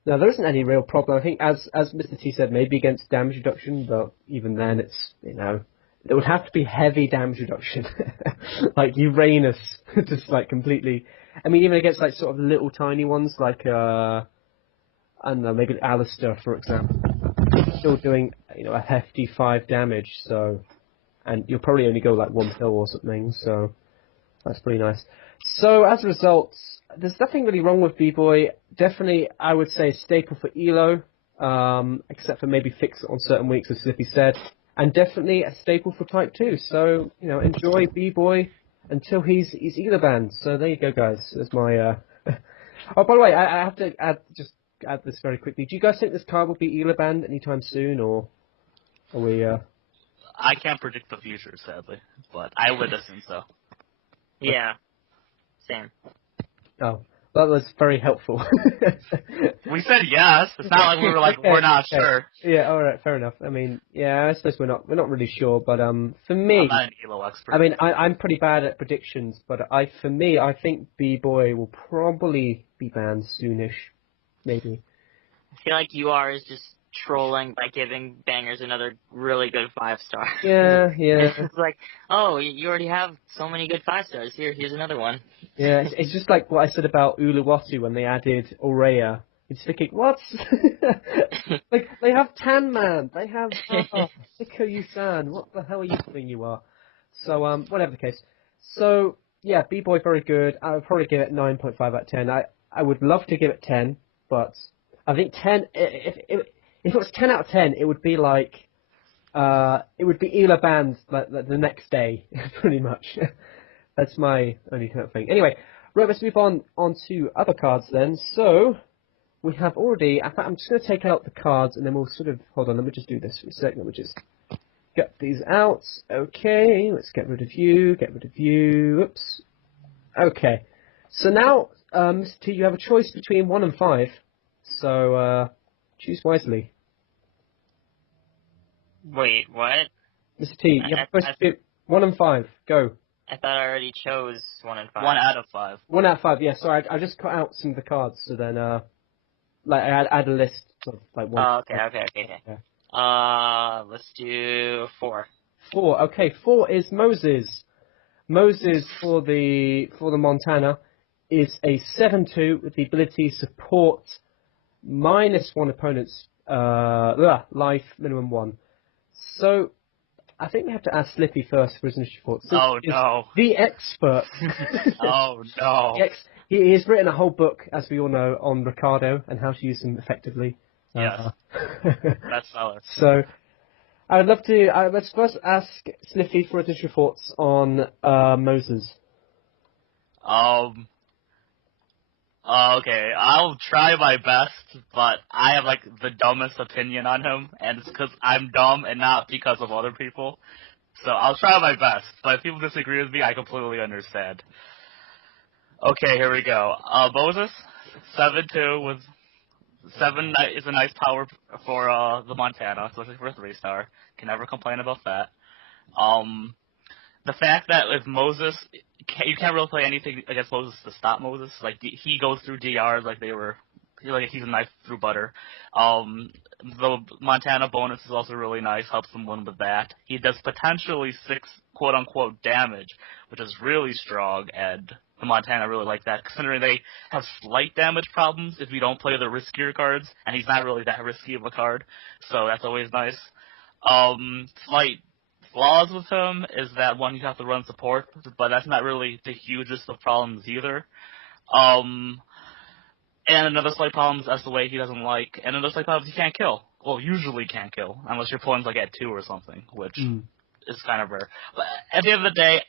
no, there isn't any real problem. I think, as Mr. T said, maybe against damage reduction, but even then, it's, you know, it would have to be heavy damage reduction, like Uranus, just like completely. I mean, even against like sort of little tiny ones, like I don't know, maybe Alistair, for example, still doing, you know, a hefty 5 damage. So, and you'll probably only go like 1 pill or something. So that's pretty nice. So as a result, there's nothing really wrong with Beeboy. Definitely, I would say staple for Elo, except for maybe Fix It on certain weeks, as Slippy said. And definitely a staple for Type 2. So, you know, enjoy Beeboy until he's Elo banned. So there you go, guys. There's my... Oh, by the way, I have to add this very quickly. Do you guys think this card will be Elo banned anytime soon, or are we... I can't predict the future, sadly, but I would assume so. Yeah. Same. Oh. That was very helpful. We said yes. It's not like we were like, we're not sure. Yeah, alright, fair enough. I mean, yeah, I suppose we're not really sure, but for me, I'm not an ELO expert. I mean, I'm pretty bad at predictions, but I think Beeboy will probably be banned soonish, maybe. I feel like UR is just trolling by giving Bangers another really good 5-star. Yeah. It's like, oh, you already have so many good 5-stars. Here's another one. Yeah, it's just like what I said about Uluwatu when they added Aurea. It's thinking, what? Like, they have Tan Man, they have Hiko Yusan, what the hell are you doing, you are? So, whatever the case. So, yeah, B-Boy very good. I would probably give it 9.5 out of 10. I would love to give it 10, but I think 10, if it was 10 out of 10, it would be like, it would be Ela banned like the next day, pretty much. That's my only kind of thing. Anyway, right, let's move on to other cards then. So, we have already, in fact, I'm just going to take out the cards and then we'll sort of, hold on, let me just do this for a second. Let me just get these out. Okay, let's get rid of you, oops. Okay, so now, Mr. T, you have a choice between 1 and 5. So, choose wisely. Wait, what? Mr. T, you have a choice between 1 and 5. Go. I thought I already chose 1 and 5. 1 out of 5. 1 out of 5, yeah, sorry, I just cut out some of the cards, so then, like, I add a list of, like, 1. Oh, okay. Yeah. Let's do 4. 4, okay, 4 is Moses. Moses for the Montana is a 7/2 with the ability to support -1 opponent's, life, minimum 1. So, I think we have to ask Slippy first for his initial thoughts. Oh, no. The expert. Oh, no. He has written a whole book, as we all know, on Ricardo and how to use him effectively. Yes. That's solid. So, I would love to. Let's first ask Slippy for his initial thoughts on Moses. Okay, I'll try my best, but I have, like, the dumbest opinion on him, and it's because I'm dumb and not because of other people. So I'll try my best, but if people disagree with me, I completely understand. Okay, here we go. Moses, 7/2 with 7 is a nice power for the Montana, especially for a 3-star. Can never complain about that. The fact that with Moses, you can't really play anything against Moses to stop Moses. Like, he goes through DRs like he's a knife through butter. The Montana bonus is also really nice, helps him win with that. He does potentially 6 quote-unquote damage, which is really strong, and the Montana really like that, considering they have slight damage problems if you don't play the riskier cards, and he's not really that risky of a card, so that's always nice. Slight flaws with him is that, one, you have to run support, but that's not really the hugest of problems either. And another slight problem is that's the way he doesn't like, and another slight problem is he can't kill. Well, usually can't kill, unless your opponent's like at 2 or something, which is kind of rare. But at the end of the day,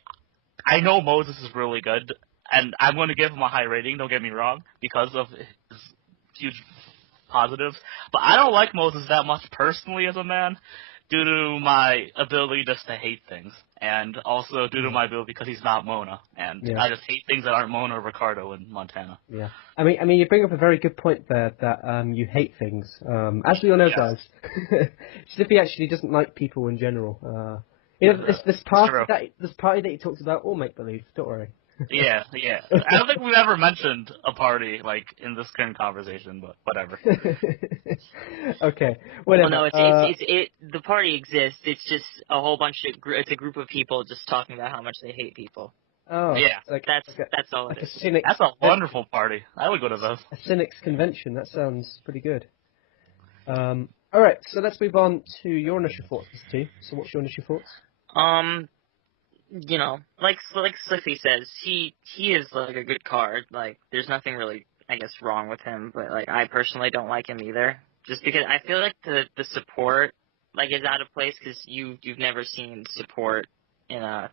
I know Moses is really good, and I'm going to give him a high rating, don't get me wrong, because of his huge positives. But I don't like Moses that much personally as a man, due to my ability just to hate things, and also due to my ability because he's not Mona, and I just hate things that aren't Mona, Ricardo, and Montana. Yeah, I mean, you bring up a very good point there that you hate things. As we all know, guys, Slippy actually doesn't like people in general. This party that he talks about, all make believe. Don't worry. Yeah. I don't think we've ever mentioned a party, like, in this current conversation, but whatever. Okay, whatever. Well, no, the party exists. It's just a whole bunch of it's a group of people just talking about how much they hate people. Oh, yeah. That's all it is. That's a wonderful party. I would go to those. A cynics convention. That sounds pretty good. All right, so let's move on to your initial thoughts, Mr. T. So, what's your initial thoughts? You know, like Sliffy says, he is like a good card. Like, there's nothing really, I guess, wrong with him. But like, I personally don't like him either. Just because I feel like the support like is out of place because you've never seen support in a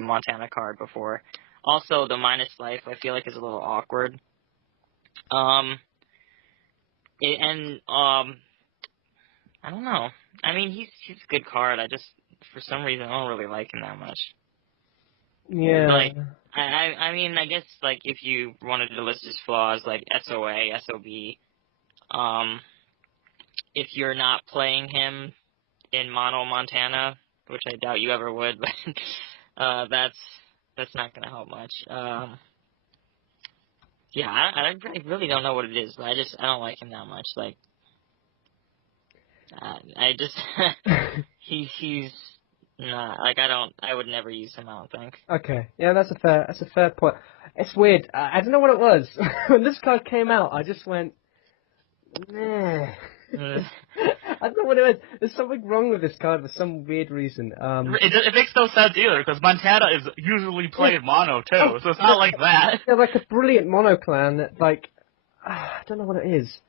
Montana card before. Also, the minus life I feel like is a little awkward. I don't know. I mean, he's a good card. I just, for some reason, I don't really like him that much. Yeah. Like, I mean, I guess, like, if you wanted to list his flaws, like, SOA, SOB, if you're not playing him in Mono Montana, which I doubt you ever would, but, that's not gonna help much. Yeah, I really don't know what it is, but I don't like him that much, like, I just, he's not, like, I would never use him, I don't think. Okay, yeah, that's a fair point. It's weird. I don't know what it was. When this card came out, I just went, meh. I don't know what it is. There's something wrong with this card for some weird reason. It makes no sense either, because Montana is usually played mono, too, so it's not like that. They're like a brilliant mono clan that, like, I don't know what it is.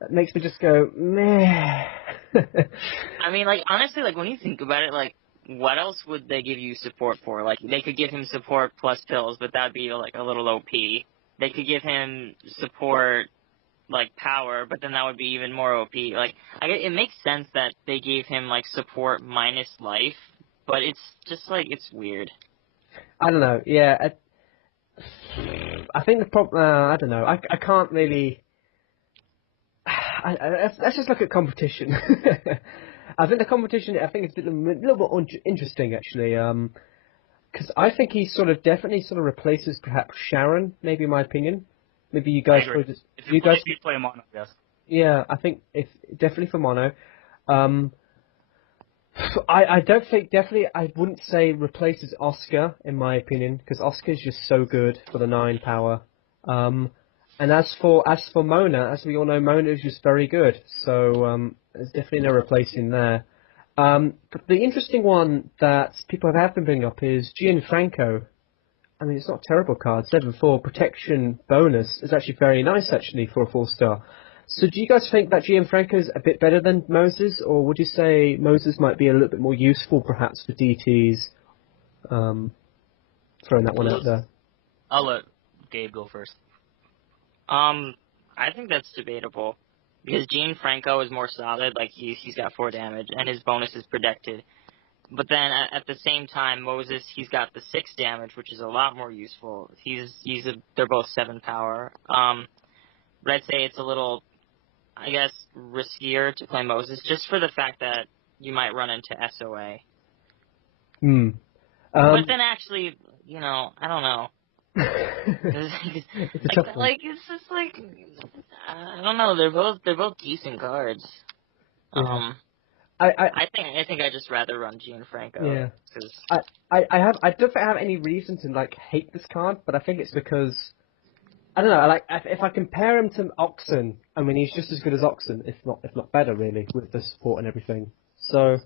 That makes me just go, meh. I mean, like, honestly, like, when you think about it, like, what else would they give you support for? Like, they could give him support plus pills, but that'd be, like, a little OP. They could give him support, like, power, but then that would be even more OP. Like, it makes sense that they gave him, like, support minus life, but it's just, like, it's weird. I don't know, yeah. I think the problem, I don't know, I can't really... let's just look at competition. I think the competition, I think it's a little bit interesting, actually, because I think he definitely replaces perhaps Sharon, maybe in my opinion. Maybe you guys... If you play mono, yes. Yeah, I think definitely for mono. I don't think, definitely, I wouldn't say replaces Oscar, in my opinion, because Oscar is just so good for the 9 power. And as for Mona, as we all know, Mona is just very good. So there's definitely no replacing there. But the interesting one that people have been bringing up is Gianfranco. I mean, it's not a terrible card. 7/4 protection bonus is actually very nice, actually, for a 4-star. So do you guys think that Gianfranco is a bit better than Moses, or would you say Moses might be a little bit more useful, perhaps, for DTs? Throwing that one out there. I'll let Gabe go first. I think that's debatable. Because Gianfranco is more solid, like, he's got 4 damage, and his bonus is protected. But then, at the same time, Moses, he's got the 6 damage, which is a lot more useful. They're both 7 power. But I'd say it's a little, I guess, riskier to play Moses, just for the fact that you might run into SOA. But then actually, you know, I don't know. It's a tough one. Like, it's just like, I don't know, they're both decent cards. Yeah. I think I'd just rather run Gianfranco. Yeah. Cause... I don't have any reason to, like, hate this card, but I think it's because, I don't know, like, if I compare him to Oxen, I mean, he's just as good as Oxen, if not better, really, with the support and everything. So,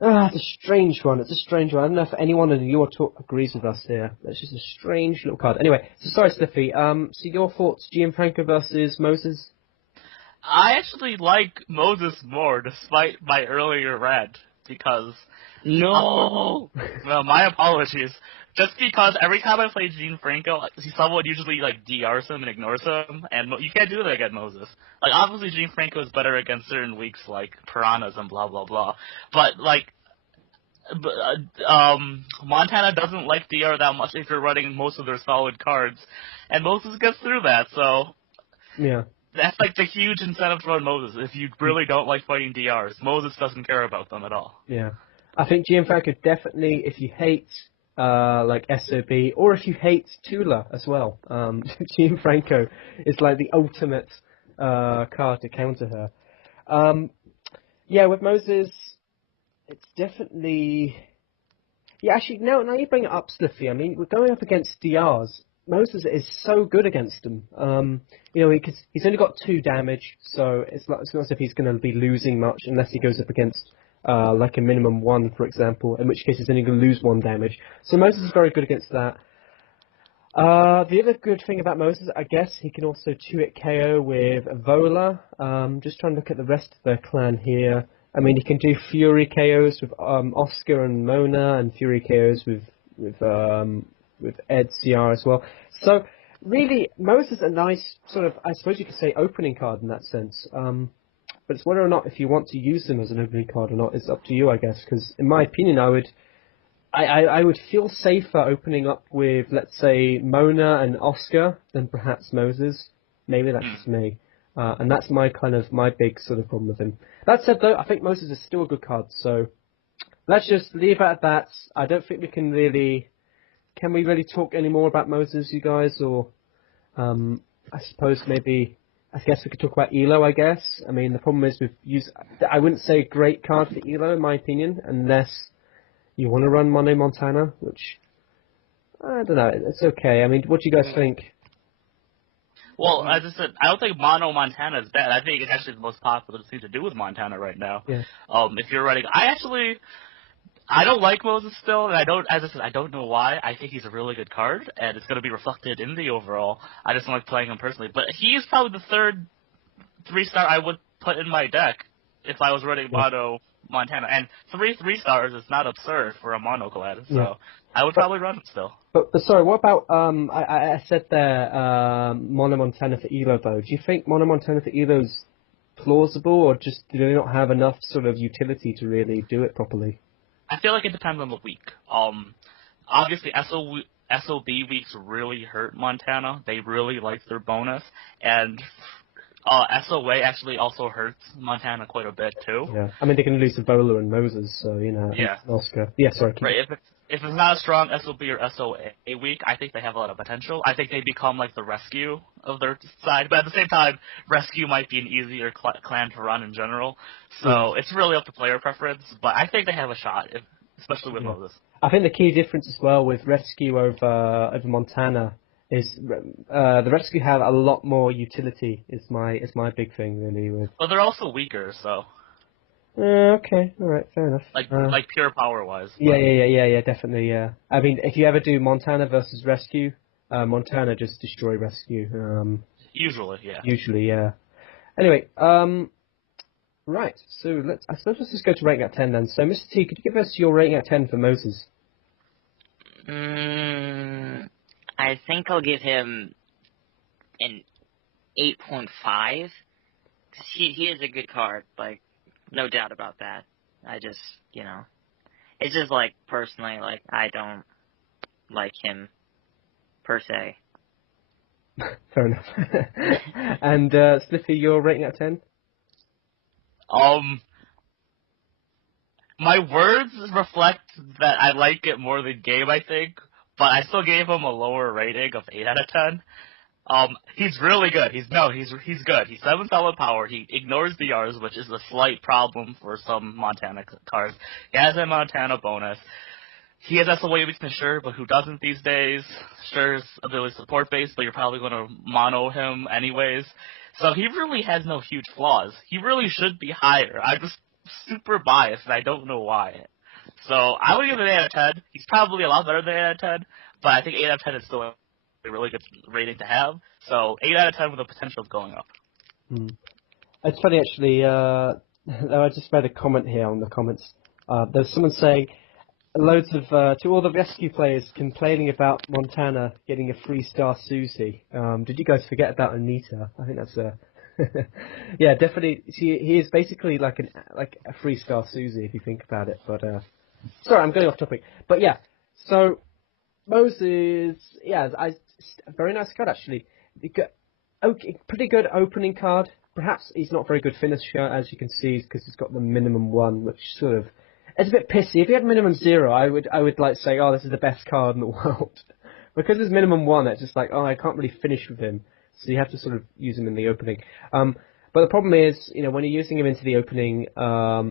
it's a strange one. It's a strange one. I don't know if anyone in your talk agrees with us here. It's just a strange little card. Anyway, so sorry, Sliffy. So your thoughts, Gianfranco versus Moses? I actually like Moses more, despite my earlier rant, because... No! Well, my apologies. Just because every time I play Gianfranco, someone usually, like, DRs him and ignores him, and you can't do that against Moses. Like, obviously Gianfranco is better against certain weeks, like Piranhas and blah, blah, blah. But, like, Montana doesn't like DR that much if you're running most of their solid cards, and Moses gets through that, so... Yeah. That's, like, the huge incentive to run Moses. If you really don't like fighting DRs, Moses doesn't care about them at all. Yeah. I think Gianfranco definitely, if you hate, like, SOB, or if you hate Tula as well, Gianfranco is, like, the ultimate card to counter her. Yeah, with Moses, it's definitely... Yeah, actually, now you bring it up, Sliffy, I mean, we're going up against DRs. Moses is so good against them. You know, he's only got 2 damage, so it's not as if he's going to be losing much unless he goes up against like a minimum 1, for example, in which case he's only going to lose 1 damage. So Moses is very good against that. The other good thing about Moses, I guess, he can also 2-hit KO with Vola. Just trying to look at the rest of their clan here. I mean, he can do Fury KOs with Oscar and Mona, and Fury KOs with Ed CR as well. So, really, Moses is a nice sort of, I suppose you could say, opening card in that sense. But it's whether or not if you want to use them as an opening card or not is up to you, I guess. Because in my opinion, I would I would feel safer opening up with, let's say, Mona and Oscar than perhaps Moses. Maybe that's just me. And that's my big sort of problem with him. That said, though, I think Moses is still a good card, so let's just leave it at that. I don't think we can really... Can we really talk any more about Moses, you guys? Or, I suppose maybe... I guess we could talk about Elo, I guess. I mean, the problem is I wouldn't say great card for Elo, in my opinion, unless you want to run Mono Montana, which... I don't know, it's okay. I mean, what do you guys think? Well, as I said, I don't think Mono Montana is bad. I think it's actually the most popular thing to do with Montana right now. Yeah. If you're running... I don't like Moses still, and as I said, I don't know why. I think he's a really good card, and it's going to be reflected in the overall. I just don't like playing him personally. But he's probably the third 3-star I would put in my deck if I was running Mono Montana. And 3 3-stars is not absurd for a Mono clad, so I would probably run him still. But sorry, what about, I said there, Mono Montana for Elo, though. Do you think Mono Montana for Elo is plausible, or just do they not have enough sort of utility to really do it properly? I feel like it depends on the week. Obviously, SOB weeks really hurt Montana. They really like their bonus, and SOA actually also hurts Montana quite a bit too. Yeah, I mean they can lose to Bola and Moses, so Oscar. Yeah, sorry. Right. If it's not a strong SOB or SOA week, I think they have a lot of potential. I think they become like the rescue of their side, but at the same time, rescue might be an easier clan to run in general. So it's really up to player preference, but I think they have a shot, especially with Moses. I think the key difference as well with rescue over Montana is the rescue have a lot more utility. Is my big thing really. But they're also weaker, so. Okay, alright, fair enough. Like pure power-wise. Yeah, definitely, yeah. I mean, if you ever do Montana versus Rescue, Montana just destroy Rescue. Usually, yeah. Usually, yeah. Anyway, right, so I suppose let's just go to rating out 10 then. So, Mr. T, could you give us your rating out 10 for Moses? I think I'll give him an 8.5. He is a good card, like, no doubt about that. I just, it's just like, personally, like, I don't like him, per se. Fair enough. And, Sliffy, your rating out of 10? My words reflect that I like it more than game, I think, but I still gave him a lower rating of 8 out of 10. He's really good. He's good. He's 7 solid power. He ignores the Rs, which is a slight problem for some Montana cards. He has a Montana bonus. He has SOA weakness, sure, but who doesn't these days? Sure, is ability support based, but you're probably going to mono him anyways. So he really has no huge flaws. He really should be higher. I'm just super biased, and I don't know why. So I would give him an 8 out of 10. He's probably a lot better than 8 out of 10, but I think 8 out of 10 is still a really good rating to have. So 8 out of 10 with the potential of going up. It's funny actually. I just read a comment here on the comments. There's someone saying loads of to all the rescue players complaining about Montana getting a 3-star Susie. Did you guys forget about Anita? I think that's yeah, definitely. He is basically like a 3-star Susie if you think about it. But sorry, I'm going off topic. But yeah, so Moses, yeah, a very nice card actually. Pretty good opening card. Perhaps he's not very good finisher, as you can see, because he's got the minimum 1, which sort of it's a bit pissy. If he had minimum 0, I would like say, oh, this is the best card in the world. Because there's minimum 1, it's just like, oh, I can't really finish with him. So you have to sort of use him in the opening. But the problem is, when you're using him into the opening,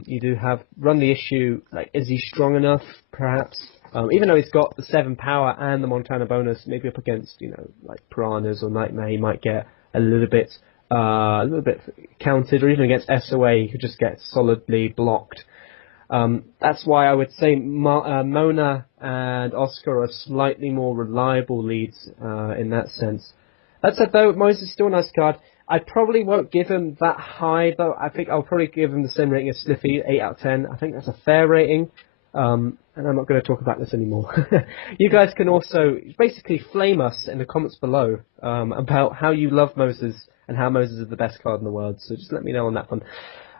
you do run the issue, like, is he strong enough, perhaps? Even though he's got the 7 power and the Montana bonus, maybe up against, like Piranhas or Nightmare, he might get a little bit counted, or even against SOA, he could just get solidly blocked. That's why I would say Mona and Oscar are slightly more reliable leads in that sense. That said, though, Moses is still a nice card. I probably won't give him that high, though. I think I'll probably give him the same rating as Sliffy, 8 out of 10. I think that's a fair rating. And I'm not going to talk about this anymore. You guys can also basically flame us in the comments below about how you love Moses and how Moses is the best card in the world. So just let me know on that one.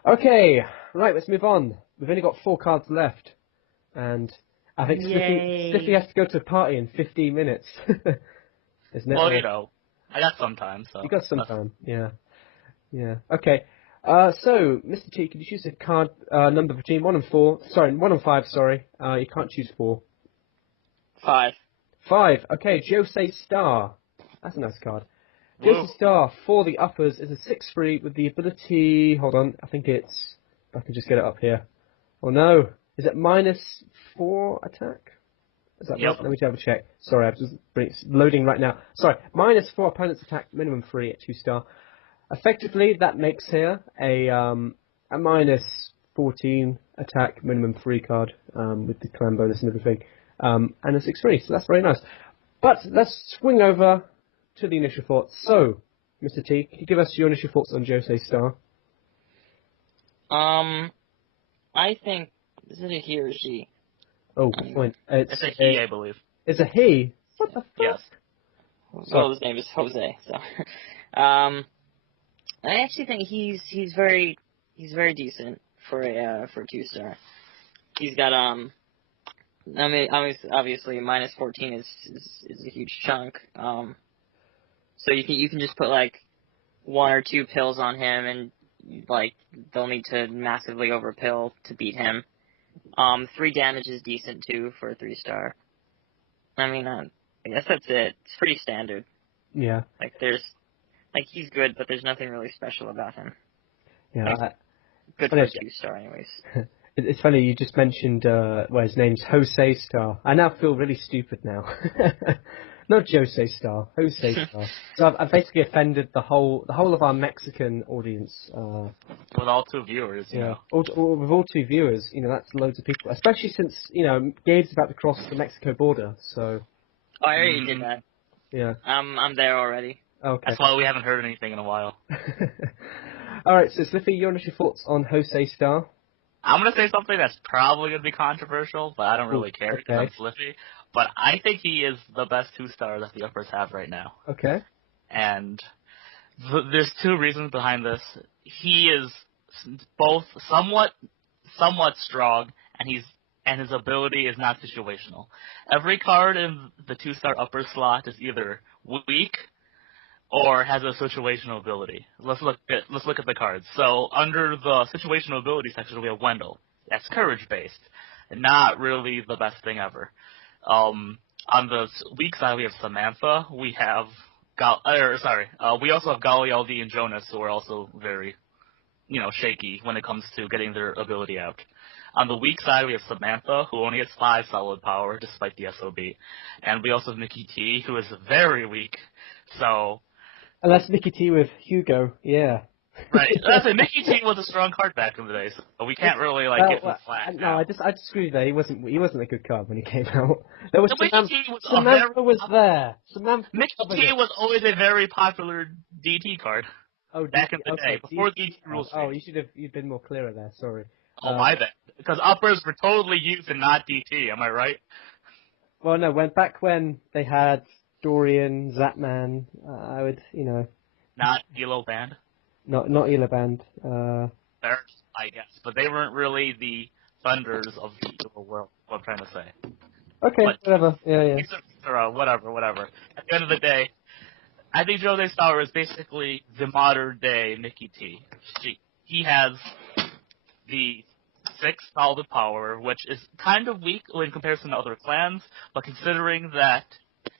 Okay, right, let's move on. We've only got 4 cards left. And I think Sliffy has to go to a party in 15 minutes. Isn't it? Well, I got some time, so. You got some time, yeah. Yeah, okay. So, Mr. T, could you choose a card number between 1 and 4? Sorry, 1 and 5, sorry. You can't choose 4. 5. 5, okay, Josei Star. That's a nice card. Josei Star, for the uppers, is a 6-3 with the ability... Hold on, I think it's... If I can just get it up here. Oh no, is it -4 attack? Is that right? Let me double check. Sorry, I'm just it's loading right now. Sorry, -4 opponent's attack, minimum 3 at 2-star. Effectively, that makes here a -14 attack, minimum 3 card with the clan bonus and everything, and a 6-3. So that's very nice. But let's swing over to the initial thoughts. So, Mr. T, can you give us your initial thoughts on Josei Star? I think is it a he or she? Oh, good point. It's a he, I believe. It's a he. What the fuck? Yes. Well, his name is Jose. So, I actually think he's very decent for a 2-star. He's got I mean, obviously -14 is a huge chunk. So you can just put like 1 or 2 pills on him, and like they'll need to massively overpill to beat him. 3 damage is decent too for a 3-star. I mean, I guess that's it. It's pretty standard. Yeah. Like he's good, but there's nothing really special about him. Yeah. Good for a 2-star, anyways. It's funny you just mentioned his name's Jose Star. I now feel really stupid now. Not Jose Star, Jose Star. So I've basically offended the whole of our Mexican audience. With all 2 viewers, you know. With all 2 viewers, that's loads of people. Especially since Gabe's about to cross the Mexico border. So. Oh, I already did that. Yeah. I'm there already. Okay. That's why we haven't heard anything in a while. All right, so Sliffy, your initial thoughts on Jose Star? I'm going to say something that's probably going to be controversial, but I don't really care because I'm Sliffy. But I think he is the best 2-star that the uppers have right now. Okay. And there's 2 reasons behind this. He is both somewhat strong, and his ability is not situational. Every card in the 2-star upper slot is either weak or has a situational ability. Let's look at the cards. So under the situational ability section, we have Wendell. That's courage based, not really the best thing ever. On the weak side, we have Samantha. We have we also have Gali, LD, and Jonas, who are also very, shaky when it comes to getting their ability out. On the weak side, we have Samantha, who only has 5 solid power despite the SOB, and we also have Mickey T, who is very weak. So. And that's Mickey T with Hugo, yeah. Right. Mickey T was a strong card back in the day, so we can't really give him flack. No, I disagree there. He wasn't a good card when he came out. There was Samantha was there. Mickey T was always a very popular DT card. Oh, back in the day, before DT rules. Oh, you've been more clearer there. Sorry. Oh, my bad. Because uppers were totally used and not DT. Am I right? Well, no. Back when they had Dorian, Zapman, I would, Not Elo Band. Not Elo Band. Bears, I guess, but they weren't really the thunders of the Elo world. What I'm trying to say. Okay, but, whatever. Yeah. Whatever. At the end of the day, I think Jose Star is basically the modern day Mickey T. He has the 6 solid power, which is kind of weak in comparison to other clans, but considering that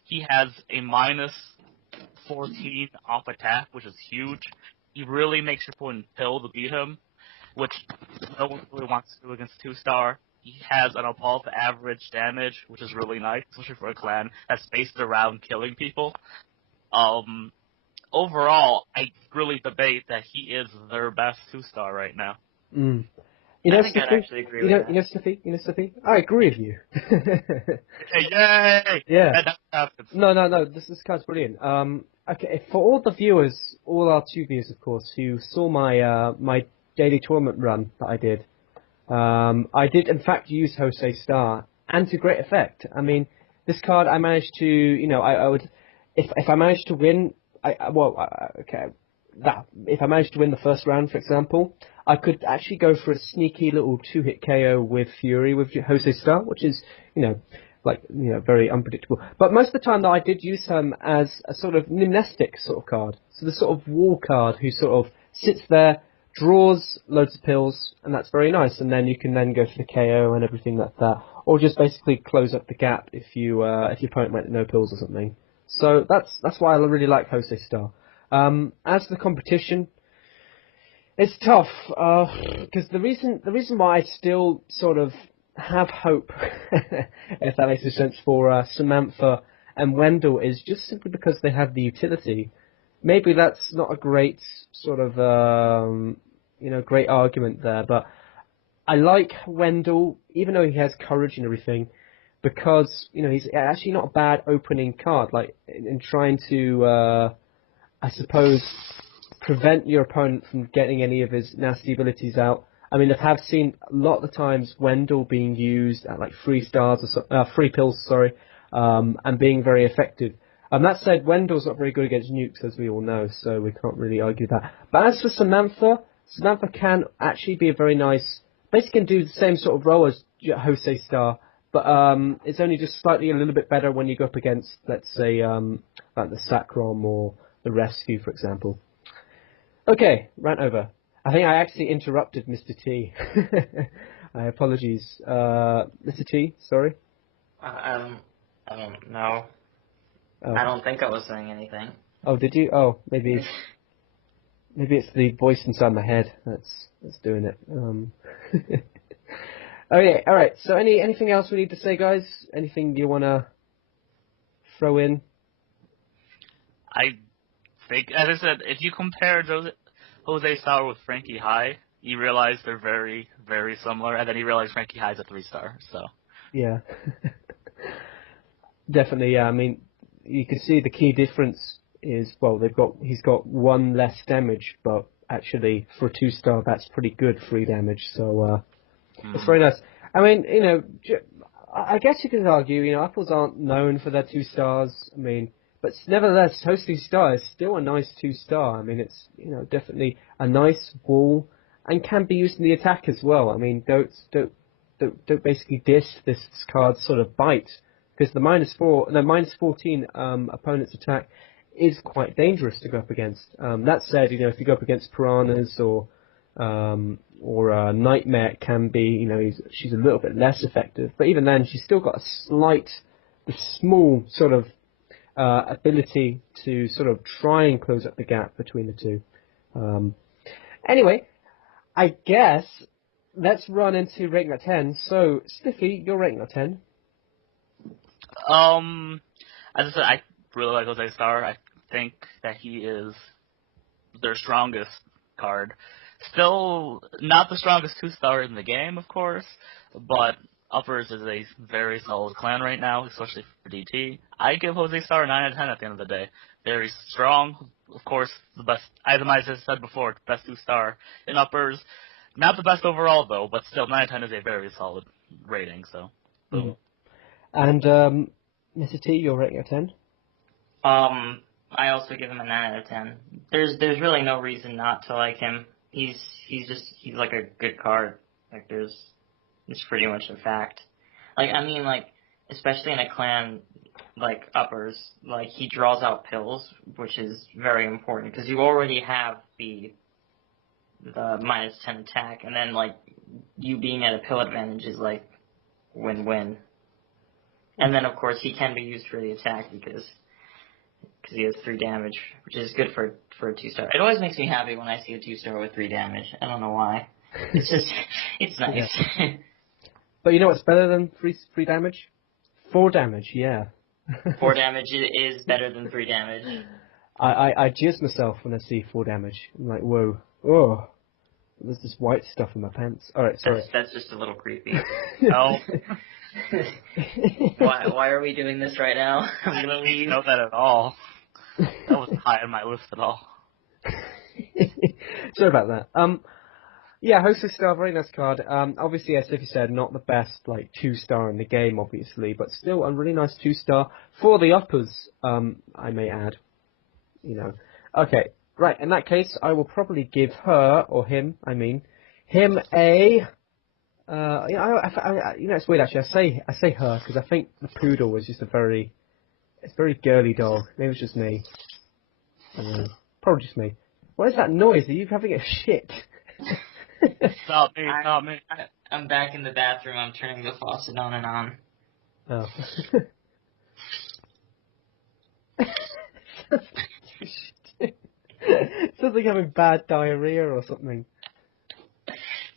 he has a -14 off attack, which is huge, he really makes your opponent pill to beat him, which no one really wants to do against 2-star. He has an above average damage, which is really nice, especially for a clan that's based around killing people. Overall, I really debate that he is their best 2-star right now. Mm. I think I'd actually agree with that. Sliffy? I agree with you. Hey, yay! Yeah. That happens. No, this card's brilliant. Okay, for all the viewers, all our 2 viewers, of course, who saw my daily tournament run that I did in fact use Jose Star, and to great effect. I mean, this card I managed to, I would, if I managed to win, if I managed to win the first round, for example, I could actually go for a sneaky little 2-hit KO with Fury with Jose Star, which is, very unpredictable. But most of the time, though, I did use him as a sort of Nimnestic sort of card. So the sort of wall card who sort of sits there, draws loads of pills, and that's very nice. And then you can then go for the KO and everything like that. Or just basically close up the gap if your opponent went no pills or something. So that's why I really like Jose Star. As for the competition, it's tough because the reason why I still sort of have hope, if that makes any sense, for Samantha and Wendell is just simply because they have the utility. Maybe that's not a great sort of great argument there, but I like Wendell even though he has courage and everything, because he's actually not a bad opening card. Like in trying to, I suppose, prevent your opponent from getting any of his nasty abilities out. I mean, I have seen a lot of the times Wendell being used at like 3 stars or 3 pills, and being very effective. That said, Wendell's not very good against nukes, as we all know, so we can't really argue that. But as for Samantha can actually be a very nice, basically can do the same sort of role as Jose Star, but it's only just slightly a little bit better when you go up against, let's say, like the Sacrom or the Rescue, for example. Okay, rant over. I think I actually interrupted Mr. T. I apologies. Mr. T, sorry. I don't know. Oh. I don't think I was saying anything. Oh, did you? Oh, maybe it's the voice inside my head that's doing it. Okay, all right. So, anything else we need to say, guys? Anything you wanna throw in? I think, as I said, if you compare Jose Star with Frankie High, you realize they're very, very similar, and then you realize Frankie High's a 3-star. So. Yeah. Definitely. Yeah. I mean, you can see the key difference is, well, he's got 1 less damage, but actually for a 2-star that's pretty good 3 damage, so it's very nice. I mean, I guess you could argue, apples aren't known for their 2 stars, I mean, but nevertheless, Hosty Star is still a nice 2-star. I mean, it's, definitely a nice wall and can be used in the attack as well. I mean, don't basically diss this card's sort of bite, because the -14 opponent's attack is quite dangerous to go up against. That said, if you go up against Piranhas or Nightmare, it can be, she's a little bit less effective. But even then, she's still got the small sort of ability to sort of try and close up the gap between the two. Anyway, I guess let's run into rating at 10. So, Stiffy, you're rating at 10. As I said, I really like Jose Star. I think that he is their strongest card. Still not the strongest 2-star in the game, of course, but Uppers is a very solid clan right now, especially for DT. I give Jose Star a 9 out of 10 at the end of the day. Very strong, of course, the best, as I said before, best 2-star in Uppers. Not the best overall, though, but still 9 out of 10 is a very solid rating, so boom. And Mr. T, you're rating at 10? I also give him a 9 out of 10. There's really no reason not to like him. He's like a good card. Like it's pretty much a fact. Like, I mean, like, especially in a clan like Uppers, like, he draws out pills, which is very important, because you already have the -10 attack, and then, like, you being at a pill advantage is, like, win-win. And then, of course, he can be used for the attack, because he has 3 damage, which is good for a 2-star. It always makes me happy when I see a 2-star with 3 damage. I don't know why. It's just, it's nice. Yeah. But you know what's better than 3 damage? 4 damage, yeah. 4 damage is better than 3 damage. I jizz myself when I see 4 damage. I'm like, whoa, oh, there's this white stuff in my pants. Alright, sorry. That's just a little creepy. No. Why are we doing this right now? I don't even know that at all. That wasn't high on my list at all. Sorry about that. Yeah, Host of Star, very nice card. Obviously, as Tiffy said, not the best, like, 2-star in the game, obviously, but still a really nice 2-star for the Uppers, I may add. Okay, right, in that case, I will probably give her, or him, I mean, him a. It's weird actually. I say her because I think the poodle is just a very girly dog. Maybe it's just me. Probably just me. What is that noise? Are you having a shit? Stop me. I'm back in the bathroom. I'm turning the faucet on and on. Oh. Sounds like having bad diarrhea or something.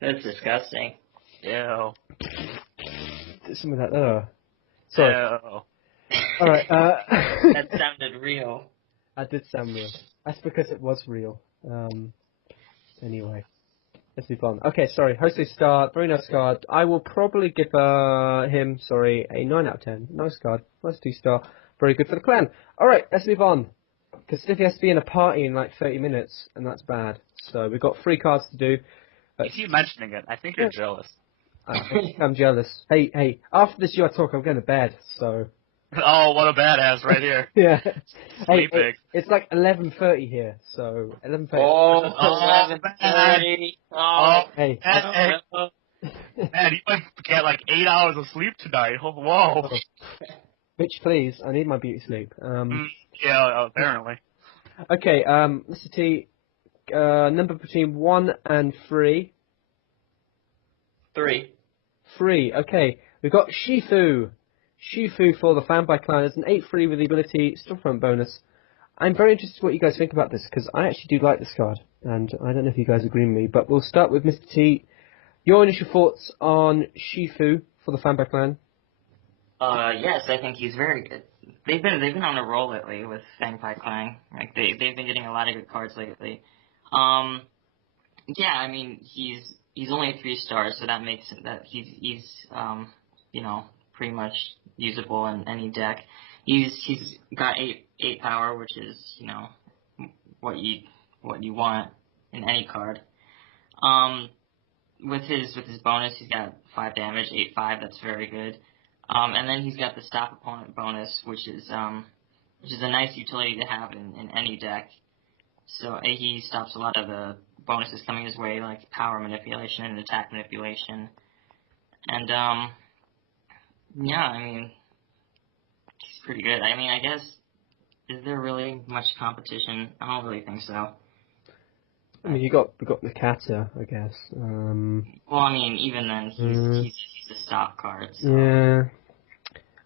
That's disgusting. Ew. Some of that. Sorry. Ew. Alright, That sounded real. That did sound real. That's because it was real. Anyway. Let's move on. Okay, sorry. Jose Star, very nice card. I will probably give him, a 9 out of 10. Nice card. Nice 2-star. Very good for the clan. Alright, let's move on. Because Stiffy has to be in a party in like 30 minutes, and that's bad. So we've got 3 cards to do. You keep mentioning it. I think you're jealous. I'm jealous. Hey, after this you talk, I'm going to bed, so... Oh, what a badass right here. Yeah. Sleeping. Hey, it's like 11:30 here, so 11:30. Oh, 11:30. Oh, Hey. Man, you might get like 8 hours of sleep tonight. Whoa. Bitch, please. I need my beauty sleep. Yeah, apparently. Okay, Mr. T, number between 1 and 3. 3. 3, okay. We've got Shifou. Shifou for the Fanboy clan is an 8-3 with the ability Stormfront bonus. I'm very interested in what you guys think about this, because I actually do like this card, and I don't know if you guys agree with me, but we'll start with Mr. T. Your initial thoughts on Shifou for the Fanboy clan? Yes, I think he's very good. They've been on a roll lately with Fangpai Clan. Like they've been getting a lot of good cards lately. Yeah, I mean he's only 3 stars, so that makes it that he's pretty much usable in any deck. He's got 8 power, which is what you want in any card. With his bonus, he's got 5 damage, 8/5. That's very good. And then he's got the stop opponent bonus, which is a nice utility to have in any deck. So he stops a lot of the bonuses coming his way, like power manipulation and attack manipulation. And yeah, I mean, he's pretty good. I mean, I guess, is there really much competition? I don't really think so. I mean, we got Nakata, I guess. Well, I mean, even then, he's a stop card. So. Yeah.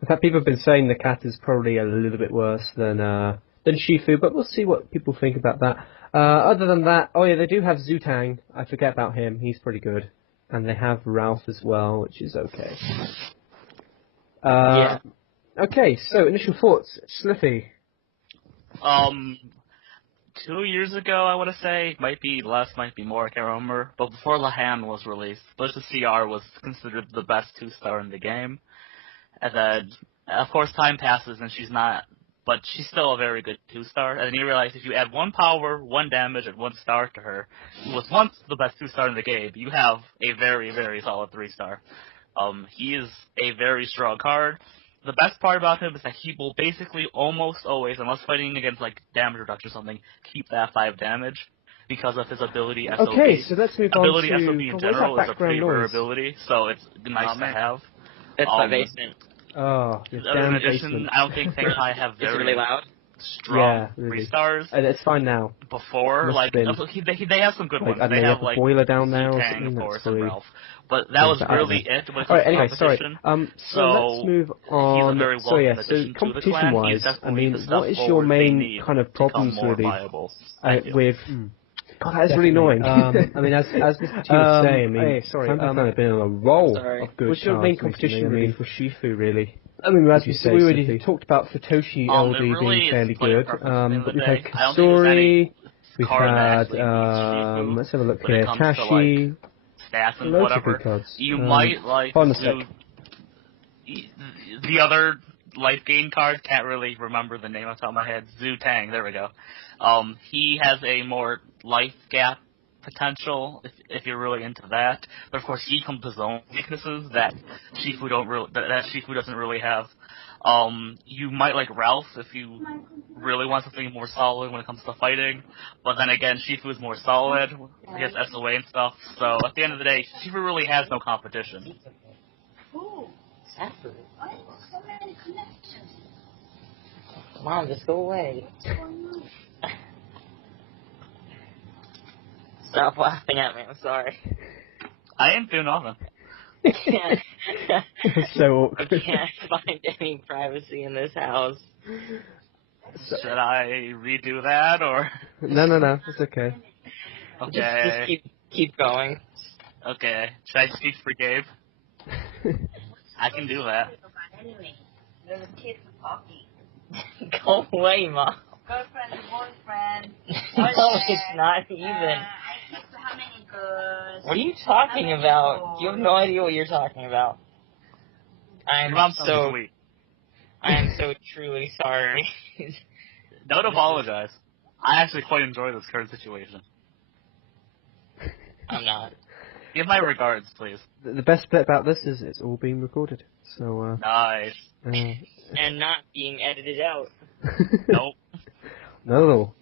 In fact, people have been saying Nakata's probably a little bit worse than Shifou, but we'll see what people think about that. Other than that, oh yeah, they do have Zutang. I forget about him. He's pretty good. And they have Ralph as well, which is okay. Yeah. Okay, so initial thoughts, Sliffy. 2 years ago, I want to say, might be less, might be more, I can't remember. But before Lahan was released, Bush the CR was considered the best 2-star in the game. And then, of course, time passes and she's not, but she's still a very good 2-star. And then you realize if you add 1 power, 1 damage, and 1 star to her, who was once the best 2-star in the game, you have a very, very solid 3-star. He is a very strong card. The best part about him is that he will basically almost always, unless fighting against like damage reduction or something, keep that 5 damage because of his ability SOB. Okay, so let's move on to... Ability SOB in general is a pretty rare ability, so it's nice to have. It's my basement. Oh, your in damn addition, basement. I don't think Fangpai have Is it very really loud? strong really. 3-stars. It's fine now. Before, Must like, have been. they have some good ones. I They may have a like boiler down there or Zutang, something. of That's course, really... and Ralph. But that was I don't really know. it with Alright, anyway, competition. sorry. So let's move on. He's a very welcome addition to the clan. He's competition-wise, I definitely mean, the step what is your forward they main need kind of to problems become more really viable. Thank you. with... God, that is really annoying. I mean, as Mr. T was saying, I mean, Fanboy have been on a roll of good What's your main competition really for Shifou, really? I mean, as we already talked about Futoshi Ld really being fairly player good, preference but in we've the had day. I don't think there's any Kasori, we've card that had, actually beats Shifou let's have a look when it here, comes to, Tashi, stats and loads of whatever. good cards. You might like hold on a sec. the other life gain card, can't really remember the name off the top of my head. Zutang, there we go. He has a more life gap potential if you're really into that. But of course he comes with his own weaknesses that Shifou doesn't really have. You might like Ralph if you really want something more solid when it comes to fighting, but then again, Shifou is more solid. He has SOA and stuff, so at the end of the day, Shifou really has no competition. Mom, just go away. Stop laughing at me, I'm sorry. I ain't doing nothing. It's so awkward. I can't find any privacy in this house. Should I redo that, or? No, it's okay. Okay. Just keep going. Okay. Should I speak for Gabe? I can do that. There's a kid talking. Go away, Mom. Girlfriend and boyfriend. No, it's not even. I kissed how many girls? What are you talking about? You have no idea what you're talking about. Your mom sounds sweet. I am so truly sorry. Don't apologize. I actually quite enjoy this current situation. I'm not. Give my regards, please. The best bit about this is it's all being recorded. So, Nice. And not being edited out. Nope. No.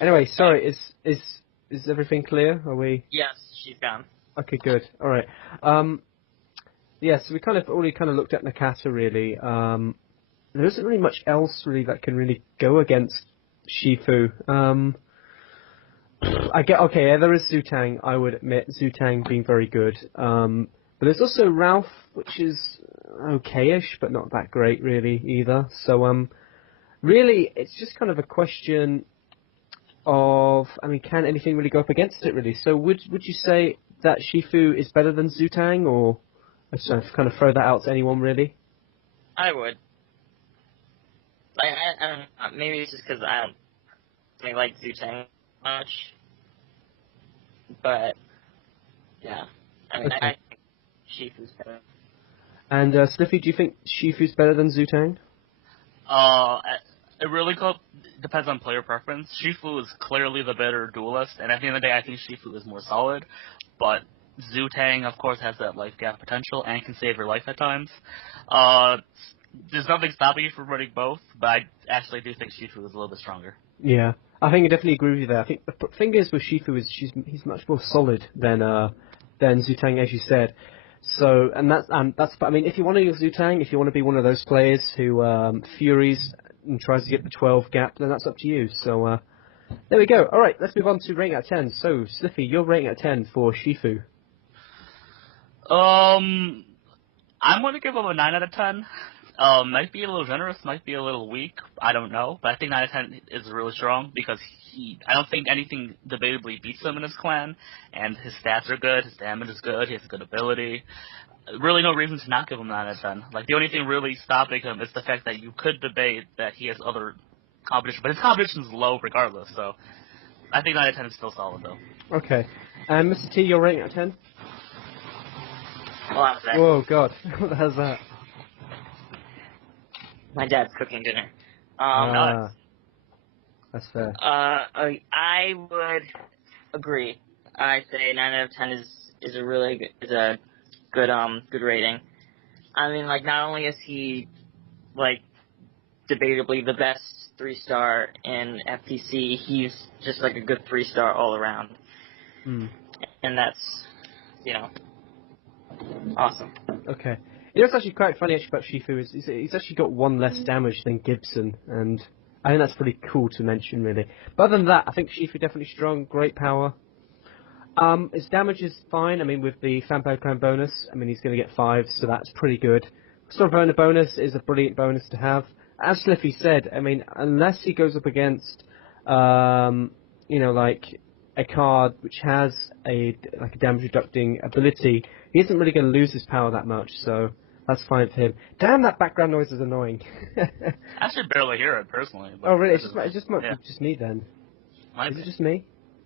Anyway, sorry, is everything clear? Are we... Yes, she's gone. Okay, good. Alright. Yes, we already looked at Nakata, really. There isn't really much else, really, that can really go against Shifou. There is Zutang, I would admit. Zutang being very good. But there's also Ralph, which is okay-ish, but not that great, really, either. So, really, it's just kind of a question of, can anything really go up against it, really? So would you say that Shifou is better than Zutang, or I just kind of throw that out to anyone, really? I would. I don't know, maybe it's just because I don't really like Zutang much. But, yeah. I Okay. think Shifou's better. And, Sliffy, do you think Shifou's better than Zutang? It really depends on player preference. Shifou is clearly the better duelist, and at the end of the day, I think Shifou is more solid. But Zutang, of course, has that life gap potential and can save your life at times. There's nothing stopping you from running both, but I actually do think Shifou is a little bit stronger. Yeah, I think I definitely agree with you there. I think the thing is with Shifou is he's much more solid than Zutang, as you said. So, and that's if you want to use Zutang, if you want to be one of those players who furies and tries to get the 12 gap, then that's up to you. So, there we go. All right, let's move on to rating out of 10. So, Sliffy, your rating out of 10 for Shifou. I'm going to give him a 9 out of 10. Might be a little generous, might be a little weak, I don't know, but I think 9 out of 10 is really strong because I don't think anything debatably beats him in his clan, and his stats are good, his damage is good, he has a good ability. Really no reason to not give him 9 out of 10. Like, the only thing really stopping him is the fact that you could debate that he has other competition, but his competition is low regardless, so I think 9 out of 10 is still solid, though. Okay. And Mr. T, your rating out of 10? Hold on a second. Whoa, God. What the hell's that? My dad's cooking dinner. That's fair. I would agree. I'd say 9 out of 10 is a good rating. I mean, like, not only is he, like, debatably the best 3-star in FPC, he's just, like, a good 3-star all around. And that's, awesome. Okay. What's actually quite funny about Shifou is he's actually got 1 less damage than Gibson, and I think that's pretty cool to mention, really. But other than that, I think Shifou definitely strong, great power. His damage is fine. I mean, with the Fanpao Clan bonus, he's going to get 5, so that's pretty good. Stormburner bonus is a brilliant bonus to have. As Sliffy said, unless he goes up against, like a card which has a damage reducing ability, he isn't really going to lose his power that much, so that's fine for him. Damn, that background noise is annoying. I should barely hear it, personally. Oh, really? It's just me, then. Is it just me?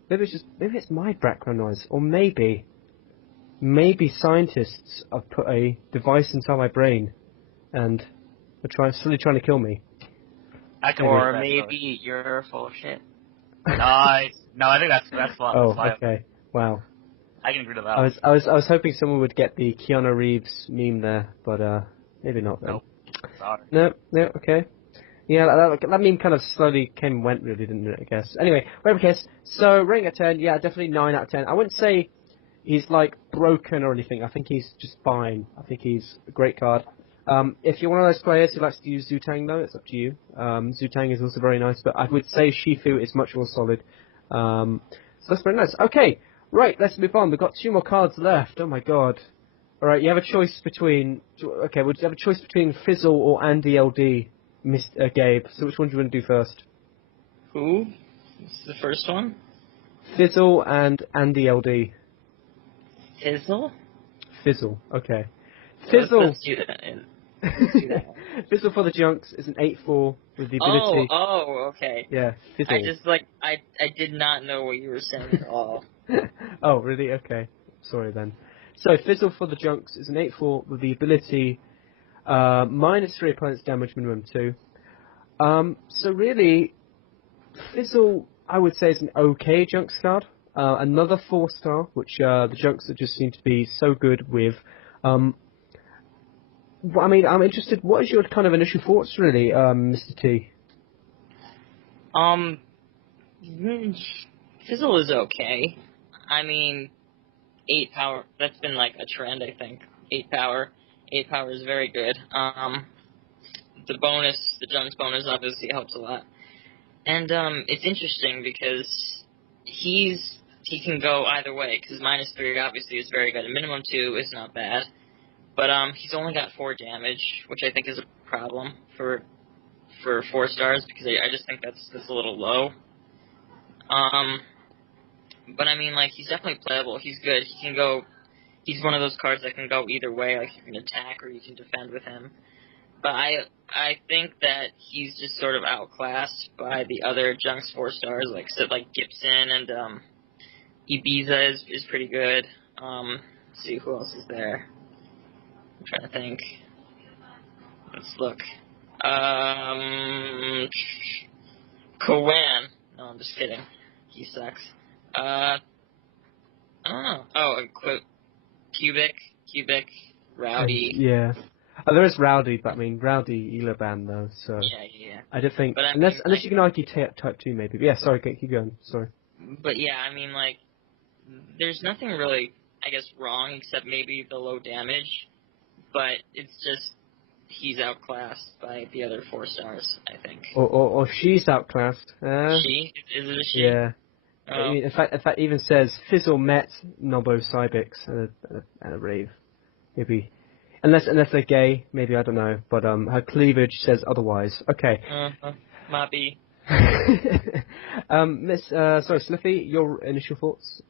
Maybe it's my background noise, or maybe scientists have put a device inside my brain, and they're slowly trying to kill me. Or maybe you're full of shit. Nice. No, I think that's fine. Oh, okay. Wow. I can agree to that. I was hoping someone would get the Keanu Reeves meme there, but maybe not. Then. Nope. Sorry. No, okay. Yeah, that meme kind of slowly came and went, really, didn't it, I guess. Anyway, whatever case, so rating at 10, yeah, definitely 9 out of 10. I wouldn't say he's, like, broken or anything. I think he's just fine. I think he's a great card. If you're one of those players who likes to use Zutang, though, it's up to you. Zutang is also very nice, but I would say Shifou is much more solid. So that's very nice. Okay, right, let's move on. We've got 2 more cards left. Oh, my God. All right, you have a choice between... Okay, well, you have a choice between Fizzle or Andy LD. Mr. Gabe, so which one do you want to do first? Who? What's the first one? Fizzle and Andy LD. Fizzle? Fizzle, okay. Fizzle! Let's do that. Let's do that one. Fizzle for the Junks is an 8-4 with the ability... Oh, okay. Yeah, Fizzle. I just, I did not know what you were saying at all. Oh, really? Okay. Sorry then. So, Fizzle for the Junks is an 8-4 with the ability... -3 opponent's damage, minimum 2. So really, Fizzle, I would say, is an okay Junks card. Another 4-star, which the Junks just seem to be so good with. I mean, I'm interested, what is your kind of initial thoughts, really, Mr. T? Fizzle is okay. I mean, 8 power, that's been like a trend, I think. 8 power. 8 power is very good. The bonus, the Junks bonus obviously helps a lot. And it's interesting because he can go either way, because -3 obviously is very good. A minimum 2 is not bad. But he's only got 4 damage, which I think is a problem for 4 stars, because I just think that's a little low. But I mean, like, he's definitely playable. He's good. He can go... He's one of those cards that can go either way, like you can attack or you can defend with him. But I think that he's just sort of outclassed by the other Junks 4-stars, like Gibson and Ibiza is pretty good. Let's see who else is there. I'm trying to think. Let's look. Kowan. No, I'm just kidding. He sucks. I don't know. Oh, Cubic, Rowdy. Yeah. Oh, there is Rowdy, but I mean, Rowdy Elaban, though, so... Yeah. I don't think... But I unless mean, you can argue type 2, maybe. But yeah, sorry, keep going. Sorry. But yeah, I mean, like, there's nothing really, I guess, wrong except maybe the low damage. But it's just, he's outclassed by the other 4-stars, I think. Or she's outclassed. She? Is it a she? Yeah. Oh. I mean, in fact, it even says Fizzle met Nobo Cybix at a rave. Maybe. Unless they're gay, maybe, I don't know. But her cleavage says otherwise. Okay. Might be. Sliffy, your initial thoughts?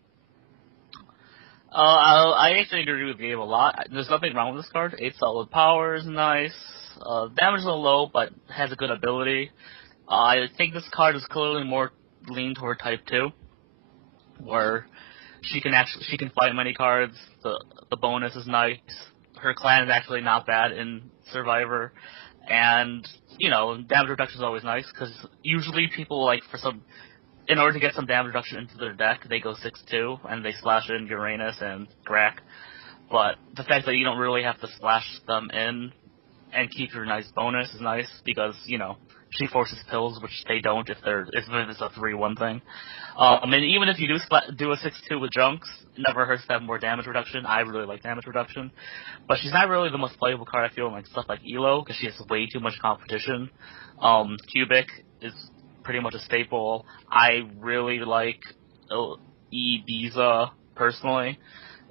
I actually agree with Gabe a lot. There's nothing wrong with this card. 8 solid power is nice. Damage is a little low, but has a good ability. I think this card is clearly more lean toward type 2. Where she can fight many cards. The bonus is nice. Her clan is actually not bad in Survivor, and damage reduction is always nice because usually people in order to get some damage reduction into their deck, they go 6/2 and they slash in Uranus and Grak. But the fact that you don't really have to slash them in and keep your nice bonus is nice because she forces pills, which they don't if it's a 3/1 thing. And even if you do a 6/2 with Junks, it never hurts to have more damage reduction. I really like damage reduction. But she's not really the most playable card, I feel, in stuff like Elo, because she has way too much competition. Cubic is pretty much a staple. I really like Ibiza, personally,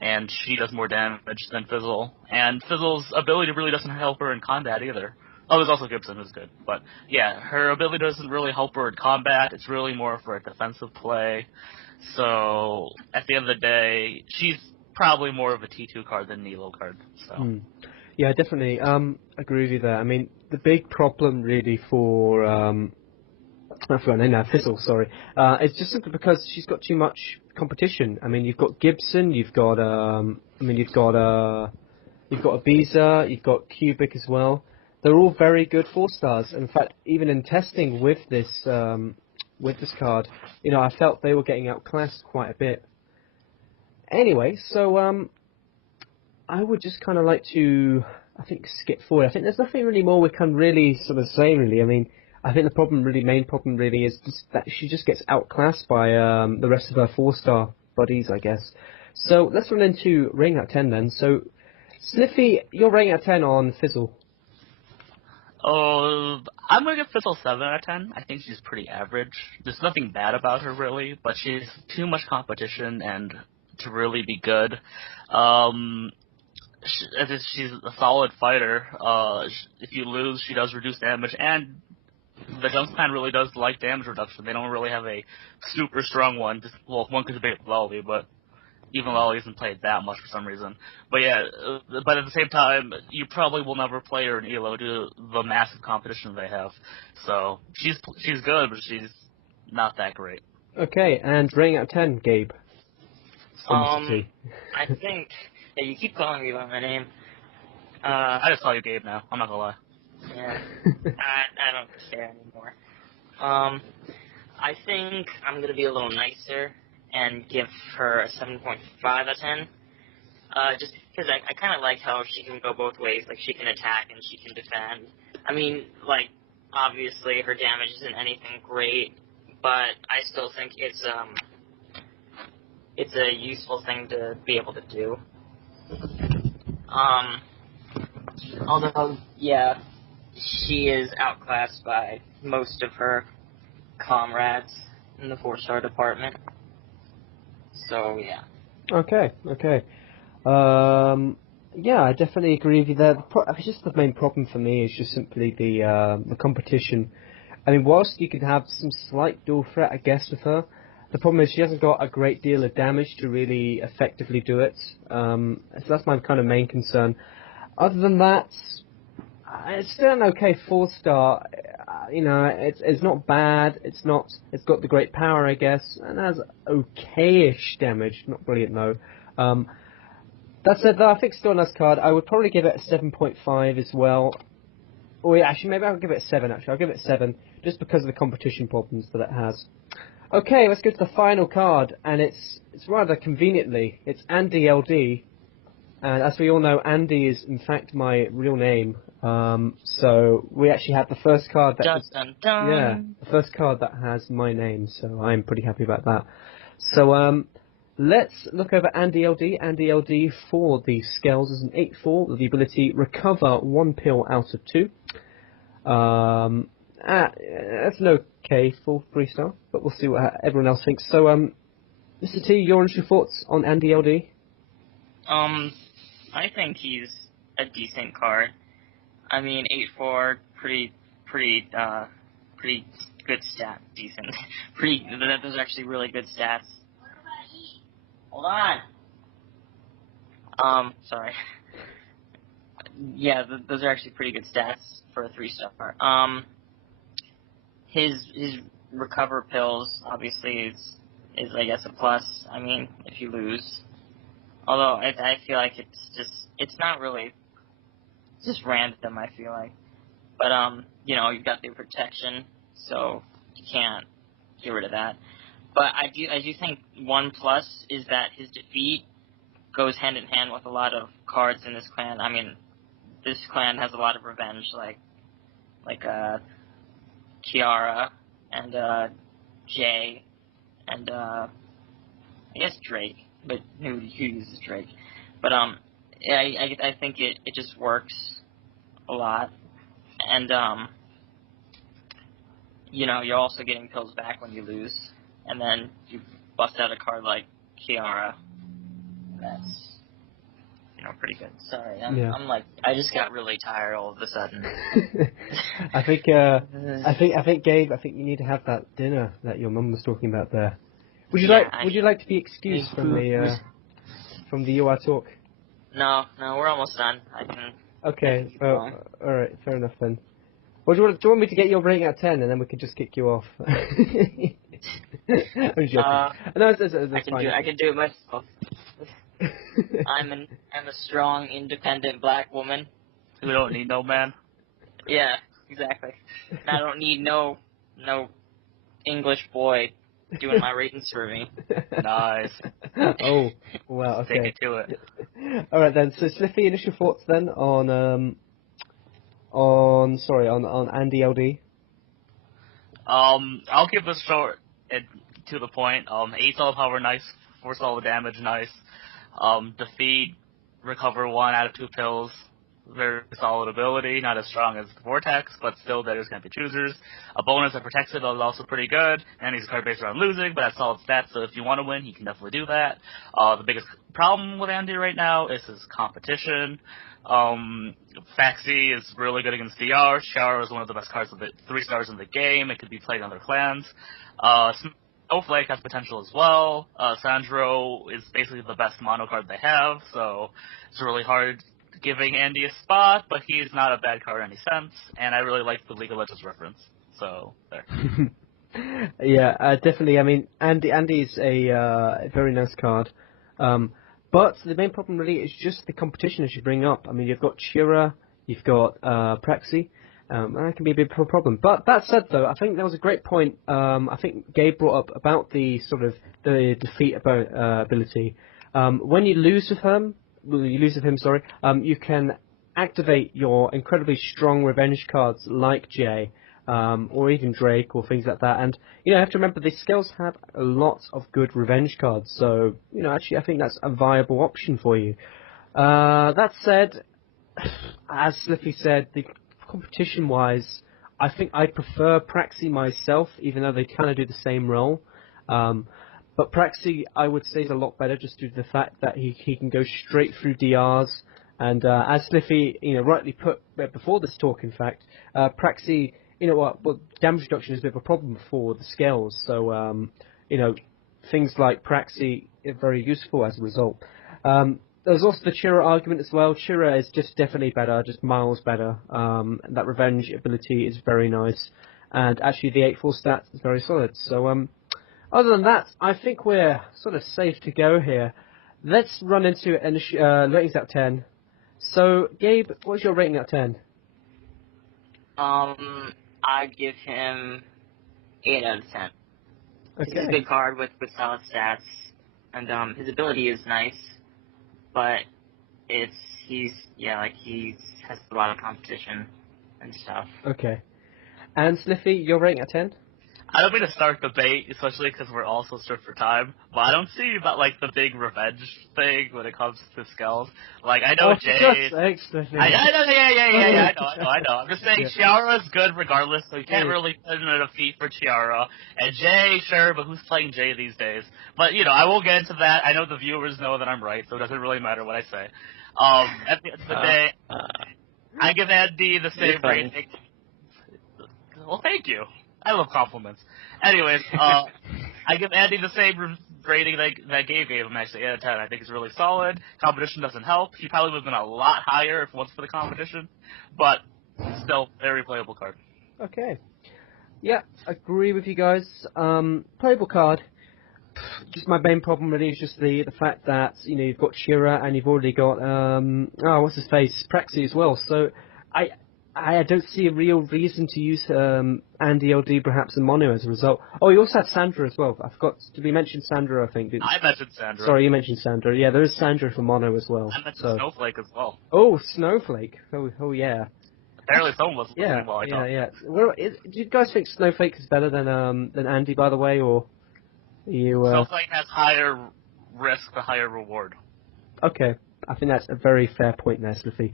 and she does more damage than Fizzle. And Fizzle's ability really doesn't help her in combat either. Oh, there's also Gibson, who's good. But, yeah, her ability doesn't really help her in combat. It's really more for a defensive play. So, at the end of the day, she's probably more of a T2 card than an Elo card. So. Yeah, definitely. Agree with you there. I mean, the big problem really for... I forgot her name now, Fizzle, sorry. It's just simply because she's got too much competition. I mean, you've got Gibson, you've got Ibiza, you've got Cubic as well. They're all very good 4-stars. In fact, even in testing with this card, I felt they were getting outclassed quite a bit. Anyway, so I would just kind of like to I think, skip forward. I think there's nothing really more we can really sort of say, really. I mean, I think the main problem really is just that she just gets outclassed by the rest of her 4-star buddies, I guess. So let's run into rating out of 10 then. So, Sniffy, your rating out of 10 on Fizzle. Oh, I'm gonna give Fizzle 7 out of 10. I think she's pretty average. There's nothing bad about her really, but she's too much competition and to really be good. She's a solid fighter. If you lose, she does reduce damage, and the Jump Clan really does like damage reduction. They don't really have a super strong one. One could be Lolly, but even Lolly isn't played that much for some reason. But yeah, but at the same time, you probably will never play her in ELO due to the massive competition they have. So she's good, but she's not that great. Okay, and rating out of 10, Gabe. I think... Yeah, you keep calling me by my name. I just call you Gabe now. I'm not gonna lie. Yeah. I don't care anymore. I think I'm gonna be a little nicer and give her a 7.5 out of 10. Just because I kind of like how she can go both ways. Like, she can attack and she can defend. I mean, like, obviously her damage isn't anything great, but I still think it's a useful thing to be able to do. Although, yeah, she is outclassed by most of her comrades in the 4-star department. So, yeah. Okay. Yeah, I definitely agree with you there. It's just the main problem for me is just simply the competition. I mean, whilst you can have some slight dual threat, I guess, with her, the problem is she hasn't got a great deal of damage to really effectively do it. So that's my kind of main concern. Other than that, it's still an okay 4-star. It's not bad. It's got the great power, I guess, and has okay-ish damage. Not brilliant though. That said, though, I think still a nice card. I would probably give it a 7.5 as well. Or yeah, actually, maybe I'll give it a 7. Actually, I'll give it a 7 just because of the competition problems that it has. Okay, let's go to the final card, and it's rather conveniently, it's Andy Ld. And as we all know, Andy is in fact my real name. So we actually have the first card that the first card that has my name. So I'm pretty happy about that. So let's look over Andy Ld. Andy Ld for the scales is an 8/4 with the ability recover 1 pill out of 2. That's an okay full 3-star, but we'll see what everyone else thinks. So, Mr. T, your initial thoughts on Andy Ld? I think he's a decent card. I mean, 8/4, pretty good stat, decent. Those are actually really good stats. Hold on. Sorry. Yeah, those are actually pretty good stats for a 3-star. His recover pills obviously is I guess a plus. I mean, if you lose, although I feel like it's not really, it's just random. I feel like, but you've got the protection, so you can't get rid of that. But I do think one plus is that his defeat goes hand in hand with a lot of cards in this clan. I mean, this clan has a lot of revenge, like Kiara and Jay and I guess Drake, but who uses Drake? But I think it just works a lot, and you're also getting pills back when you lose, and then you bust out a card like Kiara. That's pretty good. Sorry, I'm like, I just got really tired all of a sudden. I think Gabe, I think you need to have that dinner that your mum was talking about there. Would you like to be excused from the UR talk? No, we're almost done. Okay, all right, fair enough then. Well, do you want me to get your rating out of 10 and then we can just kick you off? I'm joking. No, it's fine. I can do it myself. I'm a strong, independent black woman. We don't need no man. Yeah, exactly. I don't need no English boy doing my ratings for me. Nice. Oh, well, okay. Take it to it. All right then. So, Sliffy, initial thoughts then on Andy LD. I'll keep this short and to the point. 8 solid power, nice. 4 solid damage, nice. Defeat, recover 1 out of 2 pills. Very solid ability, not as strong as Vortex, but still beggars can't be choosers. A bonus that protects it is also pretty good, and he's a card based around losing, but has solid stats, so if you want to win, he can definitely do that. The biggest problem with Andy right now is his competition. Faxi is really good against DR. Shower is one of the best cards of the 3 stars in the game. It could be played on their clans. Snowflake has potential as well. Sandro is basically the best mono card they have, so it's really hard giving Andy a spot, but he's not a bad card in any sense, and I really like the League of Legends reference. So, there. Yeah, definitely. I mean, Andy's a very nice card. But the main problem really is just the competition as you bring up. I mean, you've got Chira, you've got Praxi, and that can be a big problem. But that said, though, I think there was a great point. I think Gabe brought up about the sort of the defeat ability. When you lose with him, you can activate your incredibly strong revenge cards like Jay, or even Drake, or things like that. And you have to remember these skills have a lot of good revenge cards. So actually, I think that's a viable option for you. That said, as Sliffy said, the competition-wise, I think I prefer Praxi myself, even though they kind of do the same role. But Praxi, I would say, is a lot better just due to the fact that he can go straight through DRs. And as Sliffy, rightly put before this talk, in fact, Praxi, well, damage reduction is a bit of a problem for the scales. So, things like Praxi are very useful as a result. There's also the Chira argument as well. Chira is just definitely better, just miles better. That revenge ability is very nice. And actually, the 8-4 stats is very solid. So, other than that, I think we're sort of safe to go here. Let's run into ratings out of 10. So, Gabe, what's your rating out of 10? I'd give him 8 out of 10. Okay. He's a good card with solid stats, and his ability is nice, but he has a lot of competition and stuff. Okay. And Sliffy, your rating out of 10? I don't mean to start debate, especially because we're all so strict for time, but I don't see about, the big revenge thing when it comes to skulls. I know Jay... I know. I'm just saying, Chiara is good regardless, so you can't really put in a defeat for Chiara. And Jay, sure, but who's playing Jay these days? But, I won't get into that. I know the viewers know that I'm right, so it doesn't really matter what I say. At the end of the day, I give Andy the same rating. Well, thank you. I love compliments. Anyways, I give Andy the same rating that Gabe gave him, actually, 8 out of 10. I think it's really solid. Competition doesn't help. He probably would have been a lot higher if it wasn't for the competition. But still, very playable card. Okay. Yeah, agree with you guys. Playable card. Just my main problem really is just the fact that, you've got Chira and you've already got, what's his face? Praxi as well. So, I don't see a real reason to use Andy LD perhaps in mono as a result. Oh, you also have Sandra as well. I forgot. Did we mention Sandra, I think? I mentioned Sandra. Sorry, you mentioned Sandra. Yeah, there is Sandra for mono as well. I mentioned Snowflake as well. Oh, Snowflake. Oh yeah. Apparently someone was listening while I talked. Yeah. Well, do you guys think Snowflake is better than Andy, by the way, or you? Snowflake has higher risk, but higher reward. Okay, I think that's a very fair point there, Sliffy.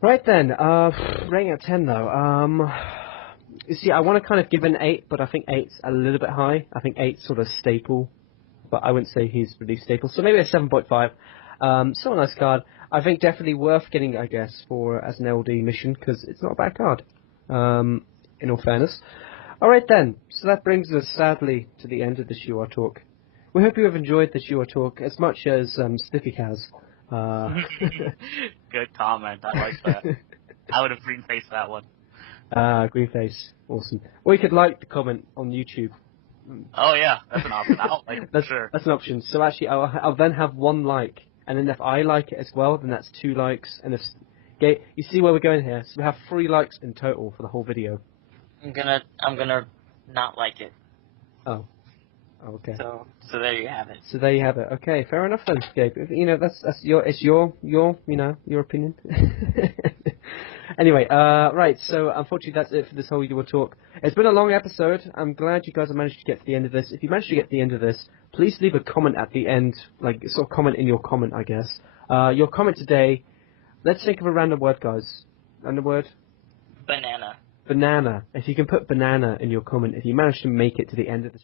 Right then, rating out of 10 though. You see, I want to kind of give an 8, but I think 8's a little bit high. I think 8's sort of staple, but I wouldn't say he's really staple. So maybe a 7.5. Still a nice card. I think definitely worth getting, I guess, as an LD mission, because it's not a bad card, in all fairness. Alright then, so that brings us sadly to the end of this UR talk. We hope you have enjoyed this UR talk as much as Sliffy has. Good comment. I like that. I would have green-faced that one. Green face. Awesome. Or you could like the comment on YouTube. Oh yeah, that's an option. I'll like it, that's, sure. That's an option. So actually, I'll then have 1 like, and then if I like it as well, then that's 2 likes. And you see where we're going here. So we have 3 likes in total for the whole video. I'm gonna not like it. Oh. Okay. So there you have it. So there you have it. Okay, fair enough then, Gabe. You know, that's your opinion. Anyway, right. So unfortunately, that's it for this whole Yule talk. It's been a long episode. I'm glad you guys have managed to get to the end of this. If you managed to get to the end of this, please leave a comment at the end, like sort of comment in your comment, I guess. Your comment today. Let's think of a random word, guys. Random word. Banana. Banana. If you can put banana in your comment, if you manage to make it to the end of this.